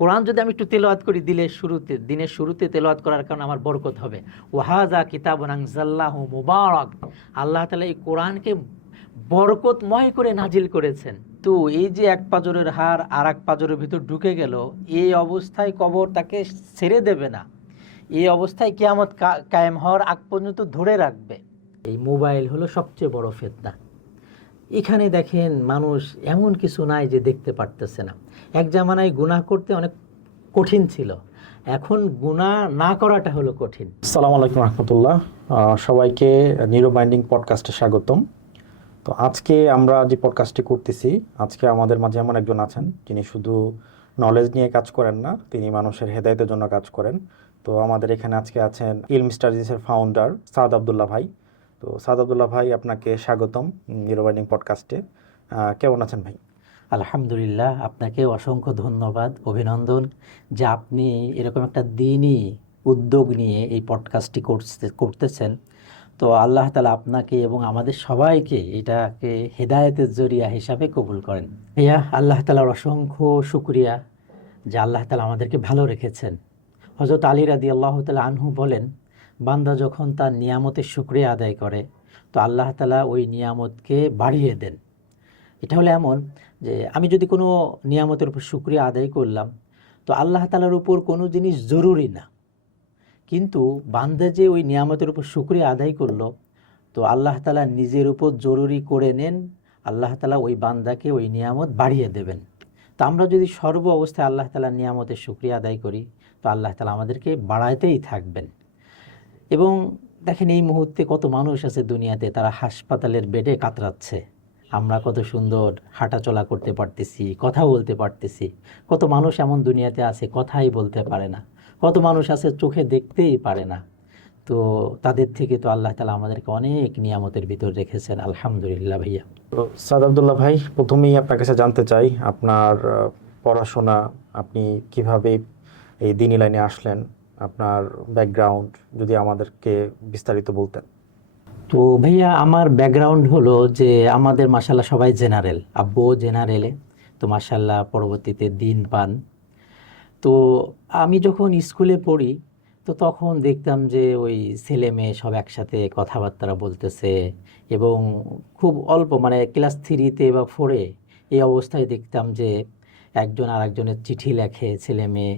কোরআন যদি আমি একটু তেলাওয়াত করি দিনের শুরুতে তেলাওয়াত করার কারণে আমার বরকত হবে। ওয়াহাযা কিতাবুন আনজালনাহু মুবারাক, আল্লাহ তাআলা এই কোরআনকে বরকতময় করে নাজিল করেছেন। তো এই যে এক পাঁজরের হাড় আর এক পাঁজরের ভিতর ঢুকে গেল, এই অবস্থায় কবর তাকে ছেড়ে দেবে না, এই অবস্থায় কিয়ামত কায়েম হওয়ার আগ পর্যন্ত ধরে রাখবে। এই মোবাইল হলো সবচেয়ে বড় ফিতনা। এখানে দেখেন মানুষ এমন কিছু নাই যে দেখতে পারতেছে না। এক জামানায় গুনাহ করতে অনেক কঠিন ছিল, এখন গুনাহ না করাটা হলো কঠিন। আসসালামু আলাইকুম রহমতুল্লাহ। সবাইকে নিউরো বাইন্ডিং পডকাস্টে স্বাগতম। তো আজকে আমরা যে পডকাস্টটি করতেছি, আজকে আমাদের মাঝে এমন একজন আছেন যিনি শুধু নলেজ নিয়ে কাজ করেন না, তিনি মানুষের হেদায়েতের জন্য কাজ করেন। তো আমাদের এখানে আজকে আছেন ইলম স্টাডিজের ফাউন্ডার সাদ আবদুল্লাহ ভাই। তো সাদ আবদুল্লাহ ভাই, আপনাকে স্বাগতম নিউরো বাইন্ডিং পডকাস্টে। কেমন আছেন ভাই? আলহামদুলিল্লাহ, আপনাকে অসংখ্য ধন্যবাদ, অভিনন্দন যে আপনি এরকম একটা দিনই উদ্যোগ নিয়ে এই পডকাস্টটি করতেছেন। তো আল্লাহ তাআলা আপনাকে এবং আমাদের সবাইকে এটাকে হেদায়েতের জরিয়া হিসাবে কবুল করেন। ভাইয়া, আল্লাহ তাআলার অসংখ্য শুকরিয়া যে আল্লাহ তাআলা আমাদেরকে ভালো রেখেছেন। হযরত আলী রাদিয়াল্লাহু তাআলা আনহু বলেন, বান্দা যখন তার নিয়ামতের শুকরিয়া আদায় করে তো আল্লাহ তাআলা ওই নিয়ামতকে বাড়িয়ে দেন। এটা হলো এমন যে আমি যদি কোনো নিয়ামতের উপর শুকরিয়া আদায় করলাম, তো আল্লাহ তাআলার উপর কোনো জিনিস জরুরি না, কিন্তু বান্দা যে ওই নিয়ামতের উপর শুকরিয়া আদায় করলো, তো আল্লাহ তাআলা নিজের উপর জরুরি করে নেন, আল্লাহ তাআলা ওই বান্দাকে ওই নিয়ামত বাড়িয়ে দেবেন। তো আমরা যদি সর্ব অবস্থায় আল্লাহ তাআলার নিয়ামতের শুকরিয়া আদায় করি, তো আল্লাহ তাআলা আমাদেরকে বাড়াইতেই থাকবেন। এবং দেখেন, এই মুহূর্তে কত মানুষ আছে দুনিয়াতে, তারা হাসপাতালের বেডে কাতরাচ্ছে। আমরা কত সুন্দর হাঁটাচলা করতে পারতেছি, কথা বলতে পারতেছি। কত মানুষ এমন দুনিয়াতে আছে কথাই বলতে পারে না, কত মানুষ আছে চোখে দেখতেই পারে না। তো তাদের থেকে তো আল্লাহ তাআলা আমাদেরকে অনেক নিয়ামতের ভিতর রেখেছেন, আলহামদুলিল্লাহ। ভাইয়া, তো সাদ আবদুল্লাহ ভাই, প্রথমেই আপনার কাছে জানতে চাই আপনার পড়াশোনা, আপনি কিভাবে এই দিনী লাইনে আসলেন, আপনার ব্যাকগ্রাউন্ড যদি আমাদেরকে বিস্তারিত বলতেন। তো ভাইয়া, আমার ব্যাকগ্রাউন্ড হলো যে আমাদের মাশাআল্লাহ সবাই জেনারেল, আব্বু জেনারেলে, তো মাশাআল্লাহ পরবর্তীতে দিন পান। তো আমি যখন স্কুলে পড়ি, তো তখন দেখতাম যে ওই ছেলে মেয়ে সব একসাথে কথাবার্তা বলতেছে, এবং খুব অল্প, মানে ক্লাস 3-তে বা 4-এ এই অবস্থায় দেখতাম যে একজন আরেকজনের চিঠি লেখে ছেলে মেয়ে।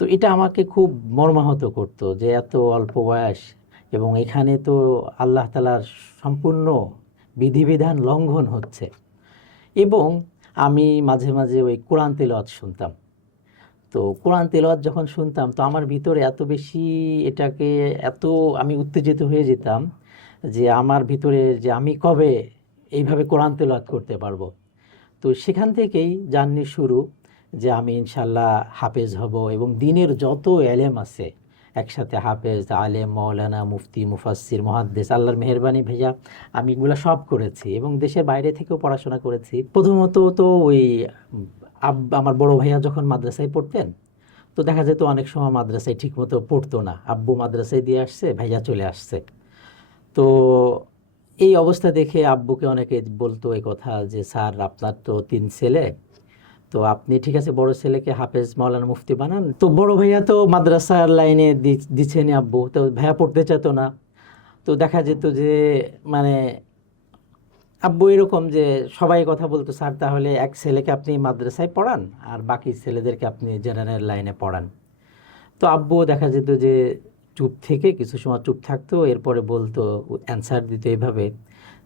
তো এটা আমাকে খুব মর্মাহত করতো যে এত অল্প বয়স, এবং এখানে তো আল্লাহ তাআলার সম্পূর্ণ বিধিবিধান লঙ্ঘন হচ্ছে। এবং আমি মাঝে মাঝে ওই কোরআন তেলাওয়াত শুনতাম। তো কোরআন তেলাওয়াত যখন শুনতাম, তো আমার ভিতরে এত বেশি এটাকে এত আমি উত্তেজিত হয়ে যেতাম যে আমার ভিতরে যে আমি কবে এইভাবে কোরআন তেলাওয়াত করতে পারবো। তো সেখান থেকেই জার্নি শুরু, যে আমি ইনশাল্লাহ হাফেজ হব, এবং দিনের যত এলেম আছে একসাথে হাফেজ, আলেম, মৌলানা, মুফতি, মুফাসসির, মুহাদ্দিস, আল্লাহর মেহেরবানি ভাইয়া আমি এগুলো সব করেছি, এবং দেশের বাইরে থেকেও পড়াশোনা করেছি। প্রথমত তো ওই আমার বড় ভাইয়া যখন মাদ্রাসায় পড়তেন, তো দেখা যেত অনেক সময় মাদ্রাসায় ঠিকমতো পড়তো না, আব্বু মাদ্রাসায় দিয়ে আসছে, ভাইয়া চলে আসছে। তো এই অবস্থা দেখে আব্বুকে অনেকে বলতো এই কথা যে, স্যার আপনার তো 3 ছেলে, তো আপনি ঠিক আছে বড় ছেলেকে হাফেজ, মাওলানা, মুফতি বানান। তো বড় ভাইয়া তো মাদ্রাসার লাইনে দিচ্ছেন আব্বু, তো ভাইয়া পড়তে চাইতো না। তো দেখা যেত যে মানে আব্বু এরকম যে সবাই কথা বলতো, স্যার তাহলে এক ছেলেকে আপনি মাদ্রাসায় পড়ান আর বাকি ছেলেদেরকে আপনি জেনারেল লাইনে পড়ান। তো আব্বু দেখা যেত যে চুপ থেকে কিছু সময় চুপ থাকতো, এরপরে বলতো, অ্যান্সার দিত এইভাবে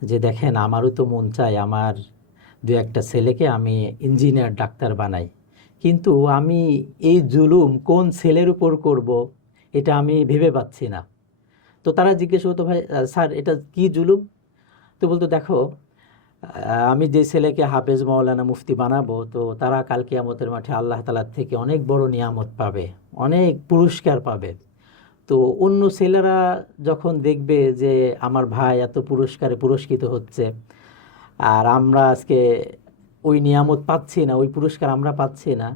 যে, দেখেন আমারও তো মন চায় আমার 2-1টা ছেলেকে আমি ইঞ্জিনিয়ার, ডাক্তার বানাই, কিন্তু আমি এই জুলুম কোন ছেলের উপর করব এটা আমি ভেবে পাচ্ছি না। তো তারা জিজ্ঞেস করতো, ভাই স্যার এটা কি জুলুম? তো বলতো, দেখো আমি যে ছেলেকে হাফেজ, মাওলানা, মুফতি বানাবো, তো তারা কাল কিয়ামতের মাঠে আল্লাহ তাআলার থেকে অনেক বড় নিয়ামত পাবে, অনেক পুরস্কার পাবে। তো অন্য ছেলেরা যখন দেখবে যে আমার ভাই এত পুরস্কারে পুরস্কৃত হচ্ছে, আর আমরা আজকে ওই নিয়ামত পাচ্ছি না, ওই পুরস্কার আমরা পাচ্ছি না,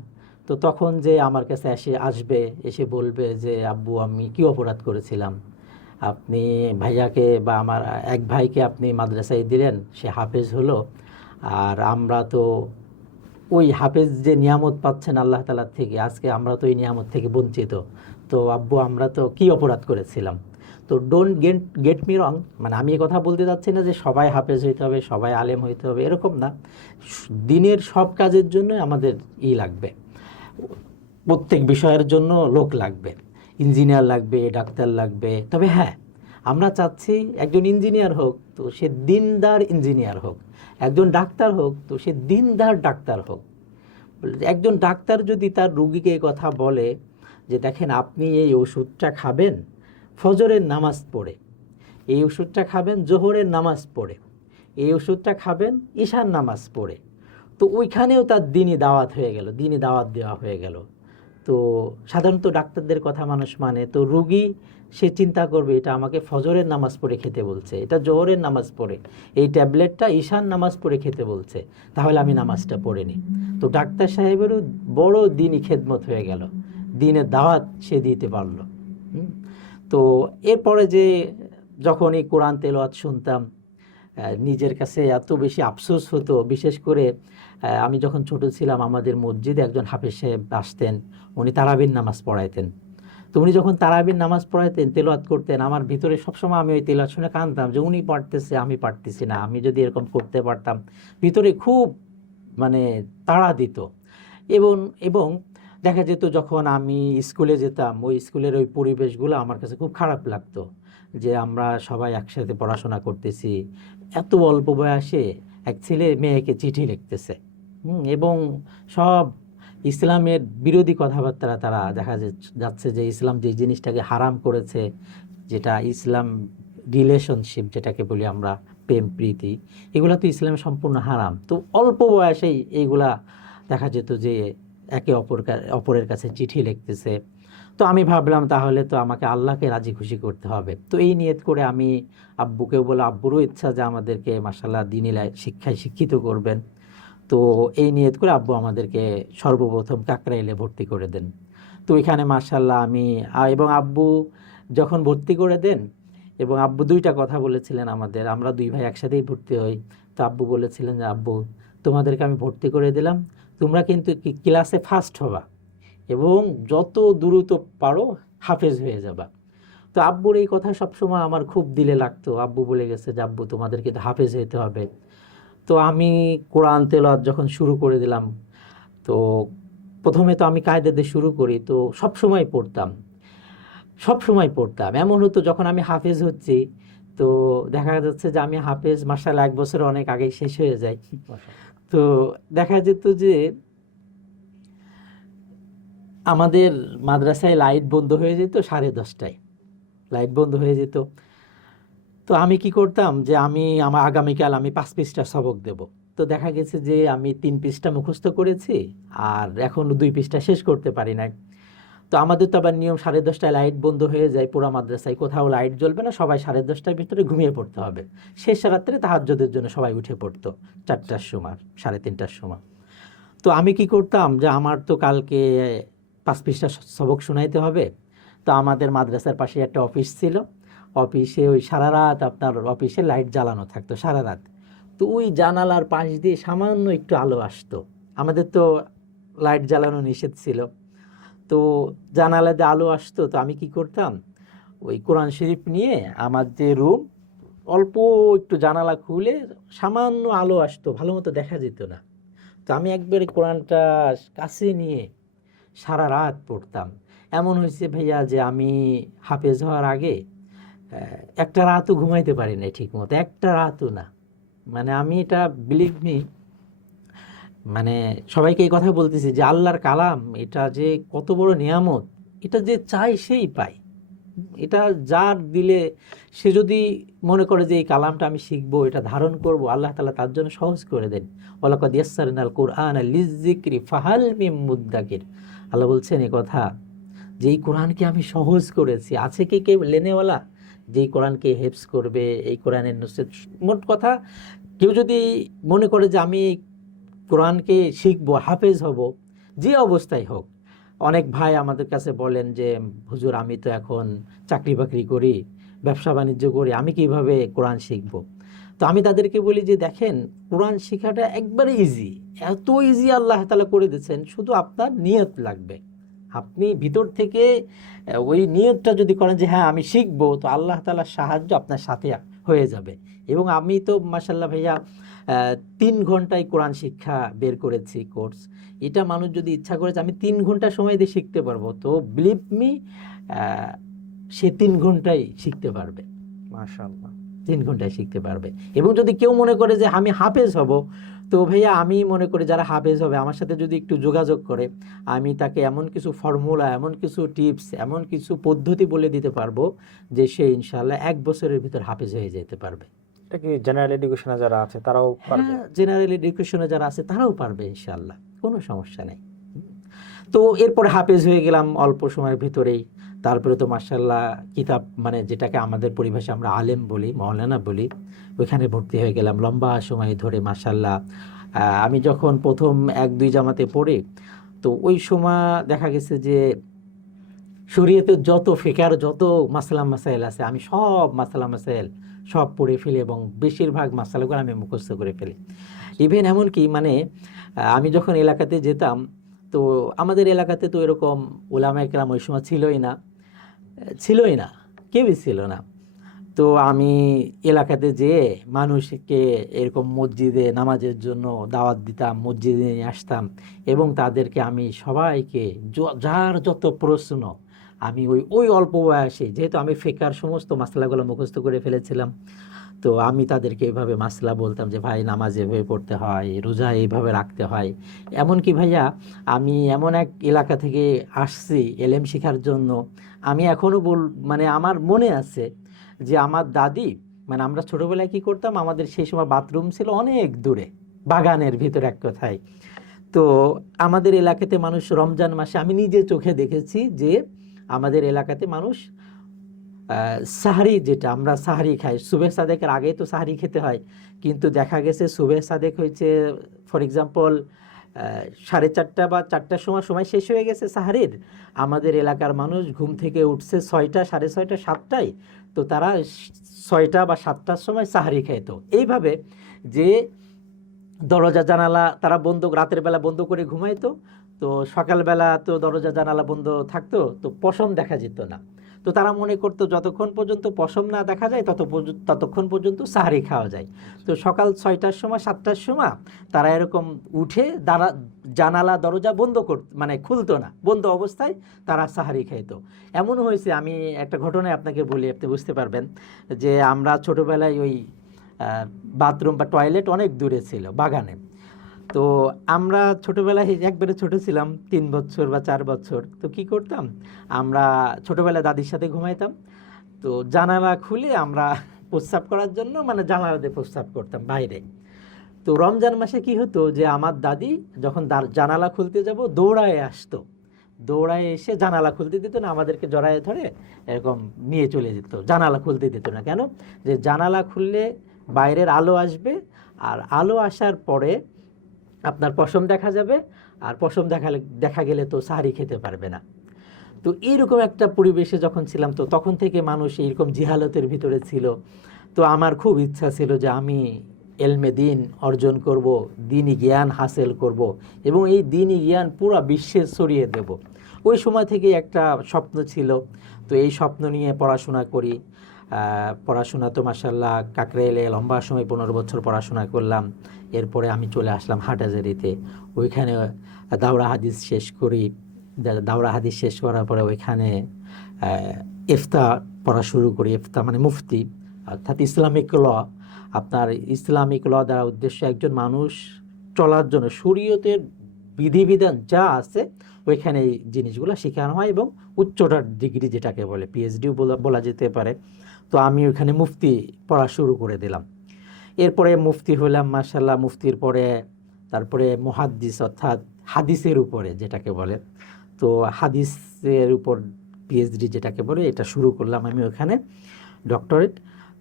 তো তখন যে আমার কাছে আসবে, এসে বলবে যে, আব্বু আমি কি অপরাধ করেছিলাম, আপনি ভাইয়াকে বা আমার এক ভাইকে আপনি মাদ্রাসায় দিলেন, সে হাফেজ হলো, আর আমরা তো ওই হাফেজ যে নিয়ামত পাচ্ছেন আল্লাহ তাআলা থেকে, আজকে আমরা তো এই নিয়ামত থেকে বঞ্চিত। তো আব্বু আমরা তো কি অপরাধ করেছিলাম? তো ডোন্ট গেট মি রং, মানে আমি এই কথা বলতে চাচ্ছি না যে সবাই হাফেজ হইতে হবে, সবাই আলেম হইতে হবে, এরকম না। দিনের সব কাজের জন্য আমাদের লাগবে, প্রত্যেক বিষয়ের জন্য লোক লাগবে, ইঞ্জিনিয়ার লাগবে, ডাক্তার লাগবে। তবে হ্যাঁ, আমরা চাচ্ছি একজন ইঞ্জিনিয়ার হোক তো সে দিনদার ইঞ্জিনিয়ার হোক, একজন ডাক্তার হোক তো সে দিনদার ডাক্তার হোক। একজন ডাক্তার যদি তার রুগীকে এই কথা বলে যে দেখেন আপনি এই ওষুধটা খাবেন ফজরের নামাজ পড়ে, এই ওষুধটা খাবেন জোহরের নামাজ পড়ে, এই ওষুধটা খাবেন ঈশার নামাজ পড়ে, তো ওইখানেও তার দিনই দাওয়াত হয়ে গেল, দিনই দাওয়াত দেওয়া হয়ে গেল। তো সাধারণত ডাক্তারদের কথা মানুষ মানে, তো রুগী সে চিন্তা করবে এটা আমাকে ফজরের নামাজ পড়ে খেতে বলছে, এটা জোহরের নামাজ পড়ে, এই ট্যাবলেটটা ঈশান নামাজ পড়ে খেতে বলছে, তাহলে আমি নামাজটা পড়ে নিই। তো ডাক্তার সাহেবেরও বড় দিনই খেদমত হয়ে গেল, দিনের দাওয়াত সে দিতে পারলো। তো এরপরে যে যখন এই কোরআন তেলাওয়াত শুনতাম, নিজের কাছে এত বেশি আফসোস হতো। বিশেষ করে আমি যখন ছোট ছিলাম আমাদের মসজিদে একজন হাফেজ সাহেব আসতেন, উনি তারাবির নামাজ পড়াইতেন। তো উনি যখন তারাবির নামাজ পড়াইতেন, তেলাওয়াত করতেন, আমার ভিতরে সবসময় আমি ওই তেলাওয়াত শুনে কাঁদতাম যে উনি পারতেছে আমি পারতেছি না, আমি যদি এরকম করতে পারতাম। ভিতরে খুব মানে তাড়া দিত। এবং এবং দেখা যেত যখন আমি স্কুলে যেতাম, ওই স্কুলের ওই পরিবেশগুলো আমার কাছে খুব খারাপ লাগতো, যে আমরা সবাই একসাথে পড়াশোনা করতেছি, এত অল্প বয়সে এক ছেলে মেয়েকে চিঠি লিখতেছে, এবং সব ইসলামের বিরোধী কথাবার্তা তারা দেখা যাচ্ছে যে ইসলাম যে জিনিসটাকে হারাম করেছে, যেটা ইসলাম রিলেশনশিপ যেটাকে বলি আমরা, প্রেম প্রীতি, এগুলা তো ইসলামে সম্পূর্ণ হারাম। তো অল্প বয়সেই এইগুলা দেখা যেত যে একে অপরের কাছে চিঠি লিখতেছে। তো আমি ভাবলাম তাহলে তো আমাকে আল্লাহকে রাজি খুশি করতে হবে। তো এই নিয়ত করে আমি আব্বুকেও বলে, আব্বুরও ইচ্ছা যে আমাদেরকে মাশাআল্লাহ দ্বীনি শিক্ষায় শিক্ষিত করবেন। তো এই নিয়ত করে আব্বু আমাদেরকে সর্বপ্রথম কাকরাইলে ভর্তি করে দেন। তো এখানে মাশাআল্লাহ আমি এবং আব্বু যখন ভর্তি করে দেন, এবং আব্বু দুইটা কথা বলেছিলেন আমাদের, আমরা দুই ভাই একসাথেই ভর্তি হই। তো আব্বু বলেছিলেন যে আব্বু তোমাদেরকে আমি ভর্তি করে দিলাম, তোমরা কিন্তু ক্লাসে ফার্স্ট হবা এবং যত দ্রুত পারো হাফেজ হয়ে যাবা। তো আব্বুর এই কথা সবসময় আমার খুব দিলে লাগতো। আব্বু বলে গেছে যে আব্বু তোমাদেরকে তো হাফেজ হতে হবে। তো আমি কোরআন তেলাওয়াত যখন শুরু করে দিলাম, তো প্রথমে তো আমি কায়দা দিয়ে শুরু করি, তো সবসময় পড়তাম, সবসময় পড়তাম। এমন হতো যখন আমি হাফেজ হচ্ছি, তো দেখা যাচ্ছে যে আমি হাফেজ মাশাআল্লাহ 1 বছর অনেক আগেই শেষ হয়ে যায়। তো দেখা যেত যে আমাদের মাদ্রাসায় লাইট বন্ধ হয়ে যেত 10:30টায়, লাইট বন্ধ হয়ে যেত। তো আমি কি করতাম যে আমার আগামীকাল আমি 5 পৃষ্ঠা সবক দেব। তো দেখা গেছে যে আমি 3 পৃষ্ঠা মুখস্থ করেছি আর এখনো 2 পৃষ্ঠা শেষ করতে পারি নাই। তো আমাদের তো আবার নিয়ম 10:30টায় লাইট বন্ধ হয়ে যায় পুরো মাদ্রাসায়, কোথাও লাইট জ্বলবে না, সবাই 10:30টার ভিতরে ঘুমিয়ে পড়তে হবে। শেষ রাত্রে তাহাজ্জুদের জন্য সবাই উঠে পড়তো 4টার সময়, 3:30টার সময়। তো আমি কি করতাম যে আমার তো কালকে 5 পৃষ্ঠা সবক শোনাইতে হবে। তো আমাদের মাদ্রাসার পাশে একটা অফিস ছিল, অফিসে ওই সারা রাত আপনার অফিসে লাইট জ্বালানো থাকতো সারা রাত। তো ওই জানালার পাশ দিয়ে সামান্য একটু আলো আসতো, আমাদের তো লাইট জ্বালানো নিষেধ ছিল। তো জানালা দিয়ে আলো আসতো, তো আমি কি করতাম, ওই কোরআন শরীফ নিয়ে আমার যে রুম, অল্প একটু জানালা খুলে সামান্য আলো আসতো, ভালো মতো দেখা যেত না। তো আমি একবারে কোরআনটা কাছে নিয়ে সারা রাত পড়তাম। এমন হয়েছে ভাইয়া যে আমি হাফেজ হওয়ার আগে একটা রাতও ঘুমাইতে পারি না ঠিক মতো, একটা রাতও না। মানে আমি এটা বিলিভ মি, মানে সবাইকে এই কথা বলতেছি যে আল্লাহর কালাম এটা যে কত বড় নিয়ামত, এটা যে চাই সেই পায়। এটা যার দিলে, সে যদি মনে করে যে এই কালামটা আমি শিখবো, এটা ধারণ করব, আল্লাহ তাআলা তার জন্য সহজ করে দেন। ওয়ালাকাদ ইয়াসসারনাল কুরআনা লিযযিকরি ফাহাল মিন মুদ্দাকির। আল্লাহ বলছেন এই কথা যে এই কোরআনকে আমি সহজ করেছি, আছে কি কেউ লেনেওয়ালা যে এই কোরআনকে হেফজ করবে, এই কোরআনের নুসরাত। মোট কথা, কেউ যদি মনে করে যে আমি এই কোরআনকে শিখবো, হাফেজ হব, যে অবস্থায় হোক। অনেক ভাই আমাদের কাছে বলেন যে হুজুর আমি তো এখন চাকরি বাকরি করি, ব্যবসা বাণিজ্য করি, আমি কিভাবে কোরআন শিখবো? তো তো আমি তাদেরকে বলি যে দেখেন, কোরআন শেখাটা একবারে ইজি, এত ইজি আল্লাহ তাআলা করে দিয়েছেন, শুধু আপনার নিয়ত লাগবে। আপনি ভিতর থেকে ওই নিয়তটা যদি করেন যে হ্যাঁ আমি শিখবো, তো আল্লাহ তাআলার সাহায্য আপনার সাথে হয়ে যাবে। এবং আমি তো মাশাআল্লাহ ভাইয়া 3 ঘন্টায় কোরআন শিক্ষা বের করেছি কোর্স। এটা মানুষ যদি ইচ্ছা করে যে আমি 3 ঘন্টা সময় দিয়ে শিখতে পারবো, তো বিলিভ মি সে 3 ঘন্টায় শিখতে পারবে, মাশাআল্লাহ। 3 ঘন্টায় শিখতে পারবে। এবং যদি কেউ মনে করে যে আমি হাফেজ হব, তো ভাইয়া আমি মনে করি যারা হাফেজ হবে আমার সাথে যদি একটু যোগাযোগ করে, আমি তাকে এমন কিছু ফর্মুলা, এমন কিছু টিপস, এমন কিছু পদ্ধতি বলে দিতে পারবো যে সে ইনশাআল্লাহ 1 বছরের ভিতর হাফেজ হয়ে যেতে পারবে। এটা কি জেনারেল এডুকেশনে যারা আছে তারাও পারবে? হ্যাঁ, জেনারেল এডুকেশনে যারা আছে তারাও পারবে ইনশাআল্লাহ, কোনো সমস্যা নেই। তো এরপরে হাফেজ হয়ে গেলাম অল্প সময়ের ভিতরেই। তারপরে তো মাশাআল্লাহ কিতাব, মানে যেটাকে আমাদের পরিভাষায় আমরা আলেম বলি, মাওলানা বলি, ওইখানে ভর্তি হয়ে গেলাম লম্বা সময় ধরে মাশাআল্লাহ। আমি যখন প্রথম 1-2 জামাতে পড়ি, তো ওই সময় দেখা গেছে যে শরীয়তের যত ফিকার, যত মাসলা মাসাইল আছে, আমি সব মাসলা মাসাইল সব পড়ে ফেলি এবং বেশিরভাগ মাসালাগুলো আমি মুখস্থ করে ফেলি। ইভেন এমনকি মানে আমি যখন এলাকাতে যেতাম, তো আমাদের এলাকাতে তো এরকম উলামায়ে কেরাম ওই সময় ছিলই না, কেউই ছিল না। তো আমি এলাকাতে যেয়ে মানুষকে এরকম মসজিদে নামাজের জন্য দাওয়াত দিতাম, মসজিদে নিয়ে আসতাম এবং তাদেরকে আমি সবাইকে যার যত প্রশ্ন, আমি ওই অল্প বয়সে, যেহেতু আমি ফিকার সমস্ত মাসলাগুলো মুখস্থ করে ফেলেছিলাম, তো আমি তাদেরকে এইভাবে মাসলা বলতাম যে ভাই নামাজ এভাবে পড়তে হয়, রোজা এইভাবে রাখতে হয়। এমনকি ভাইয়া আমি এমন এক এলাকা থেকে আসছি এলেম শেখার জন্য, আমি এখনও মানে আমার মনে আছে যে আমার দাদি, মানে আমরা ছোটোবেলায় কী করতাম, আমাদের সেই সময় বাথরুম ছিল অনেক দূরে, বাগানের ভিতরে এক কথায়। তো আমাদের এলাকাতে মানুষ রমজান মাসে, আমি নিজে চোখে দেখেছি যে আমাদের এলাকাতে মানুষ সাহারি, যেটা আমরা সাহারি খাই, সুবে সাদেকের আগে তো সাহারি খেতে হয়, কিন্তু দেখা গেছে সুবে সাদেক হয়েছে ফর এক্সাম্পল 4:30 বা 4টার সময় শেষ হয়ে গেছে সাহারির। আমাদের এলাকার মানুষ ঘুম থেকে উঠছে 6টা, 6:30, 7টায়, তো তারা 6টা বা 7টার সময় সাহারি খাইত। এইভাবে যে দরজা জানালা তারা বন্ধ, রাতের বেলা বন্ধ করে ঘুমাইতো, তো সকালবেলা তো দরজা জানালা বন্ধ থাকতো, তো পশম দেখা যেত না। তো তারা মনে করতো যতক্ষণ পর্যন্ত পশম না দেখা যায় ততক্ষণ পর্যন্ত সাহারি খাওয়া যায়। তো সকাল 6টার সময়, 7টার সময় তারা এরকম উঠে জানালা দরজা বন্ধ মানে খুলতো না, বন্ধ অবস্থায় তারা সাহারি খাইতো। এমন হয়েছে, আমি একটা ঘটনায় আপনাকে বলি, আপনি বুঝতে পারবেন, যে আমরা ছোটোবেলায় ওই বাথরুম বা টয়লেট অনেক দূরে ছিল বাগানে। তো আমরা ছোটোবেলায় একবারে ছোটো ছিলাম, 3 বছর বা 4 বছর, তো কি করতাম, আমরা ছোটোবেলায় দাদির সাথে ঘুমাইতাম, তো জানালা খুলে আমরা প্রস্রাব করার জন্য, মানে জানালা দিয়ে প্রস্রাব করতাম বাইরে। তো রমজান মাসে কি হতো যে আমার দাদি যখন জানালা খুলতে যাব দৌড়ায় আসতো, দৌড়ায় এসে জানালা খুলতে দিত না, আমাদেরকে জড়ায় ধরে এরকম নিয়ে চলে যেত, জানালা খুলতে দিত না। কেন? যে জানালা খুললে বাইরের আলো আসবে, আর আলো আসার পরে আপনার পশম দেখা যাবে, আর পশম দেখা গেলে তো সাহারি খেতে পারবে না। তো এইরকম একটা পরিবেশে যখন ছিলাম, তো তখন থেকে মানুষ এইরকম জিহালতের ভিতরে ছিল। তো আমার খুব ইচ্ছা ছিল যে আমি এলমে দিন অর্জন করব, দিনী জ্ঞান হাসিল করব এবং এই দিনী জ্ঞান পুরো বিশ্বে ছড়িয়ে দেব। ওই সময় থেকে একটা স্বপ্ন ছিল। তো এই স্বপ্ন নিয়ে পড়াশোনা করি। পড়াশোনা তো মাশাআল্লাহ কাকরাইলে লম্বা সময় 15 বছর পড়াশোনা করলাম। এরপরে আমি চলে আসলাম হাটহাজারীতে, ওইখানে দাওরা হাদিস শেষ করি। দাওরা হাদিস শেষ করার পরে ওইখানে ইফতা পড়া শুরু করি। ইফতা মানে মুফতি, অর্থাৎ ইসলামিক ল। আপনার ইসলামিক ল দ্বারা উদ্দেশ্য একজন মানুষ চলার জন্য শরীয়তের বিধিবিধান যা আছে ওইখানে এই জিনিসগুলো শেখানো হয়, এবং উচ্চটার ডিগ্রি যেটাকে বলে পিএইচডিও বলা যেতে পারে। তো আমি ওইখানে মুফতি পড়া শুরু করে দিলাম। এরপরে মুফতি হলাম মাশাআল্লাহ। মুফতির পরে তারপরে মুহাদ্দিস, অর্থাৎ হাদিসের উপরে যেটাকে বলে, তো হাদিসের উপর পিএইচডি যেটাকে বলে এটা শুরু করলাম আমি ওখানে, ডক্টরেট।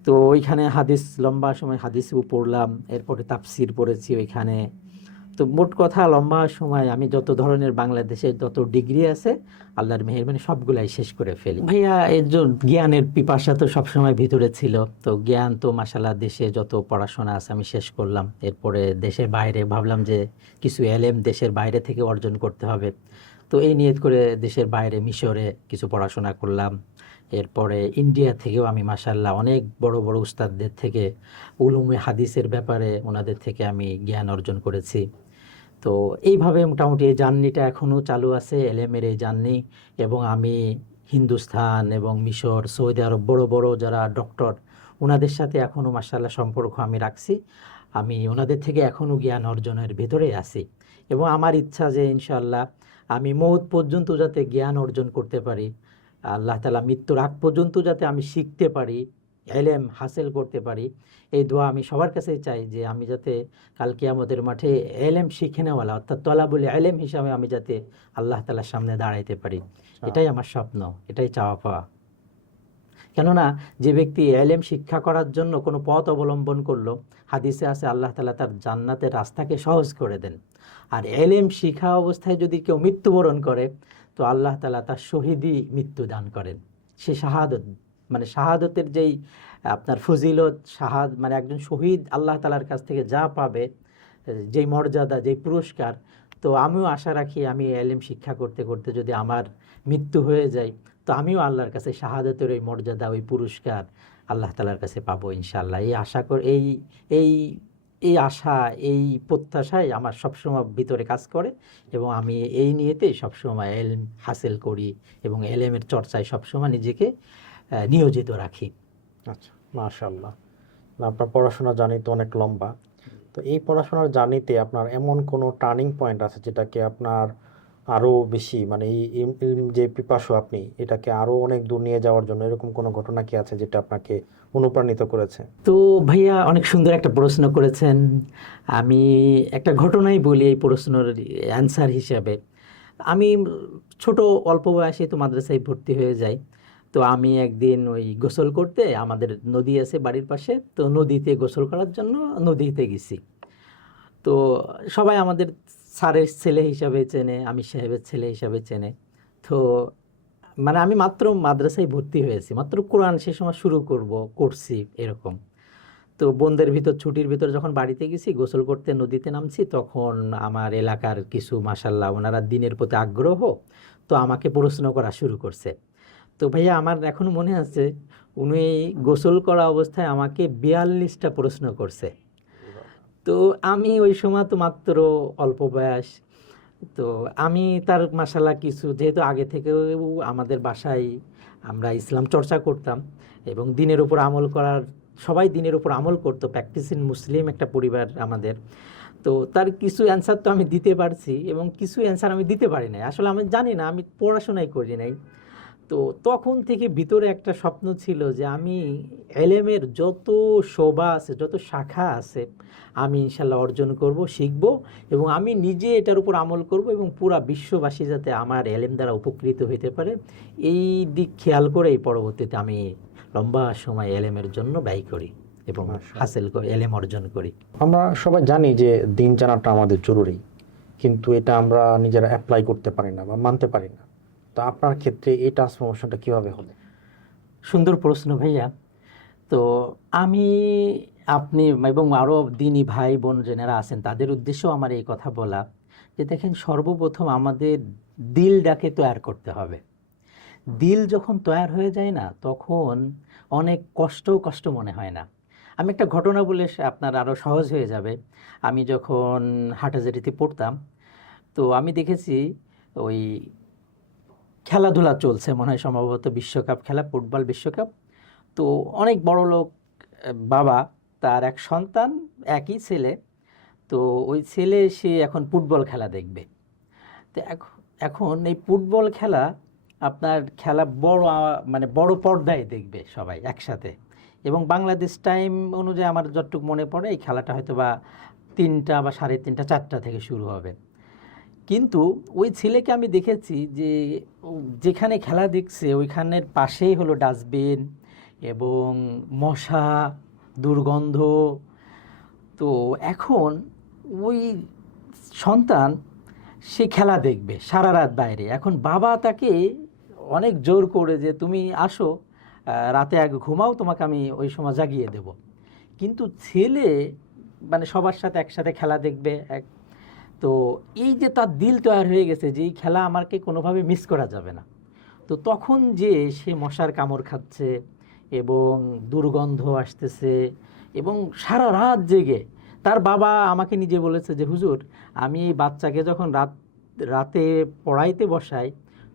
তো ওইখানে হাদিস লম্বা সময় হাদিসও পড়লাম, এরপরে তাফসির পড়েছি ওইখানে। তো মোট কথা লম্বা সময় আমি যত ধরনের বাংলাদেশের যত ডিগ্রি আছে আল্লাহর মেহেরবানি সবগুলাই শেষ করে ফেলি। ভাইয়া এর জন্য জ্ঞানের পিপাসা তো সবসময় ভিতরে ছিল। তো জ্ঞান তো মাশাআল্লাহ দেশে যত পড়াশোনা আছে আমি শেষ করলাম। এরপরে দেশের বাইরে ভাবলাম যে কিছু এলেম দেশের বাইরে থেকে অর্জন করতে হবে। তো এই নিয়ত করে দেশের বাইরে মিশরে কিছু পড়াশোনা করলাম। এরপরে ইন্ডিয়া থেকেও আমি মাশাআল্লাহ অনেক বড় বড় উস্তাদদের থেকে উলুমে হাদিসের ব্যাপারে ওনাদের থেকে আমি জ্ঞান অর্জন করেছি। তো এইভাবে মোটামুটি এই জার্নিটা এখনও চালু আছে, এলেমের এই জার্নি। এবং আমি হিন্দুস্তান এবং মিশর, সৌদি আরব বড় বড় যারা ডক্টর ওনাদের সাথে এখনও মাশাআল্লাহ সম্পর্ক আমি রাখছি। আমি ওনাদের থেকে এখনও জ্ঞান অর্জনের ভিতরে আছি এবং আমার ইচ্ছা যে ইনশাআল্লাহ আমি মৌত পর্যন্ত যাতে জ্ঞান অর্জন করতে পারি, আল্লাহ তাআলা মৃত্যুর আগ পর্যন্ত যাতে আমি শিখতে পারি, এলেম হাসিল করতে পারি। এই দোয়া আমি সবার কাছেই চাই যে আমি যাতে কাল কিয়ামতের মাঠে এলেম শিখে নেওয়ালা অর্থাৎ তলাবুল এলেম হিসাবে আমি যাতে আল্লাহ তাআলার সামনে দাঁড়াইতে পারি। এটাই আমার স্বপ্ন, এটাই চাওয়া পাওয়া। কেননা যে ব্যক্তি এলেম শিক্ষা করার জন্য কোনো পথ অবলম্বন করলো, হাদিসে আছে আল্লাহ তাআলা তার জান্নাতের রাস্তাকে সহজ করে দেন। আর এলেম শিখা অবস্থায় যদি কেউ মৃত্যুবরণ করে তো আল্লাহ তাআলা তার শহীদি মৃত্যু দান করেন। সে শাহাদত, মানে শাহাদতের যেই আপনার ফজিলত, মানে একজন শহীদ আল্লাহ তাআলার কাছ থেকে যা পাবে, যেই মর্যাদা, যেই পুরস্কার। তো আমিও আশা রাখি আমি এলেম শিক্ষা করতে করতে যদি আমার মৃত্যু হয়ে যায় তো আমিও আল্লাহর কাছে শাহাদতের ওই মর্যাদা, ওই পুরস্কার আল্লাহ তাআলার কাছে পাবো ইনশাআল্লাহ। এই আশা করে এই এই আশা, এই প্রত্যাশাই আমার সবসময় ভিতরে কাজ করে এবং আমি এই নিয়েতেই সবসময় এলম হাসিল করি এবং এলেমের চর্চায় সবসময় নিজেকে নিয়োজিত রাখি। আচ্ছা, মাশাআল্লাহ। আপনার পড়াশোনার জার্নি তো অনেক লম্বা। তো এই পড়াশোনার জার্নিতে আপনার এমন কোনো টার্নিং পয়েন্ট আছে যেটাকে আপনার আরও বেশি, মানে এই ইলম যে পিপাসু আপনি, এটাকে আরও অনেক দূর নিয়ে যাওয়ার জন্য এরকম কোনো ঘটনা কি আছে যেটা আপনাকে অনুপ্রাণিত করেছে? তো ভাইয়া অনেক সুন্দর একটা প্রশ্ন করেছেন। আমি একটা ঘটনাই বলি এই প্রশ্নের অ্যান্সার হিসাবে। আমি ছোট অল্প বয়সে তো মাদ্রাসায় ভর্তি হয়ে যাই। তো আমি একদিন ওই গোসল করতে, আমাদের নদী আছে বাড়ির পাশে, তো নদীতে গোসল করার জন্য নদীতে গেছি। তো সবাই আমাদের স্যারের ছেলে হিসাবে চেনে, আমি সাহেবের ছেলে হিসাবে চেনে। তো মানে আমি মাত্র মাদ্রাসায় ভর্তি হয়েছি, মাত্র কোরআন সে সময় শুরু করছি এরকম। তো বোনদের ভিতর ছুটির ভিতর যখন বাড়িতে গেছি গোসল করতে নদীতে নামছি, তখন আমার এলাকার কিছু মাশাল্লাহ ওনারা দিনের প্রতি আগ্রহ, তো আমাকে প্রশ্ন করা শুরু করছে। তো ভাইয়া আমার এখন মনে আছে উনি গোসল করা অবস্থায় আমাকে 42টা প্রশ্ন করছে। তো আমি ওই সময় তো মাত্র অল্প বয়স, তো আমি তার মাশাল্লাহ কিছু, যেহেতু আগে থেকেও আমাদের বাসায় আমরা ইসলাম চর্চা করতাম এবং দিনের উপর আমল করার, সবাই দিনের উপর আমল করতো, প্র্যাকটিসিং মুসলিম একটা পরিবার আমাদের। তো তার কিছু অ্যান্সার তো আমি দিতে পারছি এবং কিছু অ্যান্সার আমি দিতে পারি নাই, আসলে আমি জানি না, আমি পড়াশোনাই করি নাই। তো তখন থেকে ভিতরে একটা স্বপ্ন ছিল যে আমি এলেমের যত শোভা আছে, যত শাখা আছে, আমি ইনশাল্লাহ অর্জন করব, শিখব এবং আমি নিজে এটার উপর আমল করব এবং পুরা বিশ্ববাসী যাতে আমার এলেম দ্বারা উপকৃত হইতে পারে, এই দিক খেয়াল করেই পরবর্তীতে আমি লম্বা সময় এলেমের জন্য ব্যয় করি এবং হাসিল করি, এলেম অর্জন করি। আমরা সবাই জানি যে দিন জানাটা আমাদের জরুরি, কিন্তু এটা আমরা নিজেরা অ্যাপ্লাই করতে পারি না বা মানতে পারি না। তো আপনার ক্ষেত্রে এই ট্রান্সফরমেশনটা কীভাবে হলো? সুন্দর প্রশ্ন ভাইয়া। তো আমি, আপনি এবং আরও দিনী ভাই বোন যারা আছেন তাদের উদ্দেশ্যেও আমার এই কথা বলা যে দেখেন, সর্বপ্রথম আমাদের দিলটাকে তৈয়ার করতে হবে। দিল যখন তৈয়ার হয়ে যায় না তখন অনেক কষ্ট মনে হয় না। আমি একটা ঘটনা বলে আপনার আরও সহজ হয়ে যাবে। আমি যখন হাটাজারিতে পড়তাম তো আমি দেখেছি ওই খেলাধুলা চলছে, মনে হয় সম্ভবত বিশ্বকাপ খেলা, ফুটবল বিশ্বকাপ। তো অনেক বড় লোক বাবা, তার এক সন্তান, একই ছেলে। তো ওই ছেলে সে এখন ফুটবল খেলা দেখবে। তো এখন এই ফুটবল খেলা আপনার খেলা মানে বড় পর্দায় দেখবে সবাই একসাথে, এবং বাংলাদেশ টাইম অনুযায়ী আমার যতটুকু মনে পড়ে এই খেলাটা হয়তো বা 3টা বা 3:30, 4টা থেকে শুরু হবে। কিন্তু ওই ছেলেকে আমি দেখেছি যে যেখানে খেলা দেখছে ওইখানের পাশেই হলো ডাস্টবিন এবং মশা, দুর্গন্ধ। তো এখন ওই সন্তান সে খেলা দেখবে সারা রাত বাইরে, এখন বাবা তাকে অনেক জোর করে যে তুমি আসো, রাতে আগে ঘুমাও, তোমাকে আমি ওই সময় জাগিয়ে দেব। কিন্তু ছেলে মানে সবার সাথে একসাথে খেলা দেখবে তো এই যে তার দিল তৈরি হয়ে গেছে যে এই খেলা আমাকে কোনোভাবে মিস করা যাবে না। তো তখন যে সে মশার কামড় খাচ্ছে এবং দুর্গন্ধ আসতেছে এবং সারা রাত জেগে, তার বাবা আমাকে নিজে বলেছে যে হুজুর, আমি এই বাচ্চাকে যখন রাতে পড়াইতে বসাই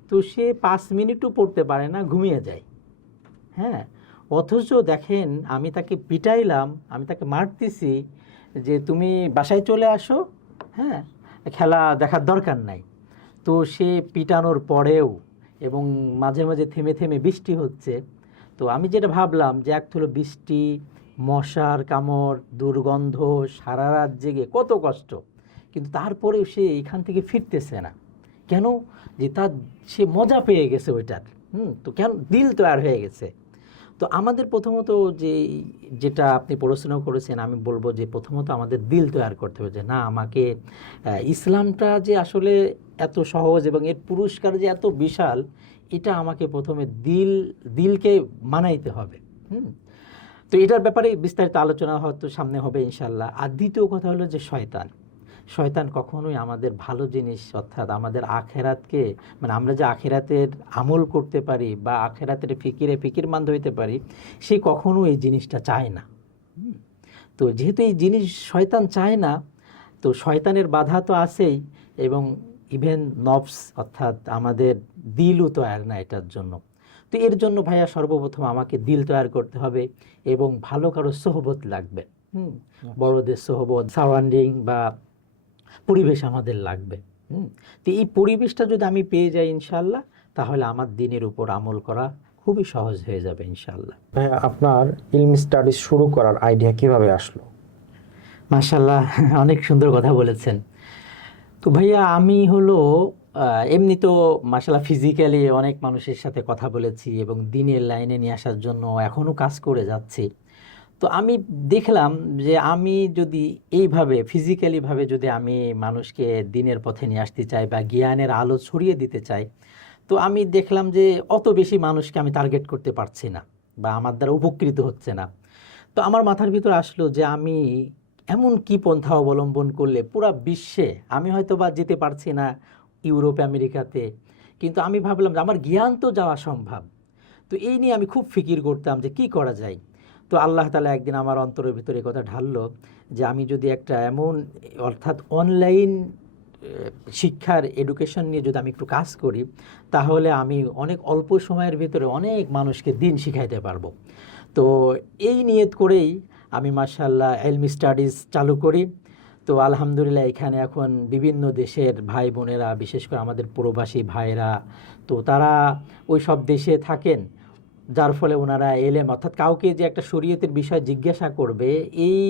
তো সে 5 মিনিটও পড়তে পারে না, ঘুমিয়ে যায়। হ্যাঁ, অথচ দেখেন আমি তাকে পিটাইলাম, আমি তাকে মারতেছি যে তুমি বাসায় চলে আসো, হ্যাঁ, খেলা দেখার দরকার নাই। তো সে পিটানোর পরেও এবং মাঝে মাঝে থেমে থেমে বৃষ্টি হচ্ছে, তো আমি যেটা ভাবলাম যে এক হলো বৃষ্টি, মশার কামড়, দুর্গন্ধ, সারা রাত জেগে কত কষ্ট, কিন্তু তারপরেও সে এখান থেকে ফিরতেছে না কেন? যে তার সে মজা পেয়ে গেছে ওইটার। তো কেন দিল তৈরি হয়ে গেছে। তো আমাদের প্রথমত যেটা আপনি প্রশ্ন করেছেন, আমি বলবো যে প্রথমত আমাদের দিল তৈরি করতে হবে যে না, আমাকে ইসলামটা যে আসলে এত সহজ এবং এর পুরস্কার যে এত বিশাল, এটা আমাকে প্রথমে দিলকে মানাইতে হবে। তো এটার ব্যাপারে বিস্তারিত আলোচনা হয়তো সামনে হবে ইনশাল্লাহ। আর দ্বিতীয় কথা হলো যে শয়তান কখনোই আমাদের ভালো জিনিস অর্থাৎ আমাদের আখেরাতকে, মানে আমরা যে আখেরাতের আমল করতে পারি বা আখেরাতের ফিকিরমান্দ হইতে পারি, সে কখনো এই জিনিসটা চায় না। তো যেহেতু এই জিনিস শয়তান চায় না, তো শয়তানের বাধা তো আছেই, এবং ইভেন নফস অর্থাৎ আমাদের দিলও তৈরি না এটার জন্য। তো এর জন্য ভাইয়া সর্বপ্রথম আমাকে দিল তৈরি করতে হবে এবং ভালো কারো সোহবত লাগবে। বড়দের সোহবত, সারাউন্ডিং বা পরিবেশ আমাদের লাগবে। তো এই পরিবেশটা যদি আমি পেয়ে যাই ইনশাল্লাহ, তাহলে আমার দিনের উপর আমল করা খুবই সহজ হয়ে যাবে ইনশাল্লাহ। আপনার ইলমি স্টাডিজ শুরু করার আইডিয়া কিভাবে আসলো? মাশাল্লাহ, অনেক সুন্দর কথা বলেছেন। তো ভাইয়া আমি হলো এমনি তো মাশাল্লাহ ফিজিক্যালি অনেক মানুষের সাথে কথা বলেছি এবং দিনের লাইনে নিয়ে আসার জন্য এখনও কাজ করে যাচ্ছি। তো আমি দেখলাম যে আমি যদি এইভাবে ফিজিক্যালিভাবে যদি আমি মানুষকে দিনের পথে নিয়ে আসতে চাই বা জ্ঞানের আলো ছড়িয়ে দিতে চাই, তো আমি দেখলাম যে অত বেশি মানুষকে আমি টার্গেট করতে পারছি না বা আমার দ্বারা উপকৃত হচ্ছে না। তো আমার মাথার ভিতর আসলো যে আমি এমন কি পন্থা অবলম্বন করলে পুরা বিশ্বে, আমি হয়তো বা যেতে পারছি না ইউরোপ আমেরিকাতে, কিন্তু আমি ভাবলাম যে আমার জ্ঞান তো যাওয়া সম্ভব। তো এই নিয়ে আমি খুব ফিকির করতাম যে কি করা যায়। তো আল্লাহ তাআলা একদিন আমার অন্তরের ভিতরে কথা ঢাললো যে আমি যদি একটা এমন অর্থাৎ অনলাইন শিক্ষার এডুকেশন নিয়ে যদি আমি একটু কাজ করি, তাহলে আমি অনেক অল্প সময়ের ভিতরে অনেক মানুষকে দিন শিখাইতে পারবো। তো এই নিয়ত করেই আমি মাশাআল্লাহ ইলমি স্টাডিজ চালু করি। তো আলহামদুলিল্লাহ এখানে এখন বিভিন্ন দেশের ভাই বোনেরা, বিশেষ করে আমাদের প্রবাসী ভাইরা, তো তারা ওই সব দেশে থাকেন, যার ফলে ওনারা এলেম অর্থাৎ কাউকে যে একটা শরীয়তের বিষয় জিজ্ঞাসা করবে এই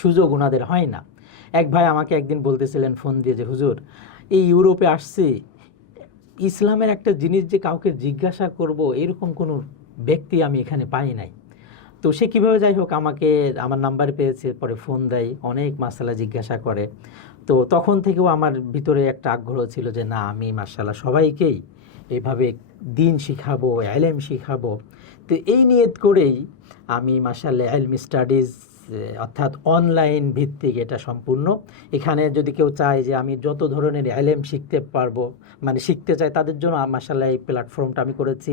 সুযোগ ওনাদের হয় না। এক ভাই আমাকে একদিন বলতেছিলেন ফোন দিয়ে যে হুজুর, এই ইউরোপে আসছি, ইসলামের একটা জিনিস যে কাউকে জিজ্ঞাসা করব এরকম কোনো ব্যক্তি আমি এখানে পাই নাই। তো সে কীভাবে যাই হোক আমাকে আমার নাম্বার পেয়েছে, পরে ফোন দেয়, অনেক মাসালা জিজ্ঞাসা করে। তো তখন থেকেও আমার ভিতরে একটা আগ্রহ ছিল যে না, আমি মাশাআল্লাহ সবাইকেই এইভাবে দিন শিখাবো, ইলম শিখাবো। তো এই নিয়ত করেই আমি মাশাআল্লাহ ইলমি স্টাডিজ অর্থাৎ অনলাইন ভিত্তিক এটা সম্পূর্ণ। এখানে যদি কেউ চায় যে আমি যত ধরনের ইলম শিখতে পারবো, মানে শিখতে চায়, তাদের জন্য মাশাআল্লাহ এই প্ল্যাটফর্মটা আমি করেছি।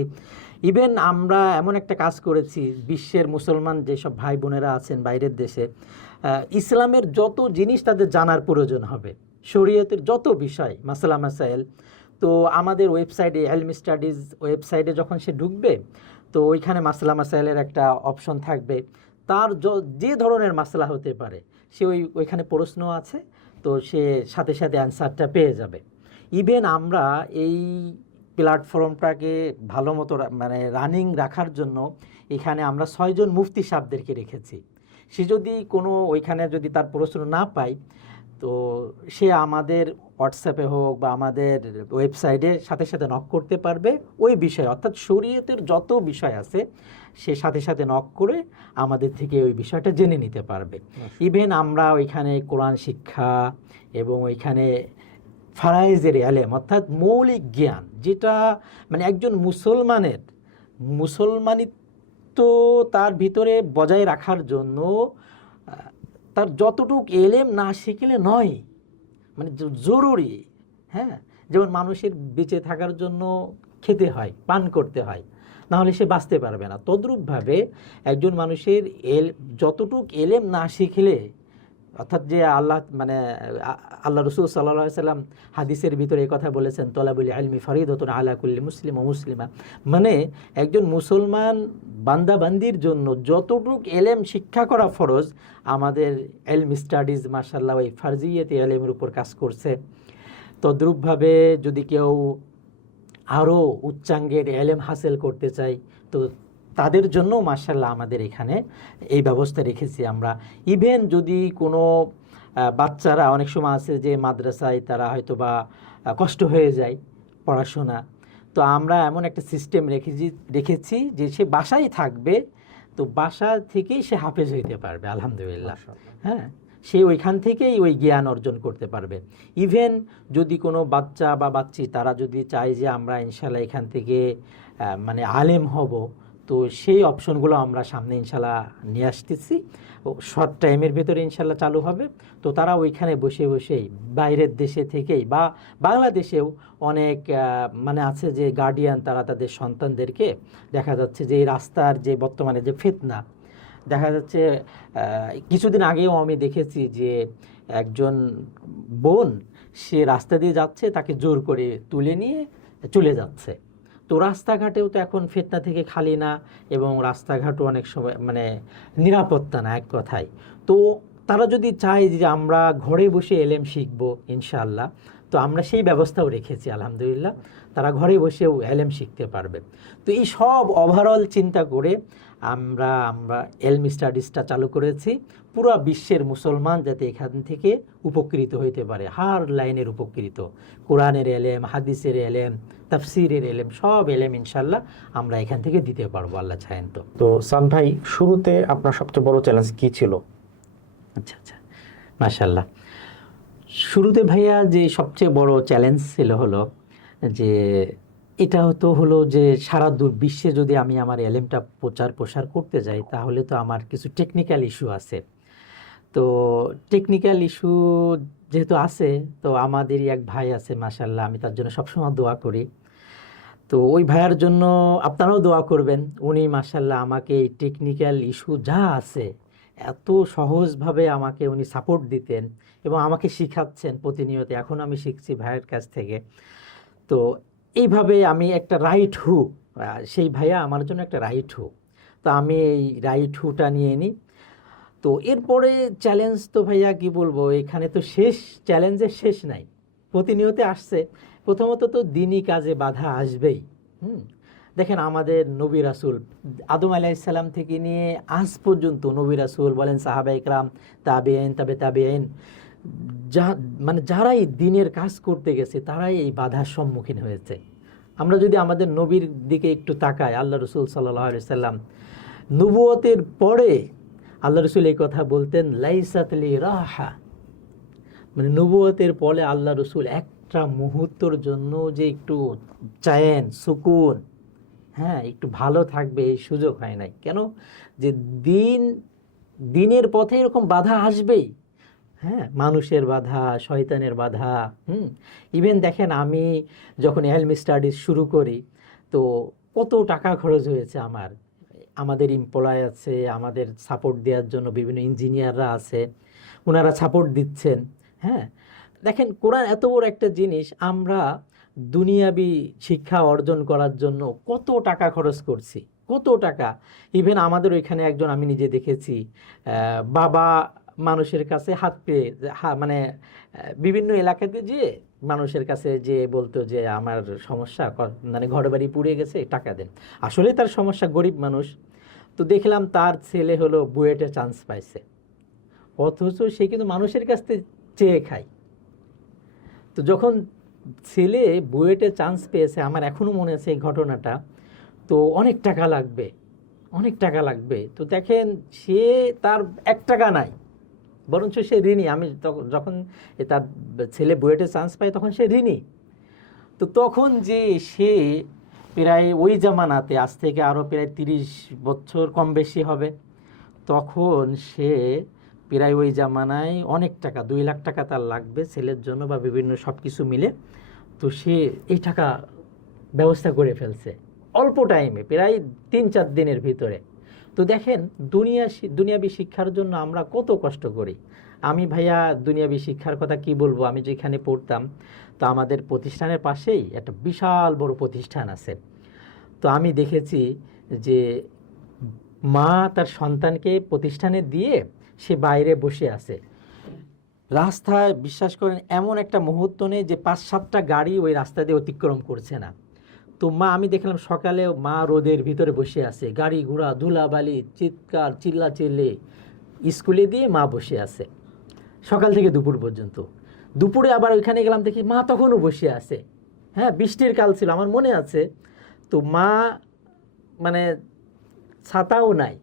ইভেন আমরা এমন একটা কাজ করেছি, বিশ্বের মুসলমান যেসব ভাই বোনেরা আছেন বাইরের দেশে, ইসলামের যত জিনিস তাদের জানার প্রয়োজন হবে, শরীয়তের যত বিষয় মাসালা মাসাইল, তো আমাদের ওয়েবসাইটে ইলমি স্টাডিজ ওয়েবসাইটে যখন সে ঢুকবে, তো ওইখানে মাসালা মাসাইলের একটা অপশন থাকবে, তার যে ধরনের মাসলা হতে পারে সে ওইখানে প্রশ্ন আছে, তো সে সাথে সাথে অ্যান্সারটা পেয়ে যাবে। ইভেন আমরা এই প্ল্যাটফর্মটাকে ভালো মতো মানে রানিং রাখার জন্য এখানে আমরা 6 জন মুফতি সাহেবদেরকে রেখেছি। সে যদি কোনো ওইখানে যদি তার প্রশ্ন না পায়, তো সে আমাদের হোয়াটসঅ্যাপে হোক বা আমাদের ওয়েবসাইটে সাথে সাথে নক করতে পারবে ওই বিষয়, অর্থাৎ শরীয়তের যত বিষয় আছে সে সাথে সাথে নক করে আমাদের থেকে ওই বিষয়টা জেনে নিতে পারবে। ইভেন আমরা ওইখানে কোরআন শিক্ষা এবং ওইখানে ফারাইজের এলেম অর্থাৎ মৌলিক জ্ঞান, যেটা মানে একজন মুসলমানিত্ব তার ভিতরে বজায় রাখার জন্য তার যতটুক এলেম না শিখলে নয়, মানে জরুরি। হ্যাঁ, যেমন মানুষের বেঁচে থাকার জন্য খেতে হয়, পান করতে হয়, না হলে সে বাঁচতে পারবে না। তদ্রূপভাবে একজন মানুষের যতটুক এলেম না শিখলে, অর্থাৎ যে আল্লাহ রসুল সাল্লাল্লাহু আলাইহি সাল্লাম হাদিসের ভিতরে এই কথা বলেছেন, তলাবুল ইলমি ফরিদাতুন আলা কুল্লি মুসলিম ও মুসলিমা, মানে একজন মুসলমান বান্দাবান্দির জন্য যতটুক এলেম শিক্ষা করা ফরজ, আমাদের এলম স্টাডিজ মাশাআল্লাহ ওই ফারজিয়াতে এলেমের উপর কাজ করছে। তদ্রূপভাবে যদি কেউ আরও উচ্চাঙ্গের এলেম হাসিল করতে চাই, তো তাদের জন্য মাশাআল্লাহ আমাদের এখানে এই ব্যবস্থা রেখেছি আমরা। ইভেন যদি কোনো বাচ্চারা, অনেক সময় আছে যে মাদ্রাসায় তারা হয়তো বা কষ্ট হয়ে যায় পড়াশোনা, তো আমরা এমন একটা সিস্টেম রেখেছি যে সে বাসায় থাকবে, তো বাসা থেকেই সে হাফেজ হইতে পারবে আলহামদুলিল্লাহ। হ্যাঁ, সে ওইখান থেকেই ওই জ্ঞান অর্জন করতে পারবে। ইভেন যদি কোনো বাচ্চা বা বাচ্চি তারা যদি চায় যে আমরা ইনশাল্লাহ এখান থেকে মানে আলেম হব, তো সেই অপশনগুলো আমরা সামনে ইনশাল্লাহ নিয়ে আসতেছি, শর্ট টাইমের ভেতরে ইনশাল্লাহ চালু হবে। তো তারা ওইখানে বসে বসেই বাইরের দেশে থেকেই বা বাংলাদেশেও অনেক মানে আছে যে গার্ডিয়ান, তারা তাদের সন্তানদেরকে দেখা যাচ্ছে যে এই রাস্তার যে বর্তমানে যে ফিতনা দেখা যাচ্ছে, কিছুদিন আগেও আমি দেখেছি যে একজন বোন সে রাস্তা দিয়ে যাচ্ছে, তাকে জোর করে তুলে নিয়ে চলে যাচ্ছে। তো রাস্তাঘাটেও তো এখন ফিতনা থেকে খালি না, এবং রাস্তাঘাটও অনেক সময় মানে নিরাপত্তা না এক কথায়। তো তারা যদি চায় যে আমরা ঘরে বসে এলেম শিখবো ইনশাআল্লাহ, তো আমরা সেই ব্যবস্থাও রেখেছি আলহামদুলিল্লাহ, তারা ঘরে বসেও এলেম শিখতে পারবে। তো এই সব ওভারঅল চিন্তা করে আমরা এলম স্টাডিজটা চালু করেছি, পুরো বিশ্বের মুসলমান যাতে এখান থেকে উপকৃত হইতে পারে, হার লাইনের উপকৃত, কোরআনের এলেম, হাদিসের এলেম, তাফসিরের এলেম, সব এলেম ইনশাল্লাহ আমরা এখান থেকে দিতে পারবো আল্লাহ চাহেন তো। তো সান ভাই, শুরুতে আপনার সবচেয়ে বড় চ্যালেঞ্জ কি ছিল? আচ্ছা আচ্ছা, মাশাআল্লাহ। শুরুতে ভাইয়া যে সবচেয়ে বড় চ্যালেঞ্জ ছিল হলো যে এটা হলো যে সারা বিশ্বে যদি আমি আমার এলেমটা প্রসার করতে যাই, তাহলে তো আমার কিছু টেকনিক্যাল ইস্যু আছে। তো টেকনিক্যাল ইস্যু যেহেতু আছে, তো আমাদেরই এক ভাই আছে মাশাআল্লাহ, আমি তার জন্য সবসময় দোয়া করি। তো ওই ভাইয়ার জন্য আপনারাও দোয়া করবেন। উনি মাশাআল্লাহ আমাকে এই টেকনিক্যাল ইস্যু যা আছে এত সহজভাবে আমাকে উনি সাপোর্ট দিতেন এবং আমাকে শিখাচ্ছেন প্রতিনিয়ত। এখন আমি শিখছি ভাইয়ের কাছ থেকে। তো এইভাবে আমি একটা রাইট হু, সেই ভাইয়া আমার জন্য একটা রাইট হু, তো আমি এই রাইট হুটা নিয়ে নিই। তো এরপরে চ্যালেঞ্জ তো ভাইয়া কি বলবো, এখানে তো চ্যালেঞ্জের শেষ নাই, প্রতিনিয়ত আসছে। প্রথমত তো দিনই কাজে বাধা আসবেই। দেখেন আমাদের নবী রাসূল আদম আলাইহিস সালাম থেকে নিয়ে আজ পর্যন্ত নবী রাসূল বলেন, সাহাবা ইকরাম, তাবেঈন, তাবেঈন, যারাই দিনের কাজ করতে গেছে তারাই এই বাধার সম্মুখীন হয়েছে। আমরা যদি আমাদের নবীর দিকে একটু তাকাই, আল্লাহ রসুল সাল্লাল্লাহু আলাইহি সাল্লাম নবুয়তের পরে আল্লাহ রসুল এই কথা বলতেন, লাইসাত লি রাহা, মানে নবুয়তের পরে আল্লাহ রসুল একটা মুহূর্তের জন্য যে একটু চায়েন সুকুন, হ্যাঁ একটু ভালো থাকবে, এই সুযোগ হয় নাই। কেন? যে দিনের পথে এরকম বাধা আসবেই। হ্যাঁ, মানুষের বাধা, শয়তানের বাধা। ইভেন দেখেন আমি যখন এলম স্টাডিজ শুরু করি, তো কত টাকা খরচ হয়েছে আমাদের এমপ্লয় আছে, আমাদের সাপোর্ট দেওয়ার জন্য বিভিন্ন ইঞ্জিনিয়াররা আছে, ওনারা সাপোর্ট দিচ্ছেন। হ্যাঁ, দেখেন কোরআন এত বড় একটা জিনিস, আমরা দুনিয়াবি শিক্ষা অর্জন করার জন্য কত টাকা খরচ করছি, কত টাকা। ইভেন আমাদের ওইখানে একজন, আমি নিজে দেখেছি, বাবা মানুষের কাছে হাত পেয়ে মানে বিভিন্ন এলাকাতে যে মানুষের কাছে যে বলতো যে আমার সমস্যা, মানে ঘর বাড়ি পুড়ে গেছে, টাকা দেন। আসলে তার সমস্যা, গরিব মানুষ। তো দেখলাম তার ছেলে হলো বুয়েটে চান্স পাইছে, অথচ সে কিন্তু মানুষের কাছ থেকে চেয়ে খাই। তো যখন ছেলে বুয়েটে চান্স পেয়েছে, আমার এখনও মনে আছে এই ঘটনাটা, তো অনেক টাকা লাগবে, অনেক টাকা লাগবে। তো দেখেন সে তার 1 টাকা নাই, বরঞ্চ সে ঋণী। আমি যখন তার ছেলে বুয়েটে চান্স পায় তখন সে ঋণী। তো তখন যে সে প্রায় ওই জামানাতে, আজ থেকে আরও প্রায় 30 বছর কম বেশি হবে, তখন সে প্রায় ওই জামানায় অনেক টাকা, 2 লাখ টাকা তার লাগবে ছেলের জন্য বা বিভিন্ন সব কিছু মিলে। তো সে এই টাকা ব্যবস্থা করে ফেলছে অল্প টাইমে, প্রায় 3-4 দিনের ভিতরে। তো দেখেন দুনিয়াবি শিক্ষার জন্য আমরা কত কষ্ট করি। আমি ভাইয়া দুনিয়াবি শিক্ষার কথা কি বলবো, আমি যেখানে পড়তাম, তো আমাদের প্রতিষ্ঠানের পাশেই একটা বিশাল বড় প্রতিষ্ঠান আছে। তো আমি দেখেছি যে মা তার সন্তানকে প্রতিষ্ঠানে দিয়ে সে বাইরে বসে আছে, রাস্তায় বিশ্বাস করেন এমন একটা মুহূর্ত নেই যে 5-7টা গাড়ি ওই রাস্তা দিয়ে অতিক্রম করছে না। তো মা, আমি দেখলাম সকালে মা রোদের ভিতরে বসে আছে, গাড়ি ঘোড়া ধুলাবালি চিৎকার চিল্লাচিল্লি, স্কুলে দিয়ে মা বসে আছে সকাল থেকে দুপুর পর্যন্ত। দুপুরে আবার ওইখানে গেলাম, দেখি মা তখনও বসে আছে। হ্যাঁ, বৃষ্টির কাল ছিল আমার মনে আছে। তো মা মানে ছাতাও নাই,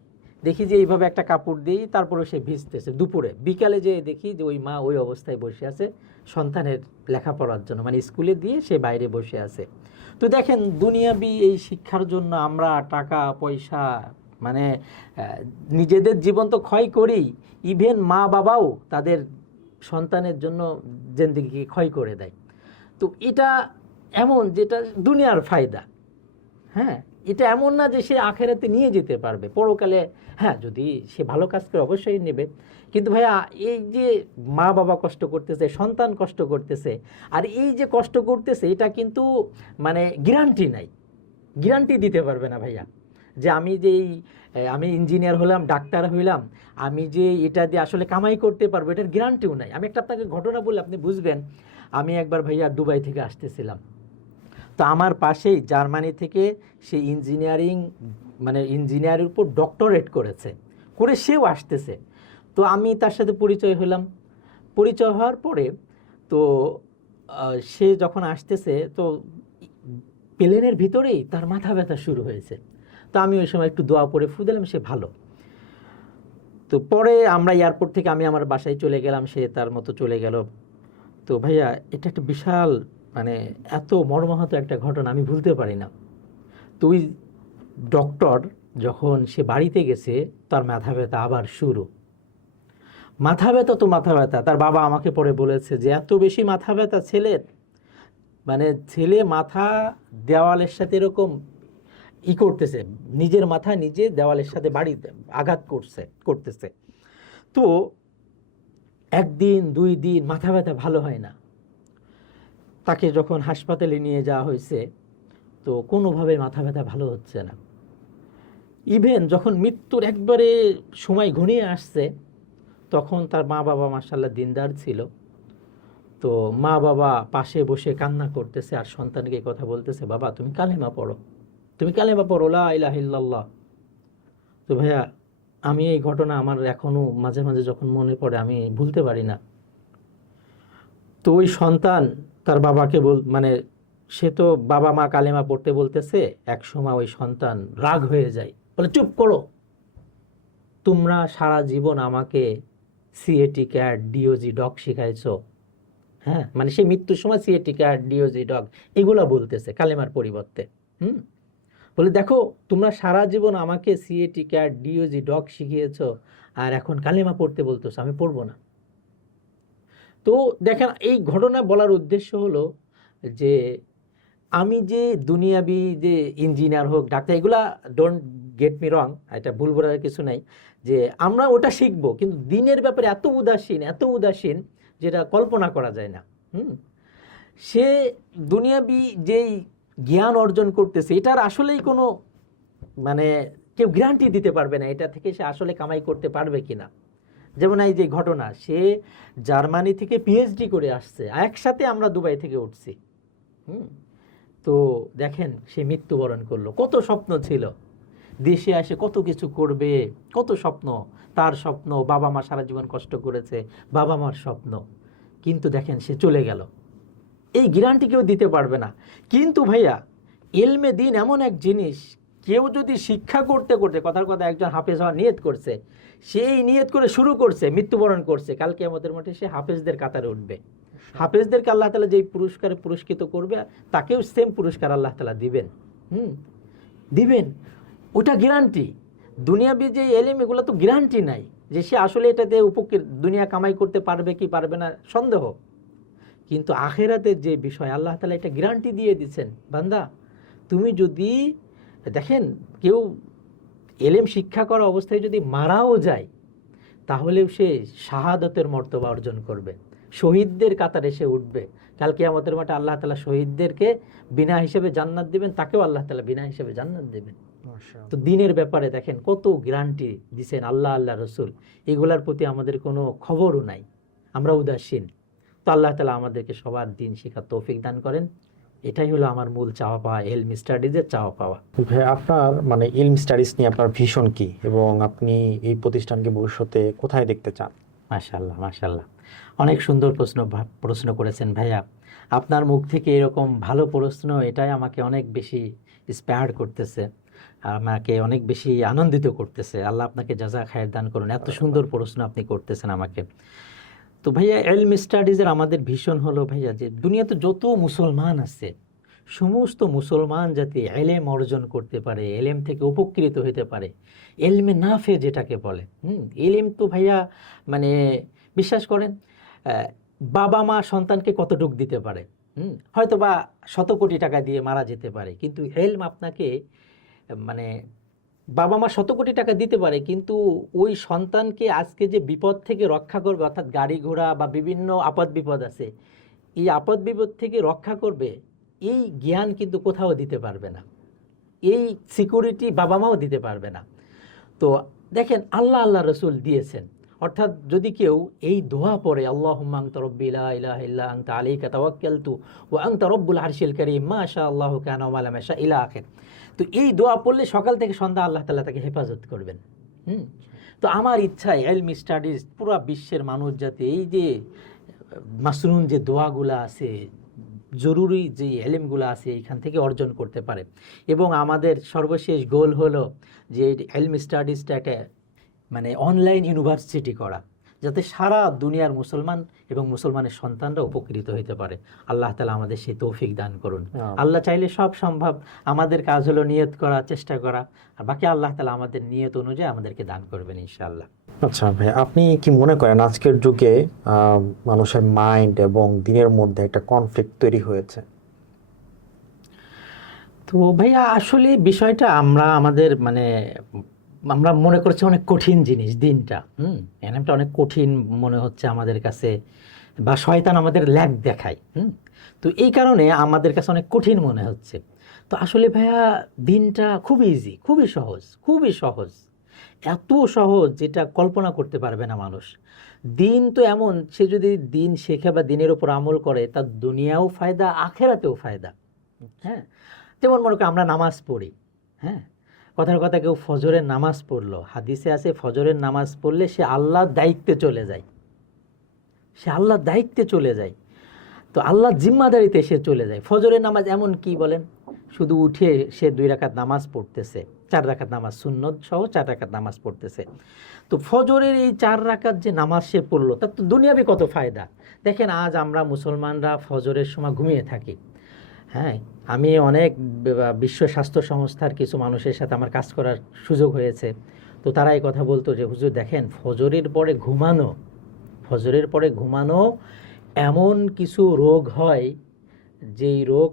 দেখি যে এইভাবে একটা কাপড় দিই, তারপরে সে ভিজতেছে। দুপুরে বিকালে যে দেখি যে ওই মা ওই অবস্থায় বসে আছে সন্তানের লেখাপড়ার জন্য, মানে স্কুলে দিয়ে সে বাইরে বসে আছে। তো দেখেন দুনিয়াবি এই শিক্ষার জন্য আমরা টাকা পয়সা মানে নিজেদের জীবন তো ক্ষয় করি, ইভেন মা বাবাও তাদের সন্তানের জন্য জিন্দেগিকে ক্ষয় করে দেয়। তো এটা এমন যেটা দুনিয়ার ফায়দা। হ্যাঁ, এটা এমন না যে সে আখেরাতে নিয়ে যেতে পারবে পরকালে। হ্যাঁ, যদি সে ভালো কাজ করে অবশ্যই নেবে। কিন্তু ভাইয়া এই যে মা বাবা কষ্ট করতেছে, সন্তান কষ্ট করতেছে, আর এই যে কষ্ট করতেছে এটা কিন্তু মানে গ্যারান্টি নাই, গ্যারান্টি দিতে পারবে না ভাইয়া যে আমি ইঞ্জিনিয়ার হলাম, ডাক্তার হইলাম, আমি যে এটা দিয়ে আসলে কামাই করতে পারবো, এটার গ্যারান্টিও নাই। আমি একটা আপনাকে ঘটনা বলে আপনি বুঝবেন। আমি একবার ভাইয়া দুবাই থেকে আসতেছিলাম, তো আমার পাশেই জার্মানি থেকে সে ইঞ্জিনিয়ারের উপর ডক্টরেট করে সেও আসতেছে। তো আমি তার সাথে পরিচয় হলাম। পরিচয় হওয়ার পরে তো সে যখন আসতেছে, তো প্লেনের ভিতরেই তার মাথা ব্যথা শুরু হয়েছে। তো আমি ওই সময় একটু দোয়া পড়ে ফু দিলাম, সে ভালো। তো পরে আমরা এয়ারপোর্ট থেকে আমি আমার বাসায় চলে গেলাম, সে তার মতো চলে গেল। তো ভাইয়া এটা একটা বিশাল মানে এত মর্মাহত একটা ঘটনা, আমি ভুলতে পারি না। তো ওই ডক্টর যখন সে বাড়িতে গেছে, তার মাথা ব্যথা আবার শুরু। মাথা ব্যথা তো মাথা ব্যথা, তার বাবা আমাকে পরে বলেছে যে এত বেশি মাথা ব্যথা ছেলের, মানে ছেলে মাথা দেওয়ালের সাথে এরকম করতেছে, নিজের মাথা নিজে দেওয়ালের সাথে বাড়িতে আঘাত করতেছে। তো 1 দিন 2 দিন মাথা ব্যথা ভালো হয় না। তাকে যখন হাসপাতালে নিয়ে যাওয়া হয়েছে, তো কোনোভাবে মাথা ব্যথা ভালো হচ্ছে না। ইভেন যখন মৃত্যুর একবারে সময় ঘনিয়ে আসছে, তখন তার মা বাবা মাশাআল্লাহ দিনদার ছিল। তো মা বাবা পাশে বসে কান্না করতেছে আর সন্তানকে কথা বলতেছে, বাবা তুমি কালেমা পড়ো, তুমি কালেমা পড়ো, লা ইলাহা ইল্লাল্লাহ। তো ভাইয়া আমি এই ঘটনা আমার এখনো মাঝে মাঝে যখন মনে পড়ে আমি ভুলতে পারি না। তো ওই সন্তান তার বাবাকে মানে সে তো বাবা মা কালেমা পড়তে বলতেছে, এক সময় ওই সন্তান রাগ হয়ে যায়, বলে চুপ করো, তোমরা সারা জীবন আমাকে সিএটি ক্যাট ডিওজি ডগ শিখাইছো। হ্যাঁ, মানে সে মৃত্যুর সময় সিএটি ক্যাট ডিওজি ডগ এগুলা বলতেছে কালেমার পরিবর্তে। বলে দেখো, তোমরা সারা জীবন আমাকে সিএটি ক্যাট ডিওজি ডগ শিখিয়েছো, আর এখন কালেমা পড়তে বলতেছো, আমি পড়বো না। তো দেখেন এই ঘটনা বলার উদ্দেশ্য হলো যে আমি যে দুনিয়াবি যে ইঞ্জিনিয়ার হোক ডাক্তার, এগুলা ডোন্ট গেট মি রং, এটা ভুল বলার কিছু নাই, যে আমরা ওটা শিখবো, কিন্তু দিনের ব্যাপারে এত উদাসীন যেটা কল্পনা করা যায় না। সে দুনিয়াবি যেই জ্ঞান অর্জন করতেছে, এটার আসলেই কোনো মানে কেউ গ্যারান্টি দিতে পারবে না এটা থেকে সে আসলে কামাই করতে পারবে কিনা। যেমন এই যে ঘটনা, সে জার্মানি থেকে পিএইচডি করে আসছে, একসাথে আমরা দুবাই থেকে উঠছি। তো দেখেন সে মৃত্যুবরণ করলো। কত স্বপ্ন ছিল, দেশে আসে কত কিছু করবে, কত স্বপ্ন, তার স্বপ্ন, বাবা মা সারা জীবন কষ্ট করেছে, বাবা মার স্বপ্ন, কিন্তু দেখেন সে চলে গেল, এই গ্যারান্টি কেউ দিতে পারবে না। কিন্তু ভাইয়া ইলমে দিন এমন এক জিনিস, কেউ যদি শিক্ষা করতে করতে, কথার কথা একজন হাফেজ হওয়ার নিয়ত করছে, সেই নিয়ত করে শুরু করছে, মৃত্যুবরণ করছে, কালকে আমাদের মাঠে সে হাফেজদের কাতারে উঠবে। হাফেজদেরকে আল্লাহ তাআলা যেই পুরস্কারে পুরস্কৃত করবে, তাকেও সেম পুরস্কার আল্লাহ তাআলা দিবেন। দিবেন, ওটা গ্যারান্টি। দুনিয়াবি যে এলিম, এগুলো তো গ্যারান্টি নাই যে সে আসলে এটাতে উপকৃত, দুনিয়া কামাই করতে পারবে কি পারবে না সন্দেহ। কিন্তু আখেরাতের যে বিষয় আল্লাহ তাআলা এটা গ্যারান্টি দিয়ে দিচ্ছেন, বান্দা তুমি যদি দেখেন কেউ এলেম শিক্ষা করা অবস্থায় যদি মারাও যায়, তাহলেও সে শাহাদতের মর্তবা অর্জন করবে, শহীদদের কাতারে সে উঠবে। কাল কিয়ামতের মাঠে আল্লাহ তাআলা শহীদদেরকে বিনা হিসেবে জান্নাত দিবেন, তাকেও আল্লাহ তাআলা বিনা হিসেবে জান্নাত দেবেন। তো দিনের ব্যাপারে দেখেন কত গ্যারান্টি দিছেন আল্লাহ, আল্লাহ রসুল, এগুলার প্রতি আমাদের কোনো খবরও নাই, আমরা উদাসীন। তো আল্লাহ তাআলা আমাদেরকে সবার দিন শেখার তৌফিক দান করেন। এটাই হলো আমার মূল চাওয়া পাওয়া, ইলম স্টাডিজের চাওয়া পাওয়া। ভাই, আপনার মানে ইলম স্টাডিজ নিয়ে আপনার ভিশন কি, এবং আপনি এই প্রতিষ্ঠানকে ভবিষ্যতে কোথায় দেখতে চান? মাশাআল্লাহ, মাশাআল্লাহ, অনেক সুন্দর প্রশ্ন করেছেন ভাইয়া। আপনার মুখ থেকে এরকম ভালো প্রশ্ন, এটাই আমাকে অনেক বেশি ইন্সপায়ার্ড করতেছে, আমাকে অনেক বেশি আনন্দিত করতেছে। আল্লাহ আপনাকে জাযা খায়ের দান করুন, এত সুন্দর প্রশ্ন আপনি করতেছেন আমাকে। তো ভাইয়া ইলম স্টাডিজের আমাদের ভীষণ হলো ভাইয়া যে দুনিয়াতে যত মুসলমান আছে, সমস্ত মুসলমান যাতে এলেম অর্জন করতে পারে, এলেম থেকে উপকৃত হতে পারে, এলমে নাফে যেটাকে বলে। এলেম তো ভাইয়া মানে বিশ্বাস করেন, বাবা মা সন্তানকে কতটুক দিতে পারে, হয়তো বা 100 কোটি টাকা দিয়ে মারা যেতে পারে, কিন্তু এলম আপনাকে মানে বাবা মা 100 কোটি টাকা দিতে পারে, কিন্তু ওই সন্তানকে আজকে যে বিপদ থেকে রক্ষা করবে, অর্থাৎ গাড়ি ঘোড়া বা বিভিন্ন আপদ বিপদ আছে, এই আপদ বিপদ থেকে রক্ষা করবে, এই জ্ঞান কিন্তু কোথাও দিতে পারবে না, এই সিকিউরিটি বাবা মাও দিতে পারবে না। তো দেখেন আল্লাহ, আল্লাহ রসুল দিয়েছেন। অর্থাৎ যদি কেউ এই দোয়া পড়ে, আল্লাহুম্মা আনতা রাব্বি লা ইলাহা ইল্লা আনতা আলাইকা তাওয়াক্কালতু ওয়া আনতা রাব্বুল আরশিল কারীম মা শা আল্লাহু কানা ওয়া মা লাম ইয়াশা ইলা আখির, তো এই দোয়া পড়লে সকাল থেকে সন্ধ্যা আল্লাহ তাআলা তাকে হেফাজত করবেন। তো আমার ইচ্ছা ইলমি স্টাডিজ পুরো বিশ্বের মানুষ যাতে এই যে মাসনুন যে দোয়াগুলো আছে, জরুরি যে এলেমগুলো আছে, এখান থেকে অর্জন করতে পারে। এবং আমাদের সর্বশেষ গোল হলো যে ইলমি স্টাডিজটা একটা মানে অনলাইন ইউনিভার্সিটি করা, যাতে সারা দুনিয়ার মুসলমান এবং মুসলমানের সন্তানরা উপকৃত হতে পারে। আল্লাহ তাআলা আমাদের সেই তৌফিক দান করুন। আল্লাহ চাইলে সব সম্ভব, আমাদের কাজ হলো নিয়ত করা, চেষ্টা করা, আর বাকি আল্লাহ তাআলা আমাদের নিয়ত অনুযায়ী আমাদেরকে দান করবেন ইনশাআল্লাহ। আচ্ছা ভাই, আপনি কি মনে করেন আজকের যুগে মানুষের মাইন্ড এবং দিনের মধ্যে একটা কনফ্লিক্ট তৈরি হয়েছে? তো ভাইয়া আসলে বিষয়টা আমাদের মানে আমরা মনে করছি অনেক কঠিন জিনিস দিনটা, এনামটা অনেক কঠিন মনে হচ্ছে আমাদের কাছে, বা শয়তান আমাদের ল্যাগ দেখায়। তো এই কারণে আমাদের কাছে অনেক কঠিন মনে হচ্ছে। তো আসলে ভাইয়া দিনটা খুবই ইজি, খুবই সহজ, খুবই সহজ, এত সহজ যেটা কল্পনা করতে পারবে না মানুষ। দিন তো এমন, সে যদি দিন শেখে বা দিনের উপর আমল করে, তার দুনিয়াও ফায়দা, আখেরাতেও ফায়দা। হ্যাঁ, যেমন মনে করি আমরা নামাজ পড়ি, হ্যাঁ, কথার কথা কেউ ফজরের নামাজ পড়লো, হাদিসে আছে ফজরের নামাজ পড়লে সে আল্লাহর দায়িত্বে চলে যায়, সে আল্লাহর দায়িত্বে চলে যায়, তো আল্লাহর জিম্মাদারিতে সে চলে যায়। ফজরের নামাজ এমন কি বলেন, শুধু উঠে সে 2 রাকাত নামাজ পড়তেছে, 4 রাকাত নামাজ সুন্নত সহ 4 রাকাত নামাজ পড়তেছে। তো ফজরের এই 4 রাকাত যে নামাজ সে পড়লো, তার তো দুনিয়াবি কত ফায়দা। দেখেন আজ আমরা মুসলমানরা ফজরের সময় ঘুমিয়ে থাকি। হ্যাঁ, আমি অনেক বিশ্ব স্বাস্থ্য সংস্থার কিছু মানুষের সাথে আমার কাজ করার সুযোগ হয়েছে। তো তারা এই কথা বলতো যে হুজুর দেখেন ফজরের পরে ঘুমানো এমন কিছু রোগ হয় যেই রোগ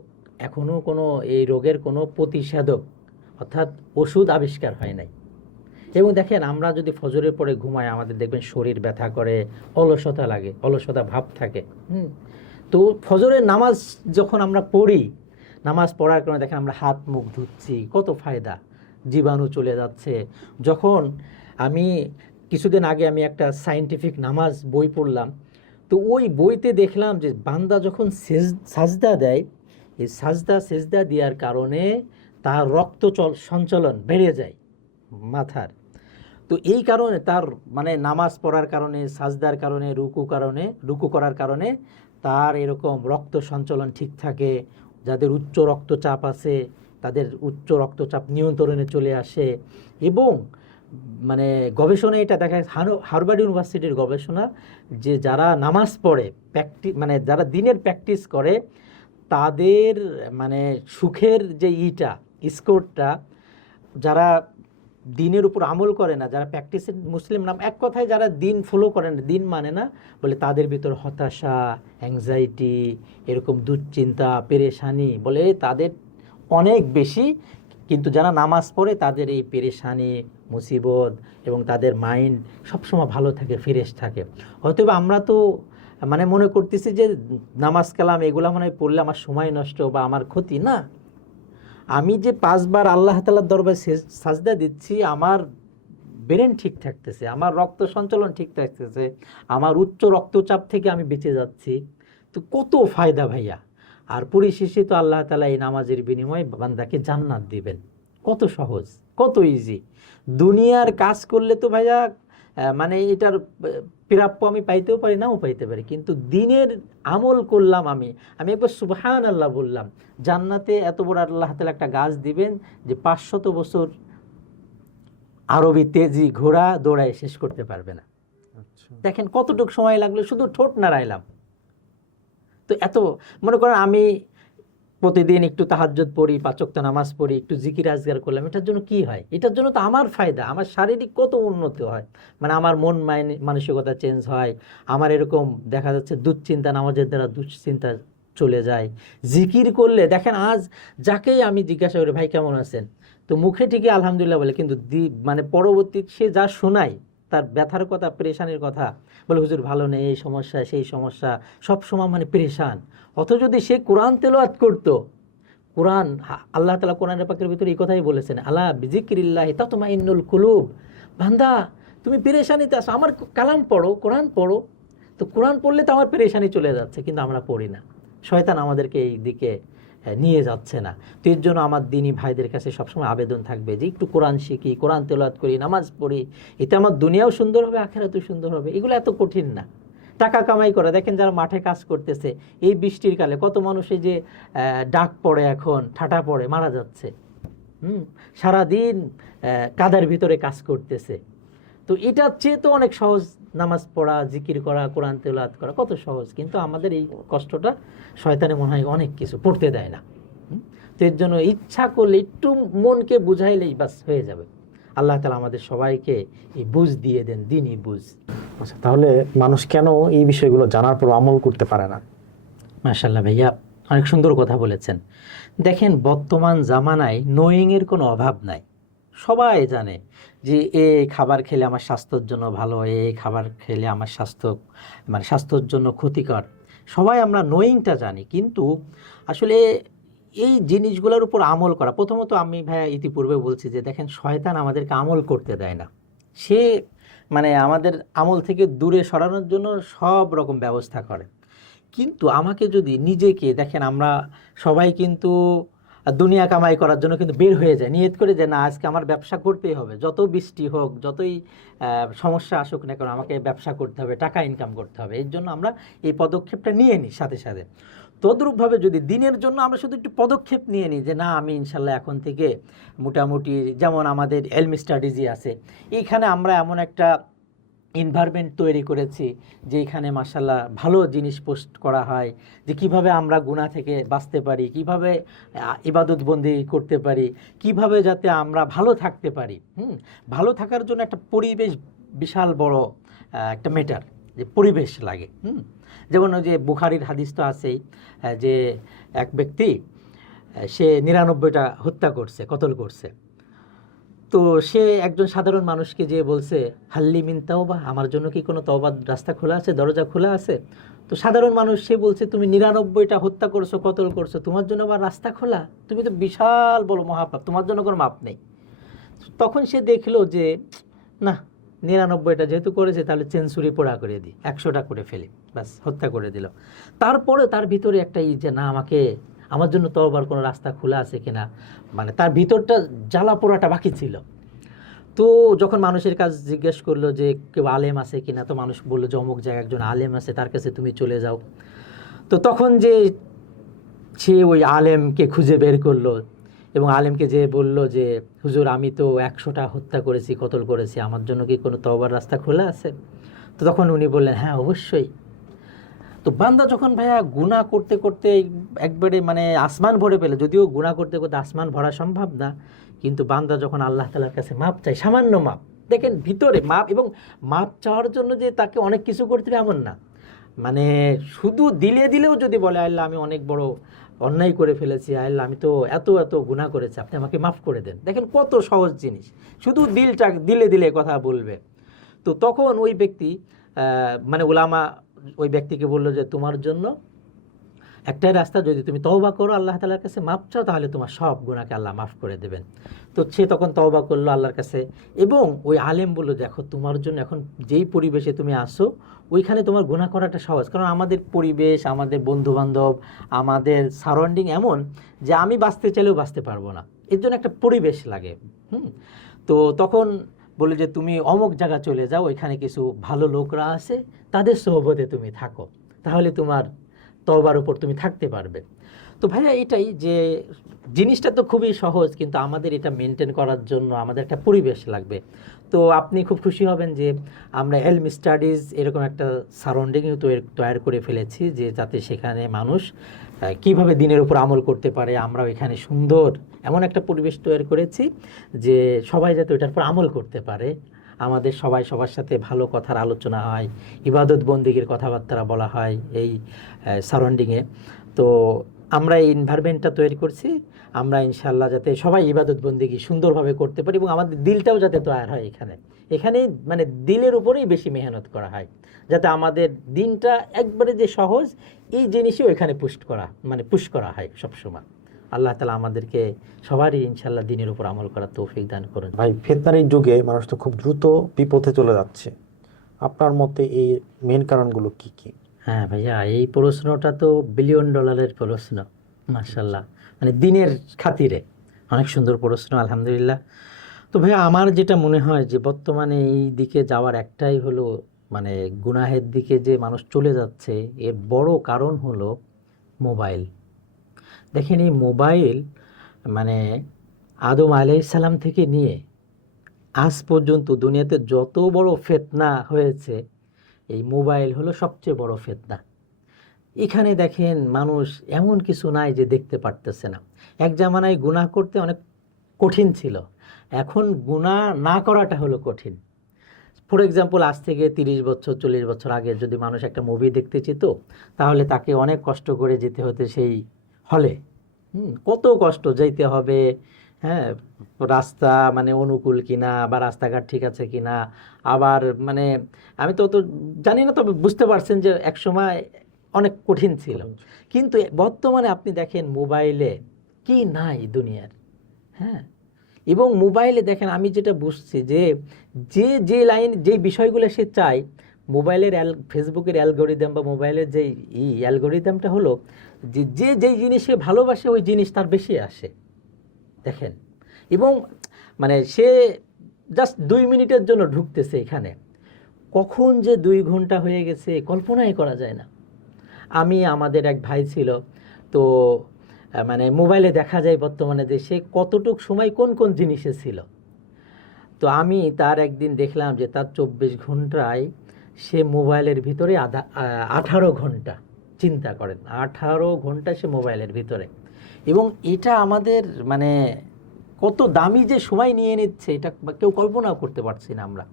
এখনও এই রোগের কোনো প্রতিষেধক অর্থাৎ ওষুধ আবিষ্কার হয় নাই। এবং দেখেন আমরা যদি ফজরের পরে ঘুমাই, আমাদের দেখবেন শরীর ব্যথা করে, অলসতা লাগে, অলসতা ভাব থাকে। তো ফজরের নামাজ যখন আমরা পড়ি, নামাজ পড়ার কারণে দেখেন আমরা হাত মুখ ধুচ্ছি, কত ফায়দা, জীবাণু চলে যাচ্ছে। যখন আমি কিছুদিন আগে আমি একটা সায়েন্টিফিক নামাজ বই পড়লাম, তো ওই বইতে দেখলাম যে বান্দা যখন সাজদা দেয়, এই সেজদা দেওয়ার কারণে তার রক্ত সঞ্চালন বেড়ে যায় মাথার। তো এই কারণে তার মানে নামাজ পড়ার কারণে, সাজদার কারণে, রুকু করার কারণে তার এরকম রক্ত সঞ্চালন ঠিক থাকে। যাদের উচ্চ রক্তচাপ আছে তাদের উচ্চ রক্তচাপ নিয়ন্ত্রণে চলে আসে। এবং মানে গবেষণায় এটা দেখা গেছে, হার্ভার্ড ইউনিভার্সিটির গবেষণা, যে যারা নামাজ পড়ে মানে যারা দিনের প্র্যাকটিস করে তাদের মানে সুখের যে স্কোরটা, যারা দিনের উপর আমল করে না, যারা প্র্যাকটিসের মুসলিম নাম, এক কথায় যারা দিন ফলো করে না, দিন মানে না, বলে তাদের ভিতর হতাশা, অ্যাংজাইটি, এরকম দুশ্চিন্তা, পেরেশানি বলে তাদের অনেক বেশি। কিন্তু যারা নামাজ পড়ে তাদের এই পেরেশানি, মুসিবত এবং তাদের মাইন্ড সবসময় ভালো থাকে, ফ্রেশ থাকে। হয়তো আমরা তো মানে মনে করতেছি যে নামাজ কালাম এগুলো মনে হয় পড়লে আমার সময় নষ্ট বা আমার ক্ষতি না। আমি যে 5 বার আল্লাহ তাআলার দরবারে সাজদা দিচ্ছি, আমার ব্রেন ঠিক থাকতেছে, আমার রক্ত সঞ্চালন ঠিক থাকতেছে, আমার উচ্চ রক্তচাপ থেকে আমি বেঁচে যাচ্ছি। তো কত ফায়দা ভাইয়া। আর পরিশেষে তো আল্লাহ তাআলা এই নামাজের বিনিময়ে বান্দাকে জান্নাত দিবেন। কত সহজ, কত ইজি। দুনিয়ার কাজ করলে তো ভাইয়া মানে এটার প্রাপ্য আমি পাইতেও পারি, নাও পাইতে পারি, কিন্তু দিনের আমল করলাম আমি একবার সুবহানাল্লাহ বললাম, জান্নাতে এত বড় আল্লাহ তাআলা একটা গাছ দিবেন যে 500 বছর আরবি তেজি ঘোড়া দৌড়ায় শেষ করতে পারবে না। দেখেন কতটুকু সময় লাগলো, শুধু ঠোঁট নাড়াইলাম। তো এত মনে করেন আমি প্রতিদিন একটু তাহাজ্জুদ পড়ি, 5 ওয়াক্ত নামাজ পড়ি, একটু জিকির আজগার করলাম, এটার জন্য কি হয়? এটার জন্য তো আমার ফায়দা, আমার শারীরিক কত উন্নতি হয়, মানে আমার মন মানসিকতা চেঞ্জ হয়, আমার এরকম দেখা যাচ্ছে দুশ্চিন্তা, নামাজের দ্বারা দুশ্চিন্তা চলে যায়। জিকির করলে দেখেন, আজ যাকেই আমি জিজ্ঞাসা করি ভাই কেমন আছেন, তো মুখে ঠিকই আলহামদুলিল্লাহ বলে, কিন্তু মানে পরবর্তী সে যা শোনায় তার ব্যথার কথা, পেরেশানির কথা, বলে হুজুর ভালো নেই, এই সমস্যা সেই সমস্যা, সব সময় মানে পেরেশান। অথচ যদি সে কোরআন তেলাওয়াত করতো, কোরআন আল্লাহ তাআলা কোরআনের পাকের ভিতরে এই কথাই বলেছেন, আলা বিযিকরিল্লাহি তাতমাইন্নুল কুলুব, বান্দা তুমি পেরেশানিতে আছো, আমার কালাম পড়ো, কোরআন পড়ো। তো কোরআন পড়লে তো আমার পেরেশানি চলে যাচ্ছে, কিন্তু আমরা পড়ি না। শয়তান আমাদেরকে এই দিকে নিয়ে যাচ্ছে না। তো এর জন্য আমার দিনী ভাইদের কাছে সবসময় আবেদন থাকবে যে একটু কোরআন শিখি, কোরআন তেলাওয়াত করি, নামাজ পড়ি, এতে আমার দুনিয়াও সুন্দর হবে, আখিরাতও সুন্দর হবে। এগুলো এত কঠিন না। টাকা কামাই করে, দেখেন যারা মাঠে কাজ করতেছে এই বৃষ্টির কালে, কত মানুষ এই যে ডাক পড়ে, এখন ঠাটা পড়ে মারা যাচ্ছে, সারাদিন কাদার ভিতরে কাজ করতেছে। তো এটার চেয়ে তো অনেক সহজ নামাজ পড়া, জিকির করা, কোরআন তেলাওয়াত করা কত সহজ, কিন্তু আমাদের এই কষ্টটা শয়তানে মনে হয় অনেক কিছু পড়তে দেয় না। তো এর জন্য ইচ্ছা করলে একটু মনকে বুঝাইলেই বাস হয়ে যাবে। আল্লাহ তাআলা আমাদের সবাইকে এই বুঝ দিয়ে দেন, দিনই বুঝ। আচ্ছা, তাহলে মানুষ কেন এই বিষয়গুলো জানার পর আমল করতে পারে না? মাশাআল্লাহ ভাইয়া, অনেক সুন্দর কথা বলেছেন। দেখেন বর্তমান জামানায় নোয়িংয়ের কোনো অভাব নাই। সবাই জানে যে এই খাবার খেলে আমার স্বাস্থ্যের জন্য ভালো, এই খাবার খেলে আমার স্বাস্থ্যের জন্য ক্ষতিকর। সবাই আমরা নোয়িংটা জানি, কিন্তু আসলে এই জিনিসগুলোর উপর আমল করা, প্রথমত আমি ভাইয়া ইতিপূর্বে বলছি যে দেখেন শয়তান আমাদেরকে আমল করতে দেয় না। সে মানে আমাদের আমল থেকে দূরে সরানোর জন্য সব রকম ব্যবস্থা করে। কিন্তু আমাকে যদি নিজেকে দেখেন, আমরা সবাই কিন্তু দুনিয়া কামাই করার জন্য কিন্তু বের হয়ে যায়, নিয়ত করে যে না আজকে আমার ব্যবসা করতেই হবে, যত বৃষ্টি হোক, যতই সমস্যা আসুক না কেন, আমাকে ব্যবসা করতে হবে, টাকা ইনকাম করতে হবে। এর জন্য আমরা এই পদক্ষেপটা নিয়ে নিই সাথে সাথে। তদ্রূপভাবে যদি দিনের জন্য আমরা শুধু একটু পদক্ষেপ নিয়ে নিই যে না আমি ইনশাল্লাহ এখন থেকে মোটামুটি, যেমন আমাদের এলমি স্টাডিজই আছে, এইখানে আমরা এমন একটা এনভায়রনমেন্ট তৈরি করেছি যে এখানে মাশাআল্লাহ ভালো জিনিস পোস্ট করা হয়, যে কিভাবে আমরা গুনাহ থেকে বাঁচতে পারি, কিভাবে ইবাদত বন্দি করতে পারি, কিভাবে যাতে আমরা ভালো থাকতে পারি। ভালো থাকার জন্য একটা পরিবেশ বিশাল বড় একটা ম্যাটার, যে পরিবেশ লাগে। যেমন ওই যে বুখারীর হাদিস তো আছেই, যে এক ব্যক্তি সে 99টা হত্যা করছে, কতল করছে। তো সে একজন সাধারণ মানুষকে যে বলছে হাল্লি মিন তাওবা, আমার জন্য কি কোনো তওবার রাস্তা খোলা আছে, দরজা খোলা আছে? তো সাধারণ মানুষ সে বলছে তুমি 99টা হত্যা করছো, কতল করছো, তোমার জন্য আবার রাস্তা খোলা? তুমি তো বিশাল বড় মহাপাপ, তোমার জন্য কোনো মাপ নেই। তখন সে দেখলো যে না, 99টা যেহেতু করেছে তাহলে সেঞ্চুরি পোড়া করে দিই, 100টা করে ফেলি, ব্যাস হত্যা করে দিল। তারপরে তার ভিতরে একটা যে না, আমার জন্য তওবার কোনো রাস্তা খোলা আছে কিনা, মানে তার ভিতরটা জ্বালা পোড়াটা বাকি ছিল। তো যখন মানুষের কাছে জিজ্ঞেস করলো যে কেউ আলেম আছে কিনা, তো মানুষ বললো যে অমুক জায়গায় একজন আলেম আছে, তার কাছে তুমি চলে যাও। তো তখন যে সে ওই আলেমকে খুঁজে বের করলো এবং আলেমকে যে বলল যে হুজুর আমি তো 100টা হত্যা করেছি, কতল করেছি, আমার জন্য কি কোনো তওবার রাস্তা খোলা আছে? তো তখন উনি বললেন হ্যাঁ অবশ্যই। তো বান্দা যখন ভাইয়া গুনাহ করতে করতে একবারে মানে আসমান ভরে পেলে, যদিও গুনাহ করতে করতে আসমান ভরা সম্ভব না, কিন্তু বান্দা যখন আল্লাহ তাআলার কাছে মাপ চায়, সামান্য মাপ, দেখেন ভিতরে মাপ, এবং মাপ চাওয়ার জন্য যে তাকে অনেক কিছু করতে হবে এমন না, মানে শুধু দিলে দিলেও যদি বলে আল্লাহ আমি অনেক বড় অন্যায় করে ফেলেছি, আল্লাহ আমি তো এত এত গুনাহ করেছি, আপনি আমাকে মাফ করে দেন, দেখেন কত সহজ জিনিস, শুধু দিলটা দিলে দিলে কথা বলবে। তো তখন ওই ব্যক্তি মানে উলামা ওই ব্যক্তিকে বললো যে তোমার জন্য একটাই রাস্তা, যদি তুমি তওবা করো আল্লাহ তাআলার কাছে মাপ চাও, তাহলে তোমার সব গুনাহকে আল্লাহ মাফ করে দেবেন। তো সে তখন তওবা করলো আল্লাহর কাছে, এবং ওই আলেম বললো দেখো তোমার জন্য এখন যেই পরিবেশে তুমি আসো ওইখানে তোমার গুনাহ করাটা সহজ, কারণ আমাদের পরিবেশ, আমাদের বন্ধুবান্ধব, আমাদের সারাউন্ডিং এমন যে আমি বাঁচতে চাইলেও বাঁচতে পারবো না, এর জন্য একটা পরিবেশ লাগে। তো তখন বলে যে তুমি অমুক জায়গা চলে যাও, ওইখানে কিছু ভালো লোকরা আছে, তাদের সোহবতে তুমি থাকো, তাহলে তোমার তওবার উপর তুমি থাকতে পারবে। তো ভাইয়া এটাই যে জিনিসটা তো খুবই সহজ, কিন্তু আমাদের এটা মেনটেন করার জন্য আমাদের একটা পরিবেশ লাগবে। তো আপনি খুব খুশি হবেন যে আমরা এলম স্টাডিজ এরকম একটা সারাউন্ডিং তৈরি করে ফেলেছি, যে যাতে সেখানে মানুষ কিভাবে দিনের উপর আমল করতে পারে, আমরা এখানে সুন্দর এমন একটা পরিবেশ তৈরি করেছি যে সবাই যাতে ওইটার উপর আমল করতে পারে। আমাদের সবাই সবার সাথে ভালো কথার আলোচনা হয়, ইবাদত বন্দিগির কথাবার্তা বলা হয় এই সারাউন্ডিংয়ে। তো আমরা এই এনভায়রনমেন্টটা তৈরি করছি, আমরা ইনশাআল্লাহ যাতে সবাই ইবাদত বন্দিগি সুন্দরভাবে করতে পারি, এবং আমাদের দিলটাও যাতে তৈরি হয় এখানে মানে দিলের উপরেই বেশি মেহনত করা হয়, যাতে আমাদের দিনটা একবারে যে সহজ এই জিনিসও এখানে পুশ করা হয় সবসময়। আল্লাহ তাআলা আমাদেরকে সবারই ইনশাআল্লাহ দিনের উপর আমল করার তৌফিক দান করুন। ভাই, ফিতনার এই যুগে মানুষ তো খুব দ্রুত বিপথে চলে যাচ্ছে, আপনার মতে এই মেন কারণগুলো কি কি? হ্যাঁ ভাইয়া, এই প্রশ্নটা তো বিলিয়ন ডলারের প্রশ্ন, মাশাআল্লাহ, মানে দিনের খাতিরে অনেক সুন্দর প্রশ্ন, আলহামদুলিল্লাহ। তো ভাইয়া আমার যেটা মনে হয় যে বর্তমানে এই দিকে যাওয়ার একটাই হলো, মানে গুনাহের দিকে যে মানুষ চলে যাচ্ছে, এর বড় কারণ হলো মোবাইল। দেখেন এই মোবাইল মানে আদম আলাইহিস সালাম থেকে নিয়ে আজ পর্যন্ত দুনিয়াতে যত বড় ফিতনা হয়েছে, এই মোবাইল হলো সবচেয়ে বড় ফিতনা। এখানে দেখেন মানুষ এমন কিছু নাই যে দেখতে পারতেছে না। এক জামানায় গুনাহ করতে অনেক কঠিন ছিল, এখন গুনাহ না করাটা হলো কঠিন। ফর এক্সাম্পল, আজ থেকে 30 বছর 40 বছর আগে যদি মানুষ একটা মুভি দেখতে যেত, তাহলে তাকে অনেক কষ্ট করে যেতে হতো সেই হলে। কত কষ্ট যেতে হবে, হ্যাঁ, রাস্তা মানে অনুকূল কিনা বা রাস্তাঘাট ঠিক আছে কিনা, আবার মানে আমি তো জানি না, তবে বুঝতে পারছেন যে এক সময় অনেক কঠিন ছিল। কিন্তু বর্তমানে আপনি দেখেন মোবাইলে কি নাই দুনিয়ার, হ্যাঁ। এবং মোবাইলে দেখেন আমি যেটা বুঝছি যে যে যে লাইন যে বিষয়গুলো সে চায়, মোবাইলের ফেসবুকের অ্যালগোরিদম বা মোবাইলের যে অ্যালগোরিদমটা হলো যে যে যেই জিনিসে ভালোবাসে ওই জিনিস তার বেশি আসে, দেখেন। এবং মানে সে জাস্ট 2 মিনিটের জন্য ঢুকতেছে এখানে, কখন যে 2 ঘন্টা হয়ে গেছে কল্পনাই করা যায় না। আমাদের এক ভাই ছিল, তো মানে মোবাইলে দেখা যায় বর্তমানে যে সে কতটুক সময় কোন কোন জিনিসে ছিল। তো আমি তার একদিন দেখলাম যে তার 24 ঘন্টায় সে মোবাইলের ভিতরে 18 ঘন্টা, চিন্তা করেন 18 ঘন্টা সে মোবাইলের ভিতরে। এবং এটা আমাদের মানে কত দামি যে সময় নিয়ে নিচ্ছে, এটা কেউ কল্পনাও করতে পারছি না আমরা।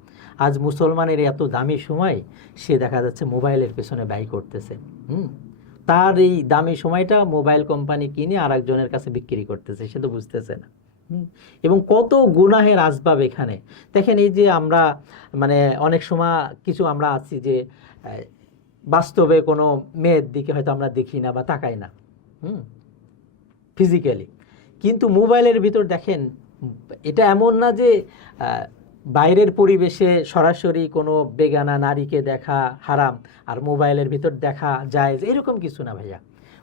আজ মুসলমানের এত দামি সময় সে দেখা যাচ্ছে মোবাইলের পেছনে ব্যয় করতেছে। তার এই দামি সময়টা মোবাইল কোম্পানি কিনে আর একজনের কাছে বিক্রি করতেছে, সে তো বুঝতেছে না। এবং কত গুনাহের আসবাব এখানে দেখেন। এই যে আমরা মানে অনেক সময় কিছু আমরা আছি যে বাস্তবে কোনো মেয়ের দিকে হয়তো আমরা দেখি না বা তাকাই না ফিজিক্যালি, কিন্তু মোবাইলের ভিতর দেখেন, এটা এমন না যে বাইরের পরিবেশে সরাসরি কোনো বেগানা নারীকে দেখা হারাম আর মোবাইলের ভিতর দেখা যায়, এরকম কিছু না ভাইয়া,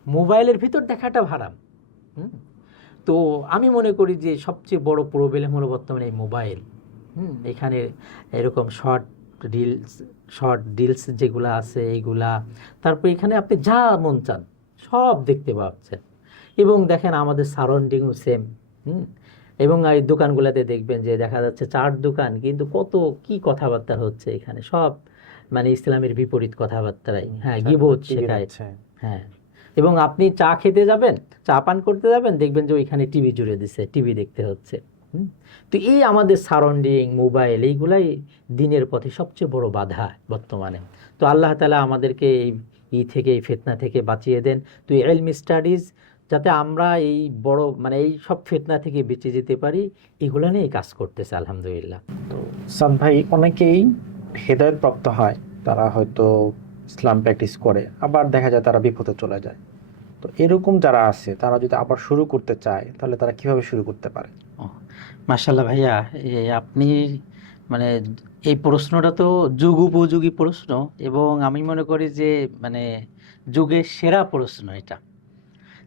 মোবাইলের ভিতর দেখাটা হারাম। তো আমি মনে করি যে সবচেয়ে বড় প্রবলেম হলো বর্তমানে এই মোবাইল। এখানে এরকম শর্ট রিলস যেগুলো আছে এইগুলা, তারপর এখানে আপনি যা মন চান সব দেখতে পাচ্ছেন। এবং দেখেন আমাদের সারাউন্ডিংও সেম। হুম এবং এই দোকানগুলোতে দেখবেন যে দেখা যাচ্ছে চার দোকান, কিন্তু কত কি কথাবার্তা হচ্ছে এখানে, সব মানে ইসলামের বিপরীত কথাবার্তাই, হ্যাঁ, গীবত শেখায়। হ্যাঁ, এবং আপনি চা খেতে যাবেন, চা পান করতে যাবেন, দেখবেন যে ওইখানে টিভি জুড়ে দিছে, টিভি দেখতে হচ্ছে। হুম তো এই আমাদের সারাউন্ডিং, মোবাইল, এইগুলাই দিনের পথে সবচেয়ে বড় বাধা বর্তমানে। তো আল্লাহ তাআলা আমাদেরকে এই থেকে, এই ফিতনা থেকে বাঁচিয়ে দেন। তো ইলমি স্টাডিজ, যাতে আমরা এই বড় মানে এই সব ফিতনা থেকে বেঁচে যেতে পারি, এগুলো নিয়ে কাজ করতেছে আলহামদুলিল্লাহ। তো সাদ ভাই, অনেকেই হেদায়েত প্রাপ্ত হয়, তারা হয়তো ইসলাম প্র্যাকটিস করে, আবার দেখা যায় তারা বিপথে চলে যায়। তো এরকম যারা আছে, তারা যদি আবার শুরু করতে চায়, তাহলে তারা কিভাবে শুরু করতে পারে? ও, মাশাআল্লাহ ভাইয়া, আপনি মানে এই প্রশ্নটা তো যুগ উপযোগী প্রশ্ন, এবং আমি মনে করি যে মানে যুগের সেরা প্রশ্ন এটা।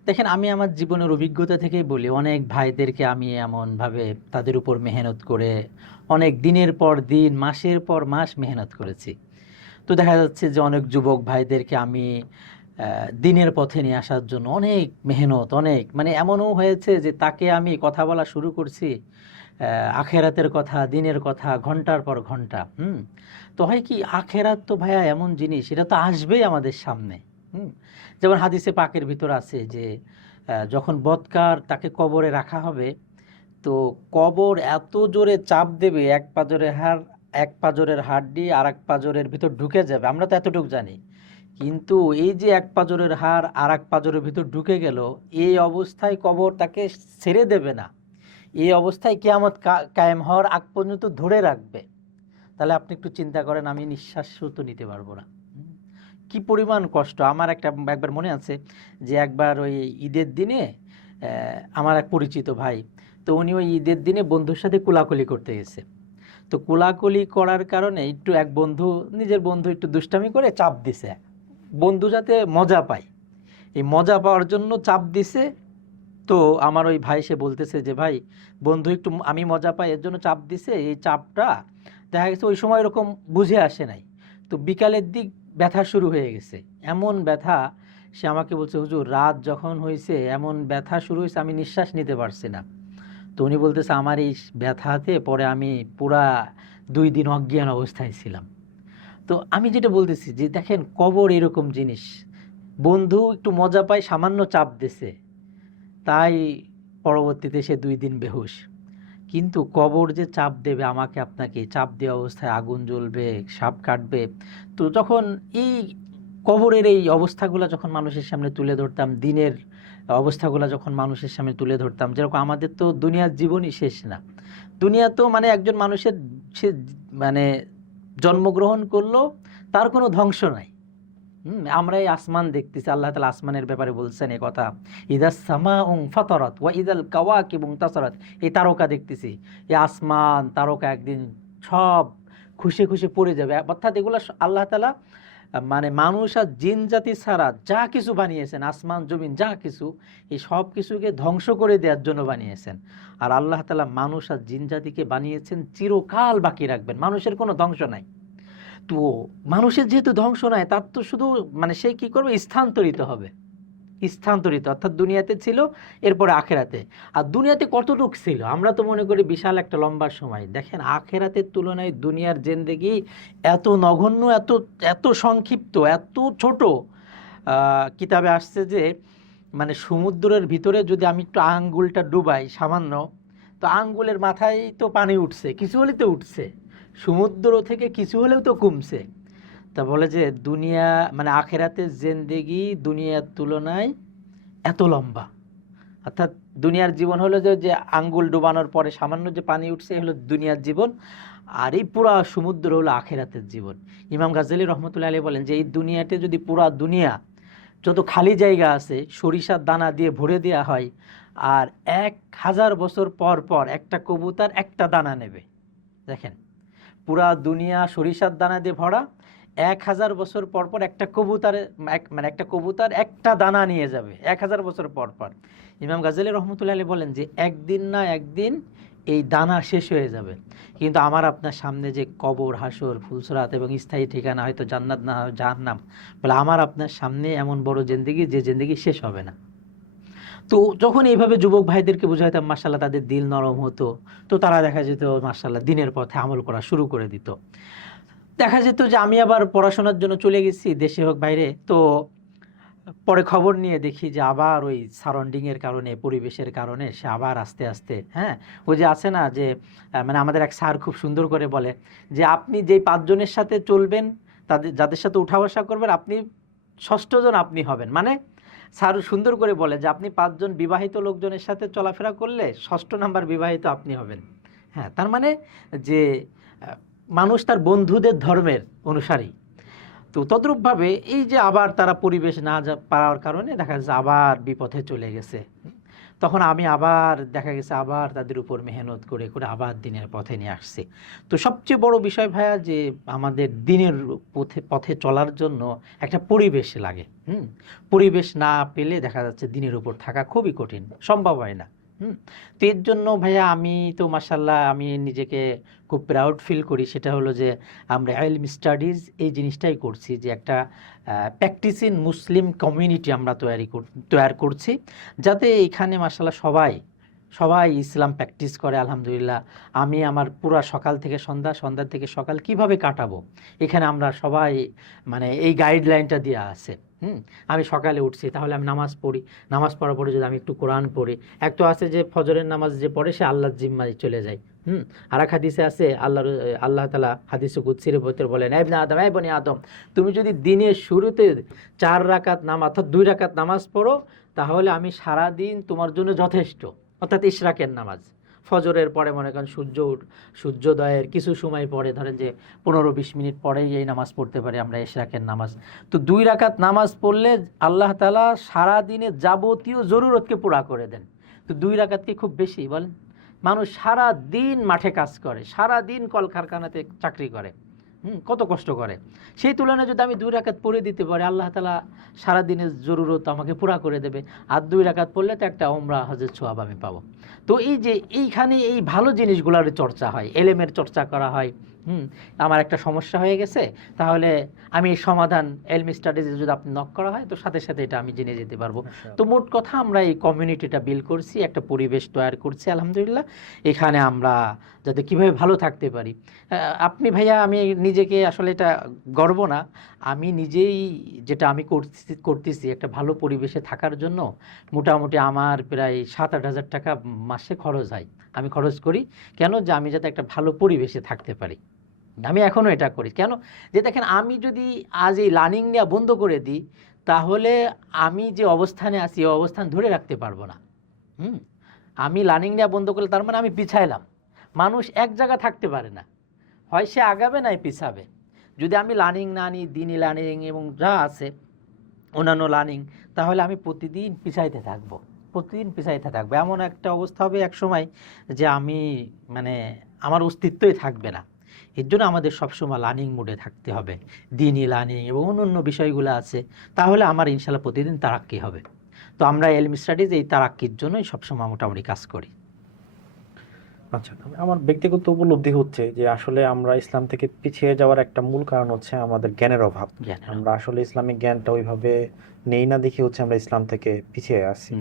দেখেন, আমি আমার জীবনের অভিজ্ঞতা থেকেই বলি, অনেক ভাইদেরকে আমি এমনভাবে তাদের উপর মেহনত করে অনেক দিনের পর দিন, মাসের পর মাস মেহনত করেছি। তো দেখা যাচ্ছে যে অনেক যুবক ভাইদেরকে আমি দিনের পথে নিয়ে আসার জন্য অনেক মেহনত, অনেক মানে এমনও হয়েছে যে তাকে আমি কথা বলা শুরু করছি আখেরাতের কথা, দিনের কথা, ঘন্টার পর ঘন্টা। তো হয় কি, আখেরাত তো ভাইয়া এমন জিনিস, এটা তো আসবেই আমাদের সামনে। হুম যেমন হাদিসে পাকের ভিতর আছে যে যখন বৎকার তাকে কবরে রাখা হবে, তো কবর এত জোরে চাপ দেবে, এক পাঁজরের হাড়টি আর এক পাঁজরের ভিতর ঢুকে যাবে, আমরা তো এতটুকু জানি। কিন্তু এই যে এক পাঁজরের হাড় আর এক পাঁজরের ভিতর ঢুকে গেল, এই অবস্থায় কবর তাকে ছেড়ে দেবে না, এই অবস্থায় কিয়ামত কায়েম হওয়ার আগ পর্যন্ত ধরে রাখবে। তাহলে আপনি একটু চিন্তা করেন, আমি নিঃশ্বাসও তো নিতে পারবো না। কি পরিমাণ কষ্ট! আমার একবার মনে আছে যে একবার ওই ঈদের দিনে আমার এক পরিচিত ভাই, তো উনি ওই ঈদের দিনে বন্ধুর সাথে কোলাকুলি করতে গেছে। তো কোলাকুলি করার কারণে একটু নিজের বন্ধু একটু দুষ্টামি করে চাপ দিছে, বন্ধু যাতে মজা পায়, এই মজা পাওয়ার জন্য চাপ দিছে। তো আমার ওই ভাই সে বলতেছে যে ভাই, বন্ধু একটু আমি মজা পাই এর জন্য চাপ দিছে, এই চাপটা দেখা গেছে ওই সময় এরকম বুঝে আসে নাই, তো বিকালের দিক ব্যথা শুরু হয়ে গেছে, এমন ব্যথা। সে আমাকে বলছে, হুজুর রাত যখন হয়েছে এমন ব্যথা শুরু হয়েছে, আমি নিঃশ্বাস নিতে পারছি না। তো উনি বলতেছে, আমার এই ব্যথাতে পরে আমি পুরা 2 দিন অজ্ঞান অবস্থায় ছিলাম। তো আমি যেটা বলতেছি যে দেখেন, কবর এরকম জিনিস, বন্ধু একটু মজা পায়, সামান্য চাপ দিছে, তাই পরবর্তীতে সে 2 দিন বেহুশ। কিন্তু কবর যে চাপ দেবে আমাকে আপনাকে, চাপ দেওয়া অবস্থায় আগুন জ্বলবে, সাপ কাটবে। তো যখন এই কবরের এই অবস্থাগুলো যখন মানুষের সামনে তুলে ধরতাম, দিনের অবস্থাগুলো যখন মানুষের সামনে তুলে ধরতাম, যেরকম আমাদের তো দুনিয়ার জীবনই শেষ না, দুনিয়া তো মানে একজন মানুষের, সে মানে জন্মগ্রহণ করলো, তার কোনো ধ্বংস নাই। আমরা এই আসমান দেখতেছি, আল্লাহ তাআলা আসমানের ব্যাপারে বলছেন এই কথা, ইদাস সামাউন ফাতারাত ওয়া ইদাল কাওয়াকিবু তাসারাত। এই তারকা দেখতেছি, এই আসমান তারকা একদিন সব খুশি খুশি পড়ে যাবে। অর্থাৎ এগুলো আল্লাহ তাআলা মানে মানুষ আর জিন জাতি ছাড়া যা কিছু বানিয়েছেন, আসমান জমিন যা কিছু, এই সব কিছুকে ধ্বংস করে দেওয়ার জন্য বানিয়েছেন। আর আল্লাহ তাআলা মানুষ আর জিন জাতিকে বানিয়েছেন চিরকাল বাকি রাখবেন, মানুষের কোনো ধ্বংস নাই। তো মানুষের যেহেতু ধ্বংস নাই, তার তো শুধু মানে সে কি করবে, স্থানান্তরিত হবে, স্থানান্তরিত অর্থাৎ দুনিয়াতে ছিল, এরপরে আখেরাতে। আর দুনিয়াতে কতটুকু ছিল, আমরা তো মনে করি বিশাল একটা লম্বা সময়। দেখেন, আখেরাতের তুলনায় দুনিয়ার জিন্দেগি এত নগণ্য, এত এত সংক্ষিপ্ত, এত ছোট। কিতাবে আসছে যে মানে সমুদ্রের ভিতরে যদি আমি একটু আঙ্গুলটা ডুবাই সামান্য, তো আঙ্গুলের মাথায় তো পানি উঠছে, কিছু হলেও তো উঠছে, সমুদ্র থেকে কিছু হলেও তো কমছে। তা বলে যে দুনিয়া মানে আখেরাতের জিন্দেগি দুনিয়ার তুলনায় এত লম্বা। অর্থাৎ দুনিয়ার জীবন হলো যে যে আঙ্গুল ডুবানোর পরে সামান্য যে পানি উঠছে, হলো দুনিয়ার জীবন। আর এই পুরা সমুদ্র হলো আখেরাতের জীবন। ইমাম গাজ্জালী রহমতুল্লাহ আলাইহি বলেন যে এই দুনিয়াতে যদি পুরা দুনিয়া যত খালি জায়গা আছে সরিষার দানা দিয়ে ভরে দেওয়া হয়, আর 1000 বছর পর পর একটা কবুতর একটা দানা নেবে। দেখেন, পুরা দুনিয়া সরিষার দানা দিয়ে ভরা, 1000 বছর পর পর একটা কবুতরের মানে একটা কবুতর একটা দানা নিয়ে যাবে 1000 বছর পর পর। ইমাম গাজ্জালী রহমতুল্লাহ আলাইহি বলেন যে একদিন না একদিন এই দানা শেষ হয়ে যাবে, কিন্তু আমার আপনার সামনে যে কবর, হাসর, ফুলসরাত এবং স্থায়ী ঠিকানা হয়তো জান্নাত না হয় জাহান্নাম, বলে আমার আপনার সামনে এমন বড় জিন্দেগি যে জিন্দেগি শেষ হবে না। তো যখন এইভাবে যুবক ভাইদেরকে বুঝাইতাম, মাশাআল্লাহ তাদের দিল নরম হতো, তো তারা দেখা যেত মাশাআল্লাহ দিনের পথে আমল করা শুরু করে দিত। দেখা যেত যে আমি আবার পড়াশোনার জন্য চলে গেছি, দেশে হোক বাইরে, তো পরে খবর নিয়ে দেখি যে আবার ওই সারাউন্ডিংয়ের কারণে, পরিবেশের কারণে সে আবার আস্তে আস্তে, হ্যাঁ, ওই যে আছে না যে মানে আমাদের এক স্যার খুব সুন্দর করে বলে যে আপনি যেই 5 জনের সাথে চলবেন, যাদের সাথে উঠা বসা করবেন, আপনি 6ষ্ঠ জন আপনি হবেন। মানে স্যার সুন্দর করে বলে যে আপনি 5 জন বিবাহিত লোকজনের সাথে চলাফেরা করলে 6ষ্ঠ নাম্বার বিবাহিত আপনি হবেন। হ্যাঁ, তার মানে যে মানুষ তার বন্ধুদের ধর্মের অনুসারী। তো তদ্রূপভাবে এই যে আবার তারা পরিবেশ না পাওয়ার কারণে দেখা যাচ্ছে আবার বিপথে চলে গেছে, তখন আমি আবার দেখা গেছে আবার তাদের উপর মেহনত করে করে আবার দিনের পথে নিয়ে আসছি। তো সবচেয়ে বড় বিষয় ভাইয়া যে আমাদের দিনের পথে চলার জন্য একটা পরিবেশ লাগে। পরিবেশ না পেলে দেখা যাচ্ছে দিনের উপর থাকা খুবই কঠিন, সম্ভব হয় না। তো এর জন্য ভাইয়া আমি তো মাশাআল্লাহ আমি নিজেকে খুব প্রাউড ফিল করি, সেটা হলো যে আমরা ইলম স্টাডিজ এই জিনিসটাই করছি, যে একটা প্র্যাকটিসিং মুসলিম কমিউনিটি আমরা তৈরি করছি, যাতে এখানে মাশাআল্লাহ সবাই ইসলাম প্র্যাকটিস করে। আলহামদুলিল্লাহ আমি আমার পুরো সকাল থেকে সন্ধ্যা, সন্ধ্যা থেকে সকাল কিভাবে কাটাবো, এখানে আমরা সবাই মানে এই গাইডলাইনটা দেওয়া আছে। আমি সকালে উঠছি, তাহলে আমি নামাজ পড়ি, নামাজ পড়ার পরে যদি আমি একটু কোরআন পড়ি, এক তো আছে যে ফজরের নামাজ যে পড়ে সে আল্লাহর জিম্মায় চলে যায়। আর এক হাদিসে আছে আল্লাহ তাআলা হাদিসে কুদসির ভিতরে বলেন, এ ইবনে আদম, এ বনি আদম, তুমি যদি দিনের শুরুতে 4 রাকাত নামাজ অর্থাৎ 2 রাকাত নামাজ পড়ো, তাহলে আমি সারা দিন তোমার জন্য যথেষ্ট। অর্থাৎ ইশরাকের নামাজ, ফজরের পরে মনে করেন সূর্যোদয়ের কিছু সময় পরে, ধরেন যে 15-20 মিনিট পরেই এই নামাজ পড়তে পারি আমরা, ইশরাকের নামাজ। তো 2 রাকাত নামাজ পড়লে আল্লাহ তাআলা সারা দিনের যাবতীয় জরুরতকে পুরা করে দেন। তো 2 রাকাত কি খুব বেশি বলেন? মানুষ সারা দিন মাঠে কাজ করে, সারা দিন কলকারখানাতে চাকরি করে, কত কষ্ট করে, সেই তুলনায় যদি আমি 2 রাকাত পড়ে দিতে পারি, আল্লাহ তাআলা সারা দিনের জরুরত আমাকে পুরা করে দেবে। আর 2 রাকাত পড়লে তো একটা ওমরা হজের সওয়াব আমি পাবো। তো এই যে এইখানে এই ভালো জিনিসগুলোর চর্চা হয়, এলেমের চর্চা করা হয়। আমার একটা সমস্যা হয়ে গেছে, তাহলে আমি এই সমাধান ইলম স্টাডিজে যদি আপনি নক করা হয়, তো সাথে সাথে এটা আমি জেনে যেতে পারবো। তো মোট কথা আমরা এই কমিউনিটিটা বিল্ড করছি, একটা পরিবেশ তৈরি করছি আলহামদুলিল্লাহ, এখানে আমরা যাতে কীভাবে ভালো থাকতে পারি। আপনি ভাইয়া, আমি নিজেকে আসলে এটা গর্ব না, আমি নিজেই যেটা আমি করতেছি একটা ভালো পরিবেশে থাকার জন্য মোটামুটি আমার প্রায় 7-8 হাজার টাকা মাসে খরচ হয়, আমি খরচ করি। কেন? যে আমি যাতে একটা ভালো পরিবেশে থাকতে পারি, আমি এখনও এটা করি। কেন? যে দেখেন, আমি যদি আজ এই লার্নিং নেওয়া বন্ধ করে দিই, তাহলে আমি যে অবস্থানে আছি এই অবস্থান ধরে রাখতে পারবো না। আমি লার্নিং নেওয়া বন্ধ করলে তার মানে আমি পিছাইলাম। মানুষ এক জায়গা থাকতে পারে না, হয় সে আগাবে নাই পিছাবে। যদি আমি লার্নিং না নিই, দিনই লার্নিং এবং যা আছে অন্যান্য লার্নিং, তাহলে আমি প্রতিদিন পিছাইতে থাকবো, এমন একটা অবস্থা হবে এক সময় যে আমি মানে আমার অস্তিত্বই থাকবে না। এর জন্য আমাদের সবসময় লার্নিং মোডে থাকতে হবে, দিনই লার্নিং এবং অন্য বিষয়গুলো আছে, তাহলে আমার ইনশাল্লাহ প্রতিদিন তারাক্কি হবে। তো আমরা ইলম স্টাডিজ এই তারাক্কির জন্যই সবসময় মোটামুটি কাজ করি। আচ্ছা, আমার ব্যক্তিগত উপলব্ধি হচ্ছে যে আসলে আমরা ইসলাম থেকে পিছিয়ে যাওয়ার একটা মূল কারণ হচ্ছে আমাদের জ্ঞানের অভাব। আমরা আসলে ইসলামিক জ্ঞানটা ওইভাবে নেই না, দেখি হচ্ছে আমরা ইসলাম থেকে পিছিয়ে আসছি।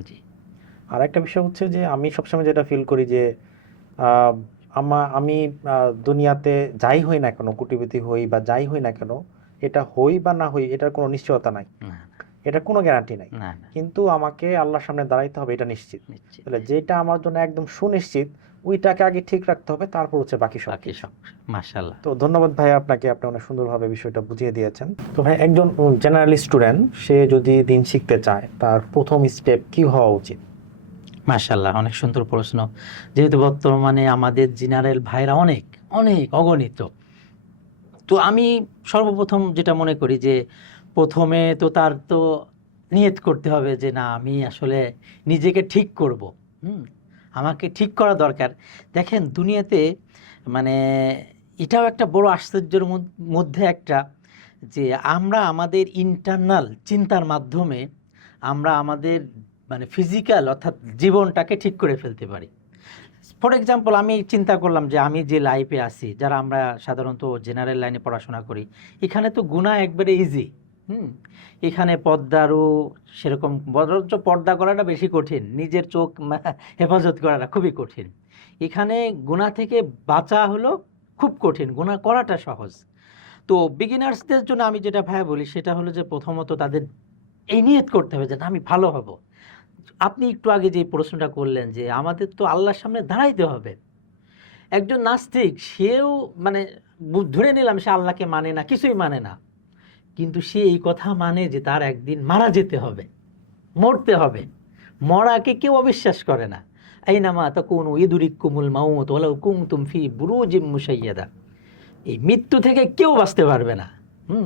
আর একটা বিষয় হচ্ছে যে আমি সবসময় যেটা ফিল করি যে আমি দুনিয়াতে যাই হই না কেন, কোটিপতি হই বা যাই হই না কেন, এটা হই বা না হই এটার কোনো নিশ্চয়তা নাই, এটা কোনো গ্যারান্টি নাই, কিন্তু আমাকে আল্লাহর সামনে দাঁড়াইতে হবে এটা নিশ্চিত। তাহলে যেটা আমার জন্য একদম সুনিশ্চিত ওইটাকে আগে ঠিক রাখতে হবে, তারপর হচ্ছে বাকি সব। মাশাআল্লাহ। তো ধন্যবাদ ভাই আপনাকে, আপনি অনেক সুন্দরভাবে বিষয়টা বুঝিয়ে দিয়েছেন। তো ভাই, একজন জেনারেল স্টুডেন্ট সে যদি দিন শিখতে চায়, তার প্রথম স্টেপ কি হওয়া উচিত? মাশাআল্লাহ, অনেক সুন্দর প্রশ্ন। যেহেতু বর্তমানে আমাদের জেনারেল ভাইরা অনেক অগণিত, তো আমি সর্বপ্রথম যেটা মনে করি যে প্রথমে তো তার তো নিয়ত করতে হবে যে না, আমি আসলে নিজেকে ঠিক করব। আমাকে ঠিক করা দরকার। দেখেন, দুনিয়াতে মানে এটাও একটা বড় আশ্চর্যের মধ্যে একটা, যে আমরা আমাদের ইন্টারনাল চিন্তার মাধ্যমে আমরা আমাদের মানে ফিজিক্যাল অর্থাৎ জীবনটাকে ঠিক করে ফেলতে পারি। ফর এক্সাম্পল আমি চিন্তা করলাম যে আমি যে লাইফে আছি, যারা আমরা সাধারণত জেনারেল লাইনে পড়াশোনা করি, এখানে তো গুনাহ একবারে ইজি। এখানে পর্দারও সেরকম, বরঞ্চ পর্দা করাটা বেশি কঠিন, নিজের চোখ হেফাজত করাটা খুবই কঠিন। এখানে গুনাহ থেকে বাঁচা হলো খুব কঠিন, গুনাহ করাটা সহজ। তো বিগিনার্সদের জন্য আমি যেটা ভাইয়া বলি সেটা হলো যে প্রথমত তাদের এই নিয়ত করতে হবে যে না, আমি ভালো হব। আপনি একটু আগে যে প্রশ্নটা করলেন যে আমাদের তো আল্লাহর সামনে দাঁড়াইতে হবে। একজন নাস্তিক সেও মানে ধরে নিলাম সে আল্লাহকে মানে না, কিছুই মানে না, কিন্তু সে এই কথা মানে যে তার একদিন মারা যেতে হবে, মরতে হবে। মরাকে কেউ অবিশ্বাস করে না। আইনামা তাকুনু ইদরিকুমুল মাউত ওয়ালাউ কুনতুম ফি বুরুজিম মুশাইয়াদা। এই মৃত্যু থেকে কেউ বাঁচতে পারবে না।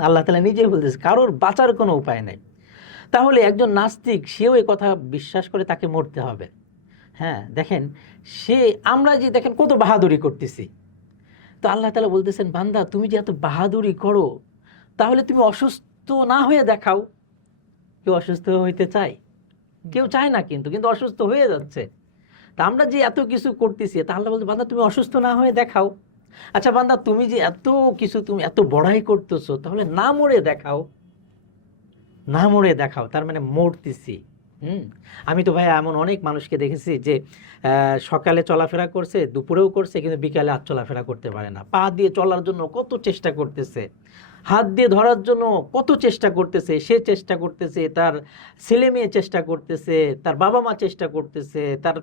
আল্লাহ তাআলা নিজেই বলতেছে কারোর বাঁচার কোনো উপায় নাই। তাহলে একজন নাস্তিক সেও এই কথা বিশ্বাস করে তাকে মরতে হবে। হ্যাঁ, দেখেন আমরা যে দেখেন কত বাহাদুরি করতেছি। তো আল্লাহ তাআলা বলতেছেন বান্দা তুমি যে এত বাহাদুরি করো, তাহলে তুমি অসুস্থ না হয়ে দেখাও। কেউ অসুস্থ হইতে চায়? কেউ চায় না, কিন্তু কিন্তু অসুস্থ হয়ে যাচ্ছে। তা আমরা যে এত কিছু করতেছি, তা আল্লাহ বলতে বান্দা তুমি অসুস্থ না হয়ে দেখাও। আচ্ছা বান্দা তুমি যে এত কিছু, তুমি এত বড়াই করতেছো, তাহলে না মরে দেখাও। না মরে দেখাও, তার মানে মরতেছি। আমি তো ভাই এমন অনেক মানুষকে দেখেছি যে সকালে চলাফেরা করছে, দুপুরেও করছে, কিন্তু বিকালে আর চলাফেরা করতে পারে না। পা দিয়ে চলার জন্য কত চেষ্টা করতেছে, হাত দিয়ে ধরার জন্য কত চেষ্টা করতেছে, সে চেষ্টা করতেছে, তার ছেলে মেয়ে চেষ্টা করতেছে, তার বাবা মা চেষ্টা করতেছে, তার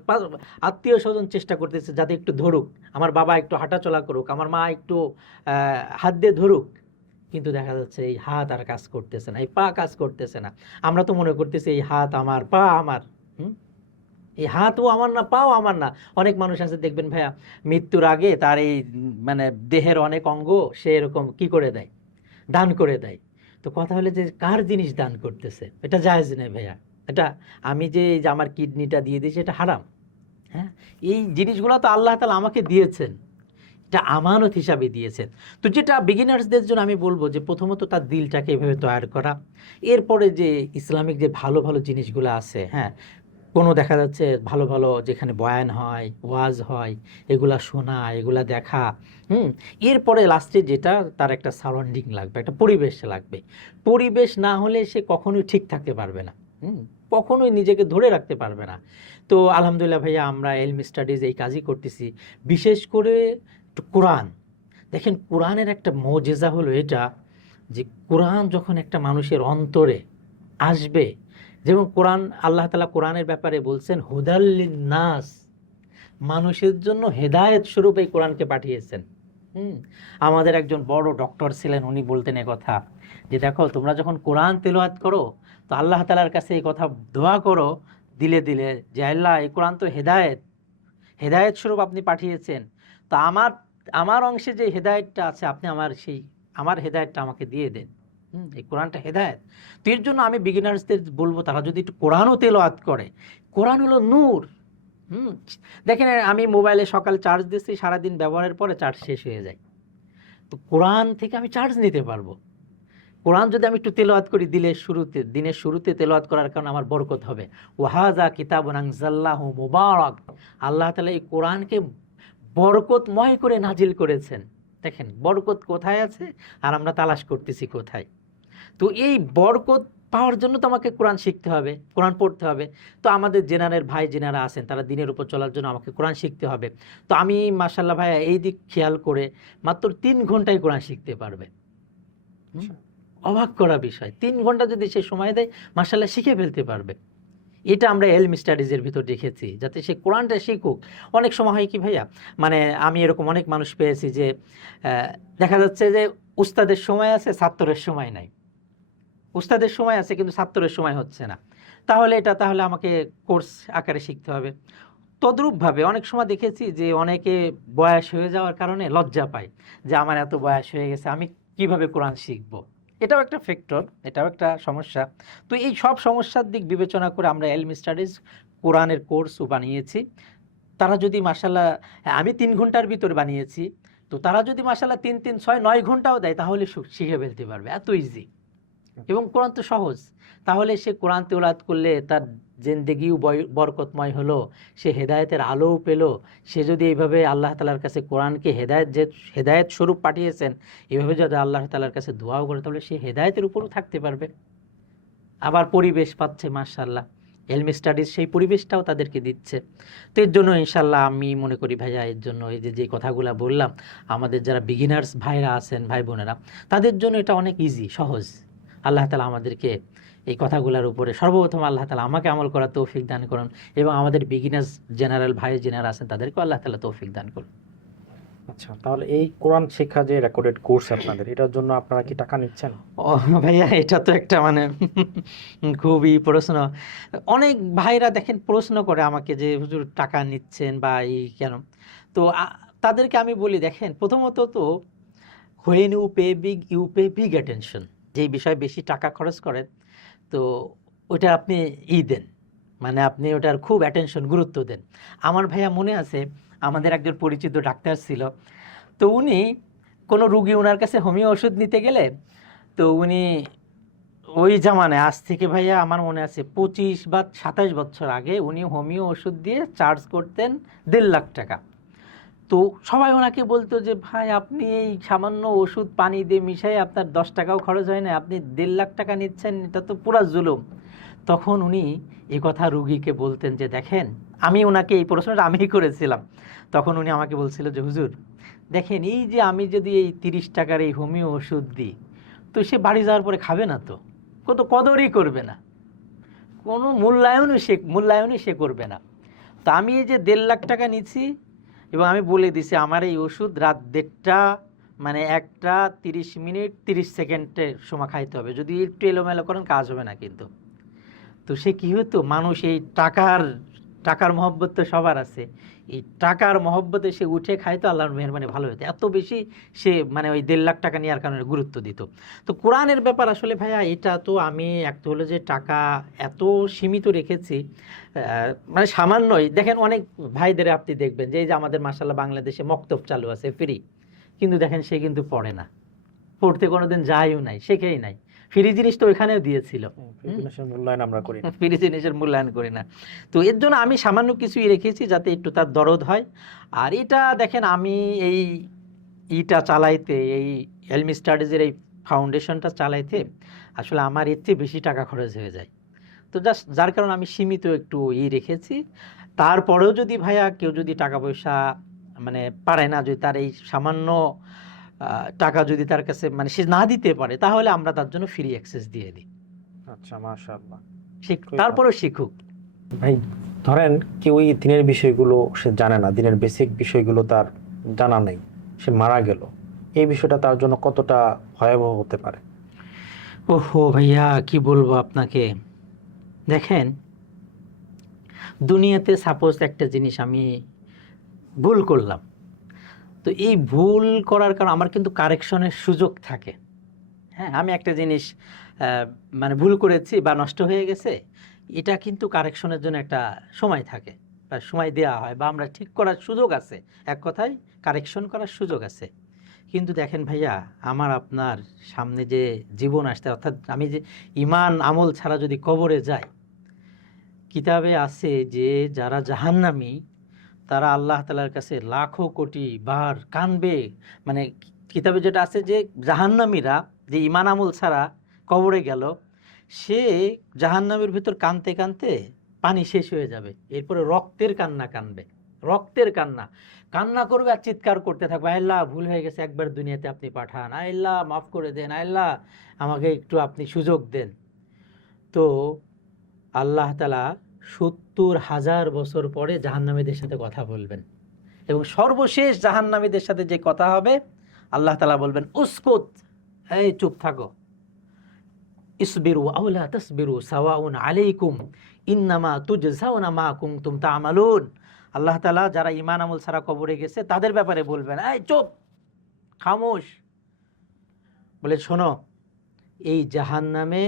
আত্মীয় স্বজন চেষ্টা করতেছে যাতে একটু ধরুক, আমার বাবা একটু হাঁটাচলা করুক, আমার মা একটু হাত দিয়ে ধরুক। কিন্তু দেখা যাচ্ছে এই হাত আর কাজ করতেছে না, এই পা কাজ করতেছে না। আমরা তো মনে করতেছি এই হাত আমার, পা আমার। এই হাতও আমার না, পাও আমার না। অনেক মানুষ আছে দেখবেন ভাইয়া, মৃত্যুর আগে তার এই মানে দেহের অনেক অঙ্গ সে এরকম কি করে দেয়, দান করে দেয়। তো কথা হলে যে কার জিনিস দান করতেছে, এটা জায়েজ নেই ভাইয়া। এটা আমি যে আমার কিডনিটা দিয়ে দিয়েছি এটা হারাম। হ্যাঁ, এই জিনিসগুলো তো আল্লাহ তাআলা আমাকে দিয়েছেন, এটা আমানত হিসাবে দিয়েছেন। তো যেটা বিগিনার্সদের জন্য আমি বলবো যে প্রথমত তার দিলটাকে এভাবে তৈরি করা। এরপরে যে ইসলামিক যে ভালো ভালো জিনিসগুলো আছে, হ্যাঁ, কোনো দেখা যাচ্ছে ভালো ভালো যেখানে বয়ান হয়, ওয়াজ হয়, এগুলা শোনা, এগুলা দেখা। এরপরে লাস্টে যেটা তার একটা সারাউন্ডিং লাগবে, একটা পরিবেশ লাগবে। পরিবেশ না হলে সে কখনোই ঠিক থাকতে পারবে না, কখনোই নিজেকে ধরে রাখতে পারবে না। তো আলহামদুলিল্লাহ ভাইয়া আমরা এলমি স্টাডিজ এই কাজই করতেছি। বিশেষ করে কোরআন, দেখেন কোরআনের একটা মজেজা হলো এটা যে কোরআন যখন একটা মানুষের অন্তরে আসবে, যেমন কোরআন আল্লাহ তাআলা কোরআনের ব্যাপারে বলছেন হুদাল্লিন নাস, মানুষের জন্য হেদায়েত স্বরূপ এই কোরআনকে পাঠিয়েছেন। আমাদের একজন বড় ডক্টর ছিলেন, উনি বলতেন কথা যে দেখো তোমরা যখন কোরআন তেলাওয়াত করো তো আল্লাহ তাআলার কাছে এই কথা দোয়া করো দিলে দিলে যে আল্লাহ এই কোরআন তো হেদায়েত, হেদায়েত স্বরূপ আপনি পাঠিয়েছেন। তো আমার অংশে যে হেদায়েতটা আছে আপনি আমার হেদায়েতটা আমাকে দিয়ে দেন। এই কোরআনটা হেদায়েত। তো এর জন্য আমি বিগিনার্সদের বলবো তারা যদি একটু কোরআনও তেলাওয়াত করে। কোরআন হলো নূর। দেখেন আমি মোবাইলে সকালে চার্জ দিচ্ছি, সারাদিন ব্যবহারের পরে চার্জ শেষ হয়ে যায়। তো কোরআন থেকে আমি চার্জ নিতে পারবো। কোরআন যদি আমি একটু তেলাওয়াত করি দিনের শুরুতে তেলাওয়াত করার কারণে আমার বরকত হবে। ওয়াহাযা কিতাবুন আনজালনাহু মুবারাক, আল্লাহ তাআলা এই কোরআনকে বরকতময় করে নাজিল করেছেন। দেখেন বরকত কোথায় আছে আর আমরা তালাশ করতেছি কোথায়। তো এই বরকত পাওয়ার জন্য তো আমাকে কোরআন শিখতে হবে, কোরআন পড়তে হবে। তো আমাদের জেনারেল ভাই যেনারা আছেন তারা দিনের উপর চলার জন্য আমাকে কোরআন শিখতে হবে। তো আমি মাশাআল্লাহ ভাইয়া এই দিক খেয়াল করে মাত্র 3 ঘন্টায় কোরআন শিখতে পারবে। অবাক করা বিষয়, 3 ঘন্টা যদি সে সময় দেয় মাশাআল্লাহ শিখে ফেলতে পারবে। এটা আমরা এলমি স্টাডিজের ভিতর দেখেছি, যাতে সে কোরআনটা শিখুক। অনেক সময় হয় কি ভাইয়া, মানে আমি এরকম অনেক মানুষ পেয়েছি যে দেখা যাচ্ছে যে উস্তাদের সময় আছে, ছাত্রের সময় নাই। উস্তাদের সময় আছে কিন্তু ছাত্রের সময় হচ্ছে না। তাহলে আমাকে কোর্স আকারে শিখতে হবে। তদ্রূপভাবে অনেক সময় দেখেছি যে অনেকে বয়স হয়ে যাওয়ার কারণে লজ্জা পায় যে আমার এত বয়স হয়ে গেছে, আমি কিভাবে কোরআন শিখবো। এটাও একটা ফ্যাক্টর, এটাও একটা সমস্যা। তো এই সব সমস্যার দিক বিবেচনা করে আমরা এলমি স্টাডিজ কোরআনের কোর্সও বানিয়েছি। তারা যদি মাশাআল্লাহ, আমি 3 ঘন্টার ভিতরে বানিয়েছি, তো তারা যদি মাশাআল্লাহ 3, 3, 6, 9 ঘন্টাও দেয় তাহলে শিখে ফেলতে পারবে, এত ইজি। এবং কোরআন তো সহজ। তাহলে সে কোরআন তেলাওয়াত করলে তার জিন্দেগিও বরকতময় হলো, সে হেদায়েতের আলোও পেল। সে যদি এইভাবে আল্লাহ তাআলার কাছে কোরআনকে হেদায়েত স্বরূপ পাঠিয়েছেন, এইভাবে যদি আল্লাহ তাআলার কাছে দোয়াও করে, তাহলে সে হেদায়েতের উপরও থাকতে পারবে। আবার পরিবেশ পাচ্ছে মাশাআল্লাহ, এলমি স্টাডিজ সেই পরিবেশটাও তাদেরকে দিচ্ছে। তো এর জন্য ইনশাআল্লাহ আমি মনে করি ভাইয়া, এর জন্য এই যে কথাগুলো বললাম, আমাদের যারা বিগিনার্স ভাইরা আছেন, ভাই বোনেরা, তাদের জন্য এটা অনেক ইজি, সহজ। আল্লাহ তাআলা আমাদেরকে এই কথাগুলোর উপরে সর্বপ্রথম আল্লাহ তাআলা আমাকে আমল করার তৌফিক দান করুন, এবং আমাদের বিগিনার্স জেনারেল ভাই যারা আছেন তাদেরকেও আল্লাহ তাআলা তৌফিক দান করুন। আচ্ছা, তাহলে এই কোরআন শিক্ষা যে রেকর্ডেড কোর্স আপনাদের, এটার জন্য আপনারা কি টাকা নিচ্ছেন? ও ভাইয়া, এটা তো একটা মানে খুবই প্রশ্ন। অনেক ভাইরা দেখেন প্রশ্ন করে আমাকে যে হুজুর টাকা নিচ্ছেন বা এই কেন। তো তাদেরকে আমি বলি, দেখেন প্রথমত তো when you pay big attention, যেই বিষয়ে বেশি টাকা খরচ করেন, তো ওটা আপনি দেন, মানে আপনি ওটার খুব অ্যাটেনশন, গুরুত্ব দেন। আমার ভাইয়া মনে আছে, আমাদের একজন পরিচিত ডাক্তার ছিল, তো উনি কোনো রুগী ওনার কাছে হোমিও ওষুধ নিতে গেলে, তো উনি ওই জামানায়, আজ থেকে ভাইয়া আমার মনে আছে 25 বা 27 বছর আগে, উনি হোমিও ওষুধ দিয়ে চার্জ করতেন 1.5 লাখ টাকা। তো সবাই ওনাকে বলতো যে ভাই, আপনি এই সামান্য ওষুধ পানি দিয়ে মিশাই আপনার 10 টাকাও খরচ হয় না, আপনি 1.5 লাখ টাকা নিচ্ছেন, এটা তো পুরা জুলুম। তখন উনি এই কথা রুগীকে বলতেন যে দেখেন, আমি ওনাকে এই প্রশ্নটা আমিই করেছিলাম। তখন উনি আমাকে বলছিল যে হুজুর দেখেন, এই যে আমি যদি এই 30 টাকার এই হোমিও ওষুধ দিই, তো সে বাড়ি যাওয়ার পরে খাবে না, তো কত কদরই করবে না, কোনো মূল্যায়নই সে করবে না। তো আমি এই যে 1.5 লাখ টাকা নিচ্ছি, এবং আমি বলে দিছি আমার এই ওষুধ রাত 1:30, মানে 1:30 30 সেকেন্ডের সময় খাইতে হবে, যদি একটু এলোমেলো করেন কাজ হবে না কিন্তু। তো সে কী হতো, মানুষ এই টাকার মহব্বত তো সবার আছে, এই টাকার মহব্বতে সে উঠে খাইতো, আল্লাহর মেহরবানি ভালো হতো, এত বেশি সে মানে ওই 1.5 লাখ টাকা নেওয়ার কারণে গুরুত্ব দিত। তো কোরআনের ব্যাপার আসলে ভাইয়া, এটা তো আমি একটা হলো যে টাকা এত সীমিত রেখেছি, মানে সামান্যই। দেখেন অনেক ভাইদের আপনি দেখবেন যে এই যে আমাদের মাশাআল্লাহ বাংলাদেশে মক্তব চালু আছে ফ্রি, কিন্তু দেখেন সে কিন্তু পড়ে না, পড়তে কোনোদিন যায়ও নাই, শেখেই নাই। ফ্রি জিনিস তো ওইখানেও দিয়েছিল, মূল্যায়ন আমরা করি না, ফ্রি জিনিসের মূল্যায়ন করি না। তো এর জন্য আমি সামান্য কিছুই রেখেছি, যাতে একটু তার দরদ হয়। আর এটা দেখেন, আমি এই চালাইতে, এই এলমি স্টাডিজের এই ফাউন্ডেশনটা চালাইতে আসলে আমার এর চেয়ে বেশি টাকা খরচ হয়ে যায়। তো জাস্ট যার কারণে আমি সীমিত একটু রেখেছি। তারপরেও যদি ভাইয়া কেউ যদি টাকা পয়সা মানে পারে না, যদি তার এই সামান্য টাকা যদি তার কাছে মানে সে না দিতে পারে, তাহলে আমরা তার জন্য ফ্রি অ্যাক্সেস দিয়ে দিই। আচ্ছা, মাশাআল্লাহ। তারপরেও শিখুক। ভাই ধরেন কেউ এই দিনের বিষয়গুলো সে জানে না, দিনের বেসিক বিষয়গুলো তার জানা নেই, সে মারা গেল, এই বিষয়টা তার জন্য কতটা ভয়াবহ হতে পারে? ওহো ভাইয়া, কি বলবো আপনাকে। দেখেন, দুনিয়াতে সাপোজ একটা জিনিস আমি ভুল করলাম, তো এই ভুল করার কারণে আমার কিন্তু কারেকশনের সুযোগ থাকে। হ্যাঁ, আমি একটা জিনিস মানে ভুল করেছি বা নষ্ট হয়ে গেছে, এটা কিন্তু কারেকশনের জন্য একটা সময় থাকে, বা সময় দেওয়া হয়, বা আমরা ঠিক করার সুযোগ আছে, এক কথায় কারেকশন করার সুযোগ আছে। কিন্তু দেখেন ভাইয়া, আমার আপনার সামনে যে জীবন আসতে, অর্থাৎ আমি যে ইমান আমল ছাড়া যদি কবরে যাই, কিতাবে আছে যে যারা জাহান্নামী, তারা আল্লাহ তাআলার কাছে লাখো কোটি বার কানবে। মানে কিতাবে যেটা আছে যে জাহান্নামীরা যে ইমান আমল ছাড়া কবরে গেল, সে জাহান্নামের ভিতর কানতে কানতে পানি শেষ হয়ে যাবে, এরপরে রক্তের কান্না কানবে, রক্তের কান্না কান্না করবে আর চিৎকার করতে থাকবে, আল্লাহ ভুল হয়ে গেছে, একবার দুনিয়াতে আপনি পাঠান, আল্লাহ মাফ করে দেন, আল্লাহ আমাকে একটু আপনি সুযোগ দেন। তো আল্লাহ তাআলা 70,000 বছর পরে জাহান্নামীদের সাথে কথা বলবেন, এবং সর্বশেষ জাহান্নামীদের সাথে যে কথা হবে, আল্লাহ তাআলা বলবেন উসকুত, এই চুপ থাকো, ইসবিরু আও লা তাসবিরু সাওয়াউন আলাইকুম ইন্নামা তুজজাউনা মা কুনতুম তা'মালুন। আল্লাহ তাআলা যারা ঈমান আমল ছাড়া কবরে গেছে তাদের ব্যাপারে বলবেন, এই চুপ, খামোশ, বলে শোনো, এই জাহান্নামে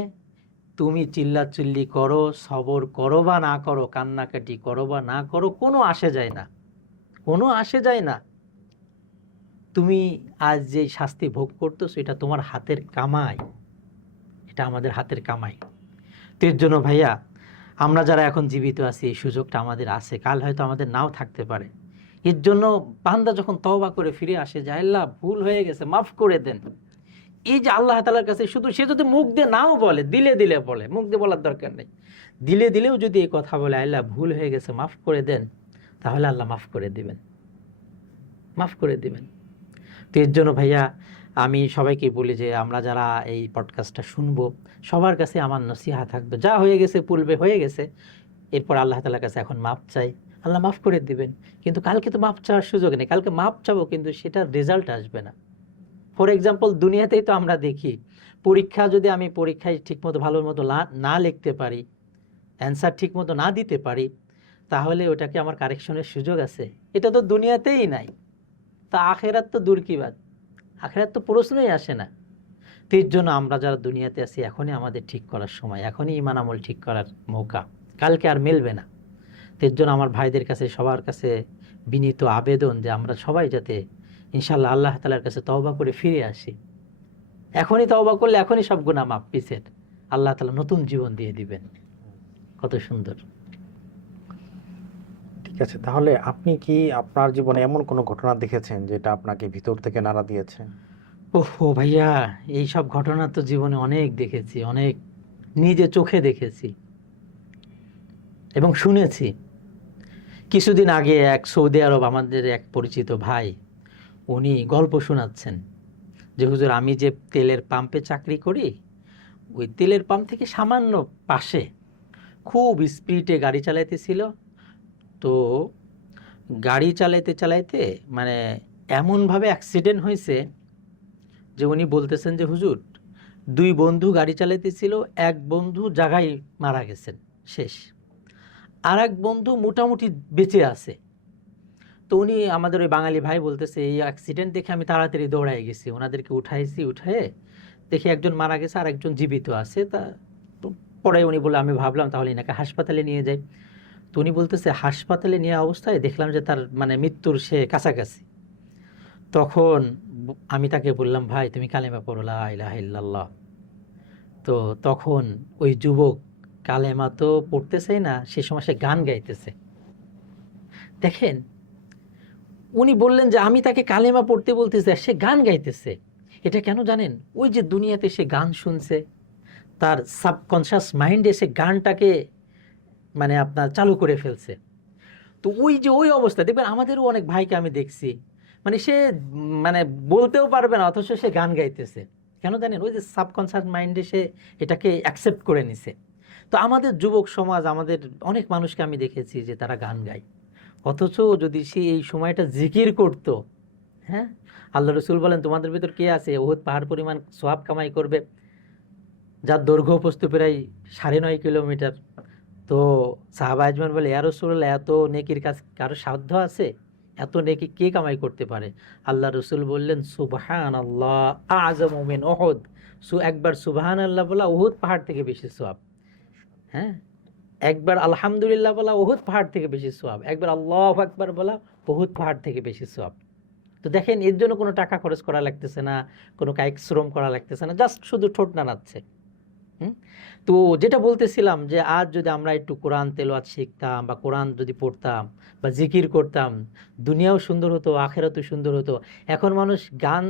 তুমি চিল্লাচিল্লি করো, সবর করো বা না করো, কান্নাকাটি করো বা না করো, কোনো আসে যায় না, কোনো আসে যায় না। তুমি আজ যে শাস্তি ভোগ করতেছো, এটা তোমার হাতের কামাই, এটা আমাদের হাতের কামাই। তো এর জন্য ভাইয়া আমরা যারা এখন জীবিত আছি এই সুযোগটা আমাদের আছে, কাল হয়তো আমাদের নাও থাকতে পারে। এর জন্য বান্দা যখন তওবা করে ফিরে আসে যে আল্লাহ ভুল হয়ে গেছে মাফ করে দেন, এই যে আল্লাহ তাআলার কাছে শুধু সে যদি মুখ দিয়ে নাও বলে, দিলে দিলে বলে, মুখ দিয়ে বলার দরকার নেই, দিলে দিলেও যদি এই কথা বলে আল্লাহ ভুল হয়ে গেছে মাফ করে দেন, তাহলে আল্লাহ মাফ করে দিবেন, মাফ করে দিবেন। তো এর জন্য ভাইয়া আমি সবাইকে বলি যে আমরা যারা এই পডকাস্টটা শুনবো সবার কাছে আমার নসিহা থাকবে, যা হয়ে গেছে পূর্বে হয়ে গেছে, এরপর আল্লাহ তাআলার কাছে এখন মাপ চাই, আল্লাহ মাফ করে দিবেন। কিন্তু কালকে তো মাপ চাওয়ার সুযোগ নেই, কালকে মাপ চাবো কিন্তু সেটার রেজাল্ট আসবে না। ফর এক্সাম্পল দুনিয়াতেই তো আমরা দেখি পরীক্ষা, যদি আমি পরীক্ষায় ঠিকমতো ভালো মতো না লিখতে পারি, অ্যান্সার ঠিকমতো না দিতে পারি, তাহলে ওটাকে আমার কারেকশনের সুযোগ আছে? এটা তো দুনিয়াতেই নাই, তা আখেরাত তো দূর কি বাদ, আখেরাত তো প্রশ্নই আসে না। তো এর জন্য আমরা যারা দুনিয়াতে আছি এখনই আমাদের ঠিক করার সময়, এখনই ঈমান আমল ঠিক করার মৌকা, কালকে আর মিলবে না। তো এর জন্য আমার ভাইদের কাছে সবার কাছে বিনীত আবেদন যে আমরা সবাই যাতে ইনশাআল্লাহ আল্লাহ তাআলার কাছে তওবা করে ফিরে আসি। এখনই তওবা করলে এখনই সব গুনাহ মাফ, পিছের আল্লাহ তাআলা নতুন জীবন দিয়ে দিবেন। কত সুন্দর। ঠিক আছে, তাহলে আপনি কি আপনার জীবনে এমন কোনো ঘটনা দেখেছেন যেটা আপনাকে ভিতর থেকে নাড়া দিয়েছে? ওহো ভাইয়া, এই সব ঘটনা তো জীবনে অনেক দেখেছি, অনেক নিজে চোখে দেখেছি এবং শুনেছি। কিছুদিন আগে এক সৌদি আরব আমাদের এক পরিচিত ভাই, উনি গল্প শোনাচ্ছেন যে হুজুর আমি যে তেলের পাম্পে চাকরি করি, ওই তেলের পাম্প থেকে সামান্য পাশে খুব স্পিডে গাড়ি চালাইতেছিল। তো গাড়ি চালাইতে চালাইতে মানে এমনভাবে অ্যাক্সিডেন্ট হয়েছে যে উনি বলতেছেন যে হুজুর, দুই বন্ধু গাড়ি চালাইতেছিল, এক বন্ধু জায়গায় মারা গেছেন, শেষ, আর এক বন্ধু মোটামুটি বেঁচে আছে। তো উনি আমাদের ওই বাঙালি ভাই বলতেছে এই অ্যাক্সিডেন্ট দেখে আমি তাড়াতাড়ি দৌড়াই গেছি, ওনাদেরকে উঠাইছি, উঠায়ে দেখি একজন মারা গেছে আর একজন জীবিত আছে। তা তো পরে উনি বলে আমি ভাবলাম তাহলে এনাকে হাসপাতালে নিয়ে যাই। তো উনি বলতেছে হাসপাতালে নেওয়া অবস্থায় দেখলাম যে তার মানে মৃত্যুর সে কাছাকাছি। তখন আমি তাকে বললাম ভাই তুমি কালেমা পড়ো লা ইলাহা ইল্লাল্লাহ। তো তখন ওই যুবক কালেমা তো পড়তেছেই না, সে সময় সে গান গাইতেছে। দেখেন, উনি বললেন যে আমি তাকে কালেমা পড়তে বলতেছি আর সে গান গাইতেছে। এটা কেন জানেন? ওই যে দুনিয়াতে সে গান শুনছে, তার সাবকনশাস মাইন্ডে সে গানটাকে মানে আপনার চালু করে ফেলছে। তো ওই যে ওই অবস্থা দেখবেন আমাদেরও অনেক ভাইকে আমি দেখছি, মানে সে মানে বলতেও পারবে না অথচ সে গান গাইতেছে। কেন জানেন? ওই যে সাবকনশাস মাইন্ডে সে এটাকে অ্যাকসেপ্ট করে নিছে। তো আমাদের যুবক সমাজ, আমাদের অনেক মানুষকে আমি দেখেছি যে তারা গান গায়, অথচ যদি সে এই সময়টা জিকির করত, হ্যাঁ, আল্লাহ রসুল বলেন তোমাদের ভিতর কে আছে উহুদ পাহাড় পরিমাণ সোয়াব কামাই করবে, যার দৈর্ঘ্য প্রস্থ প্রায় 9.5 কিলোমিটার। তো সাহাবা আজমান বলে ইয়া রাসূলুল্লাহ, এত নেকির কাজ কারো সাধ্য আছে? এত নেকি কে কামাই করতে পারে? আল্লাহ রসুল বললেন সুবহানাল্লাহ আযমু মিন উহুদ। একবার সুবহানাল্লাহ বলা উহুদ পাহাড় থেকে বেশি সওয়াব। হ্যাঁ, একবার আলহামদুলিল্লাহ বলা উহুদ পাহাড় থেকে বেশি সওয়াব, একবার আল্লাহু আকবার বলা উহুদ পাহাড় থেকে বেশি সওয়াব। তো দেখেন, এর জন্য কোনো টাকা খরচ করা লাগতেছে না, কোনো কায়িক শ্রম করা লাগতেছে না, জাস্ট শুধু ঠোঁট নাড়াচ্ছে। তো যেটা বলতেছিলাম যে আজ যদি আমরা একটু কোরআন তেলাওয়াত শিখতাম বা কোরআন যদি পড়তাম বা জিকির করতাম, দুনিয়াও সুন্দর হতো, আখেরাতও সুন্দর হতো। এখন মানুষ গান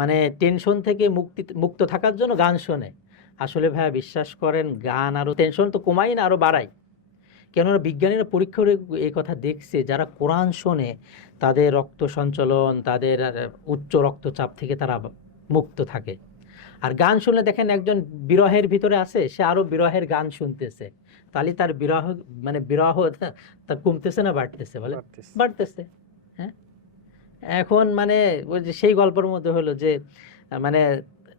মানে টেনশন থেকে মুক্ত থাকার জন্য গান শোনে। আসলে ভাইয়া বিশ্বাস করেন, গান আরও টেনশন তো কমাই না, আরও বাড়ায়। কেননা বিজ্ঞানীরা পরীক্ষা করে এই কথা দেখছে, যারা কোরআন শোনে তাদের রক্ত সঞ্চালন, তাদের উচ্চ রক্তচাপ থেকে তারা মুক্ত থাকে। আর গান শুনলে দেখেন একজন বিরহের ভিতরে আছে, সে আরো বিরহের গান শুনতেছে, তাহলে তার বিরহ মানে বিরহ তার কমতেছে না বাড়তেছে? বলে বাড়তেছে। হ্যাঁ, এখন মানে ওই যে সেই গল্পের মধ্যে হলো যে মানে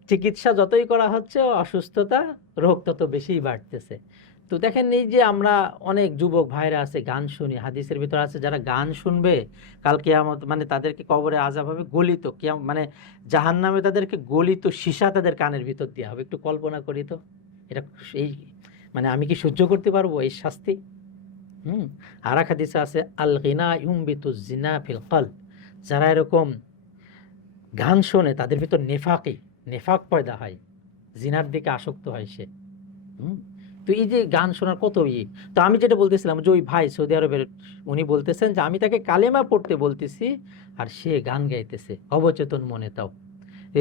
চিকিৎসা যতই করা হচ্ছে অসুস্থতা রোগ তত বেশিই বাড়তেছে। তো দেখেন, এই যে আমরা অনেক যুবক ভাইরা আছে গান শুনি, হাদিসের ভিতর আছে যারা গান শুনবে কাল কিয়ামত মানে তাদেরকে কবরে আযাব হবে গলিত, মানে জাহান্নামে তাদেরকে গলিত সীসা তাদের কানের ভিতর দেওয়া হবে। একটু কল্পনা করি তো, এটা এই মানে আমি কি সহ্য করতে পারবো এই শাস্তি? আর এক হাদিসে আছে আল গিনা ইউমবিতু জিনা ফিল কলব, যারা এরকম গান শোনে তাদের ভিতর নেফাক পয়দা হয়, জিনার দিকে আসক্ত হয় সে। তো এই যে গান শোনার কত তো আমি যেটা বলতেছিলাম যে ওই ভাই সৌদি আরবের, উনি বলতেছেন যে আমি তাকে কালেমা পড়তে বলতেছি আর সে গান গাইতেছে অবচেতন মনে। তাও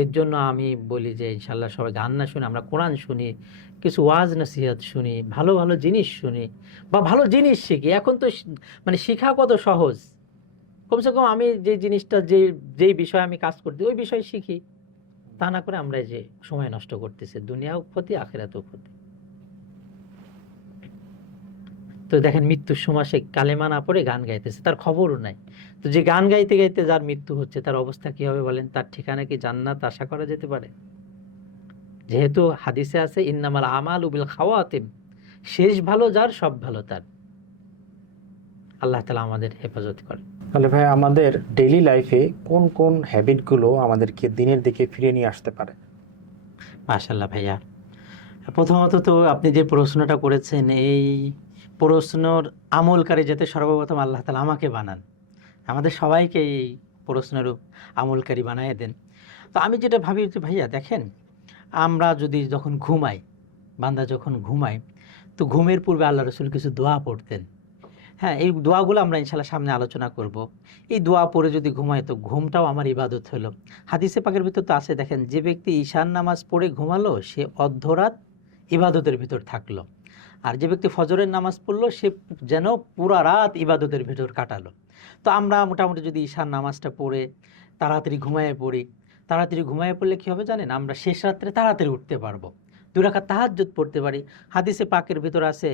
এর জন্য আমি বলি যে ইনশাল্লাহ সবাই গান না শুনে আমরা কোরআন শুনি, কিছু ওয়াজ নসিহত শুনি, ভালো ভালো জিনিস শুনি বা ভালো জিনিস শিখি। এখন তো মানে শেখা কত সহজ, কমসে কম আমি যে জিনিসটা যেই বিষয়ে আমি কাজ করতে ওই বিষয়ে শিখি। তা না করে আমরা এই যে সময় নষ্ট করতেছি, দুনিয়াও ক্ষতি আখিরাতেও ক্ষতি। তো দেখেন মৃত্যুর সময় সে কালেমা না পড়ে গান গাইতেছে, তার খবরও নাই। তো যে গান গাইতে গাইতে যার মৃত্যু হচ্ছে তার অবস্থা কি হবে বলেন? তার ঠিকানা কি জান্নাত আশা করা যেতে পারে? যেহেতু হাদিসে আছে ইন্নামাল আমালু বিল খাওয়াতিম, শেষ ভালো যার সব ভালো তার। আল্লাহ তাআলা আমাদের হেফাজত করে। তাহলে ভাই আমাদের ডেইলি লাইফে কোন কোন হ্যাবিটগুলো আমাদেরকে দিনের দিকে ফিরিয়ে নিয়ে আসতে পারে? মাশাআল্লাহ ভাইয়া, প্রথমত তো আপনি যে প্রশ্নটা করেছেন এই প্রশ্নর আমলকারী যাতে সর্বপ্রথম আল্লাহ তাআলা আমাকে বানান, আমাদের সবাইকে এই প্রশ্নের আমলকারী বানায় দেন। তো আমি যেটা ভাবি যে ভাইয়া দেখেন, আমরা যদি যখন ঘুমাই, বান্দা যখন ঘুমায়, তো ঘুমের পূর্বে আল্লাহ রসুল কিছু দোয়া পড়তেন। হ্যাঁ, এই দোয়াগুলো আমরা ইনশাল্লাহ সামনে আলোচনা করব। এই দোয়া পড়ে যদি ঘুমায় তো ঘুমটাও আমার ইবাদত হলো। হাদিসে পাকের ভিতর তো আছে, দেখেন যে ব্যক্তি ঈশান নামাজ পড়ে ঘুমালো সে অর্ধরাত ইবাদতের ভিতর থাকলো, আর যে ব্যক্তি ফজরের নামাজ পড়লো সে যেন পুরা রাত ইবাদতের ভিতর কাটালো। তো আমরা মোটামুটি যদি ঈশান নামাজটা পড়ে তাড়াতাড়ি ঘুমায়ে পড়ি, তাড়াতাড়ি ঘুমায়ে পড়লে কী হবে জানেন? আমরা শেষ রাত্রে তাড়াতাড়ি উঠতে পারবো, 2 রাকাত তাহাজ্জুদ পড়তে পারি। হাদিসে পাকের ভিতর আছে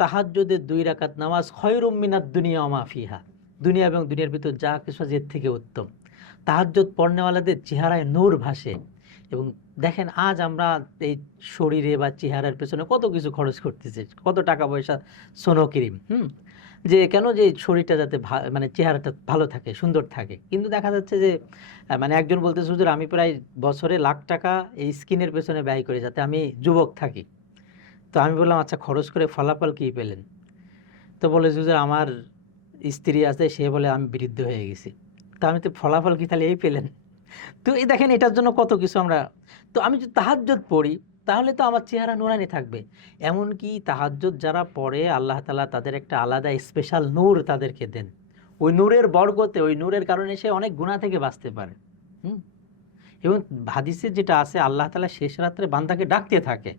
তাহাজ্জুদের 2 রাকাত নামাজ খয়রুম মিনাদ দুনিয়া ওয়া মা ফিহা, দুনিয়া এবং দুনিয়ার ভিতর যা কিছু আছে এর থেকে উত্তম। তাহাজ্জুদ পড়নেওয়ালাদের চেহারায় নূর ভাসে। এবং দেখেন আজ আমরা এই শরীরে বা চেহারার পেছনে কত কিছু খরচ করতেছি, কত টাকা পয়সা, সোনো ক্রিম, যে কেন যে শরীরটা যাতে মানে চেহারাটা ভালো থাকে, সুন্দর থাকে। কিন্তু দেখা যাচ্ছে যে মানে একজন বলতেছে হুজুর আমি প্রায় বছরে লাখ টাকা এই স্কিনের পেছনে ব্যয় করি যাতে আমি যুবক থাকি। তো আমি বললাম আচ্ছা খরচ করে ফলাফল কী পেলেন? তো বলে হুজুর আমার স্ত্রী আছে, সে বলে আমি বৃদ্ধ হয়ে গেছি। তো আমি তো ফলাফল কি তাহলে এই পেলেন? তো এই দেখেন এটার জন্য কত কিছু আমরা। তো আমি যদি তাহাজ্জুদ পড়ি তাহলে তো আমার চেহারা নুরানি থাকবে। এমনকি তাহাজ্জুদ যারা পড়ে আল্লাহ তাআলা তাদের একটা আলাদা স্পেশাল নূর তাদেরকে দেন। ওই নূরের বরকতে, ওই নূরের কারণে সে অনেক গুনাহ থেকে বাঁচতে পারে। এবং হাদিসে যেটা আছে আল্লাহ তাআলা শেষ রাত্রে বান্দাকে ডাকতে থাকে।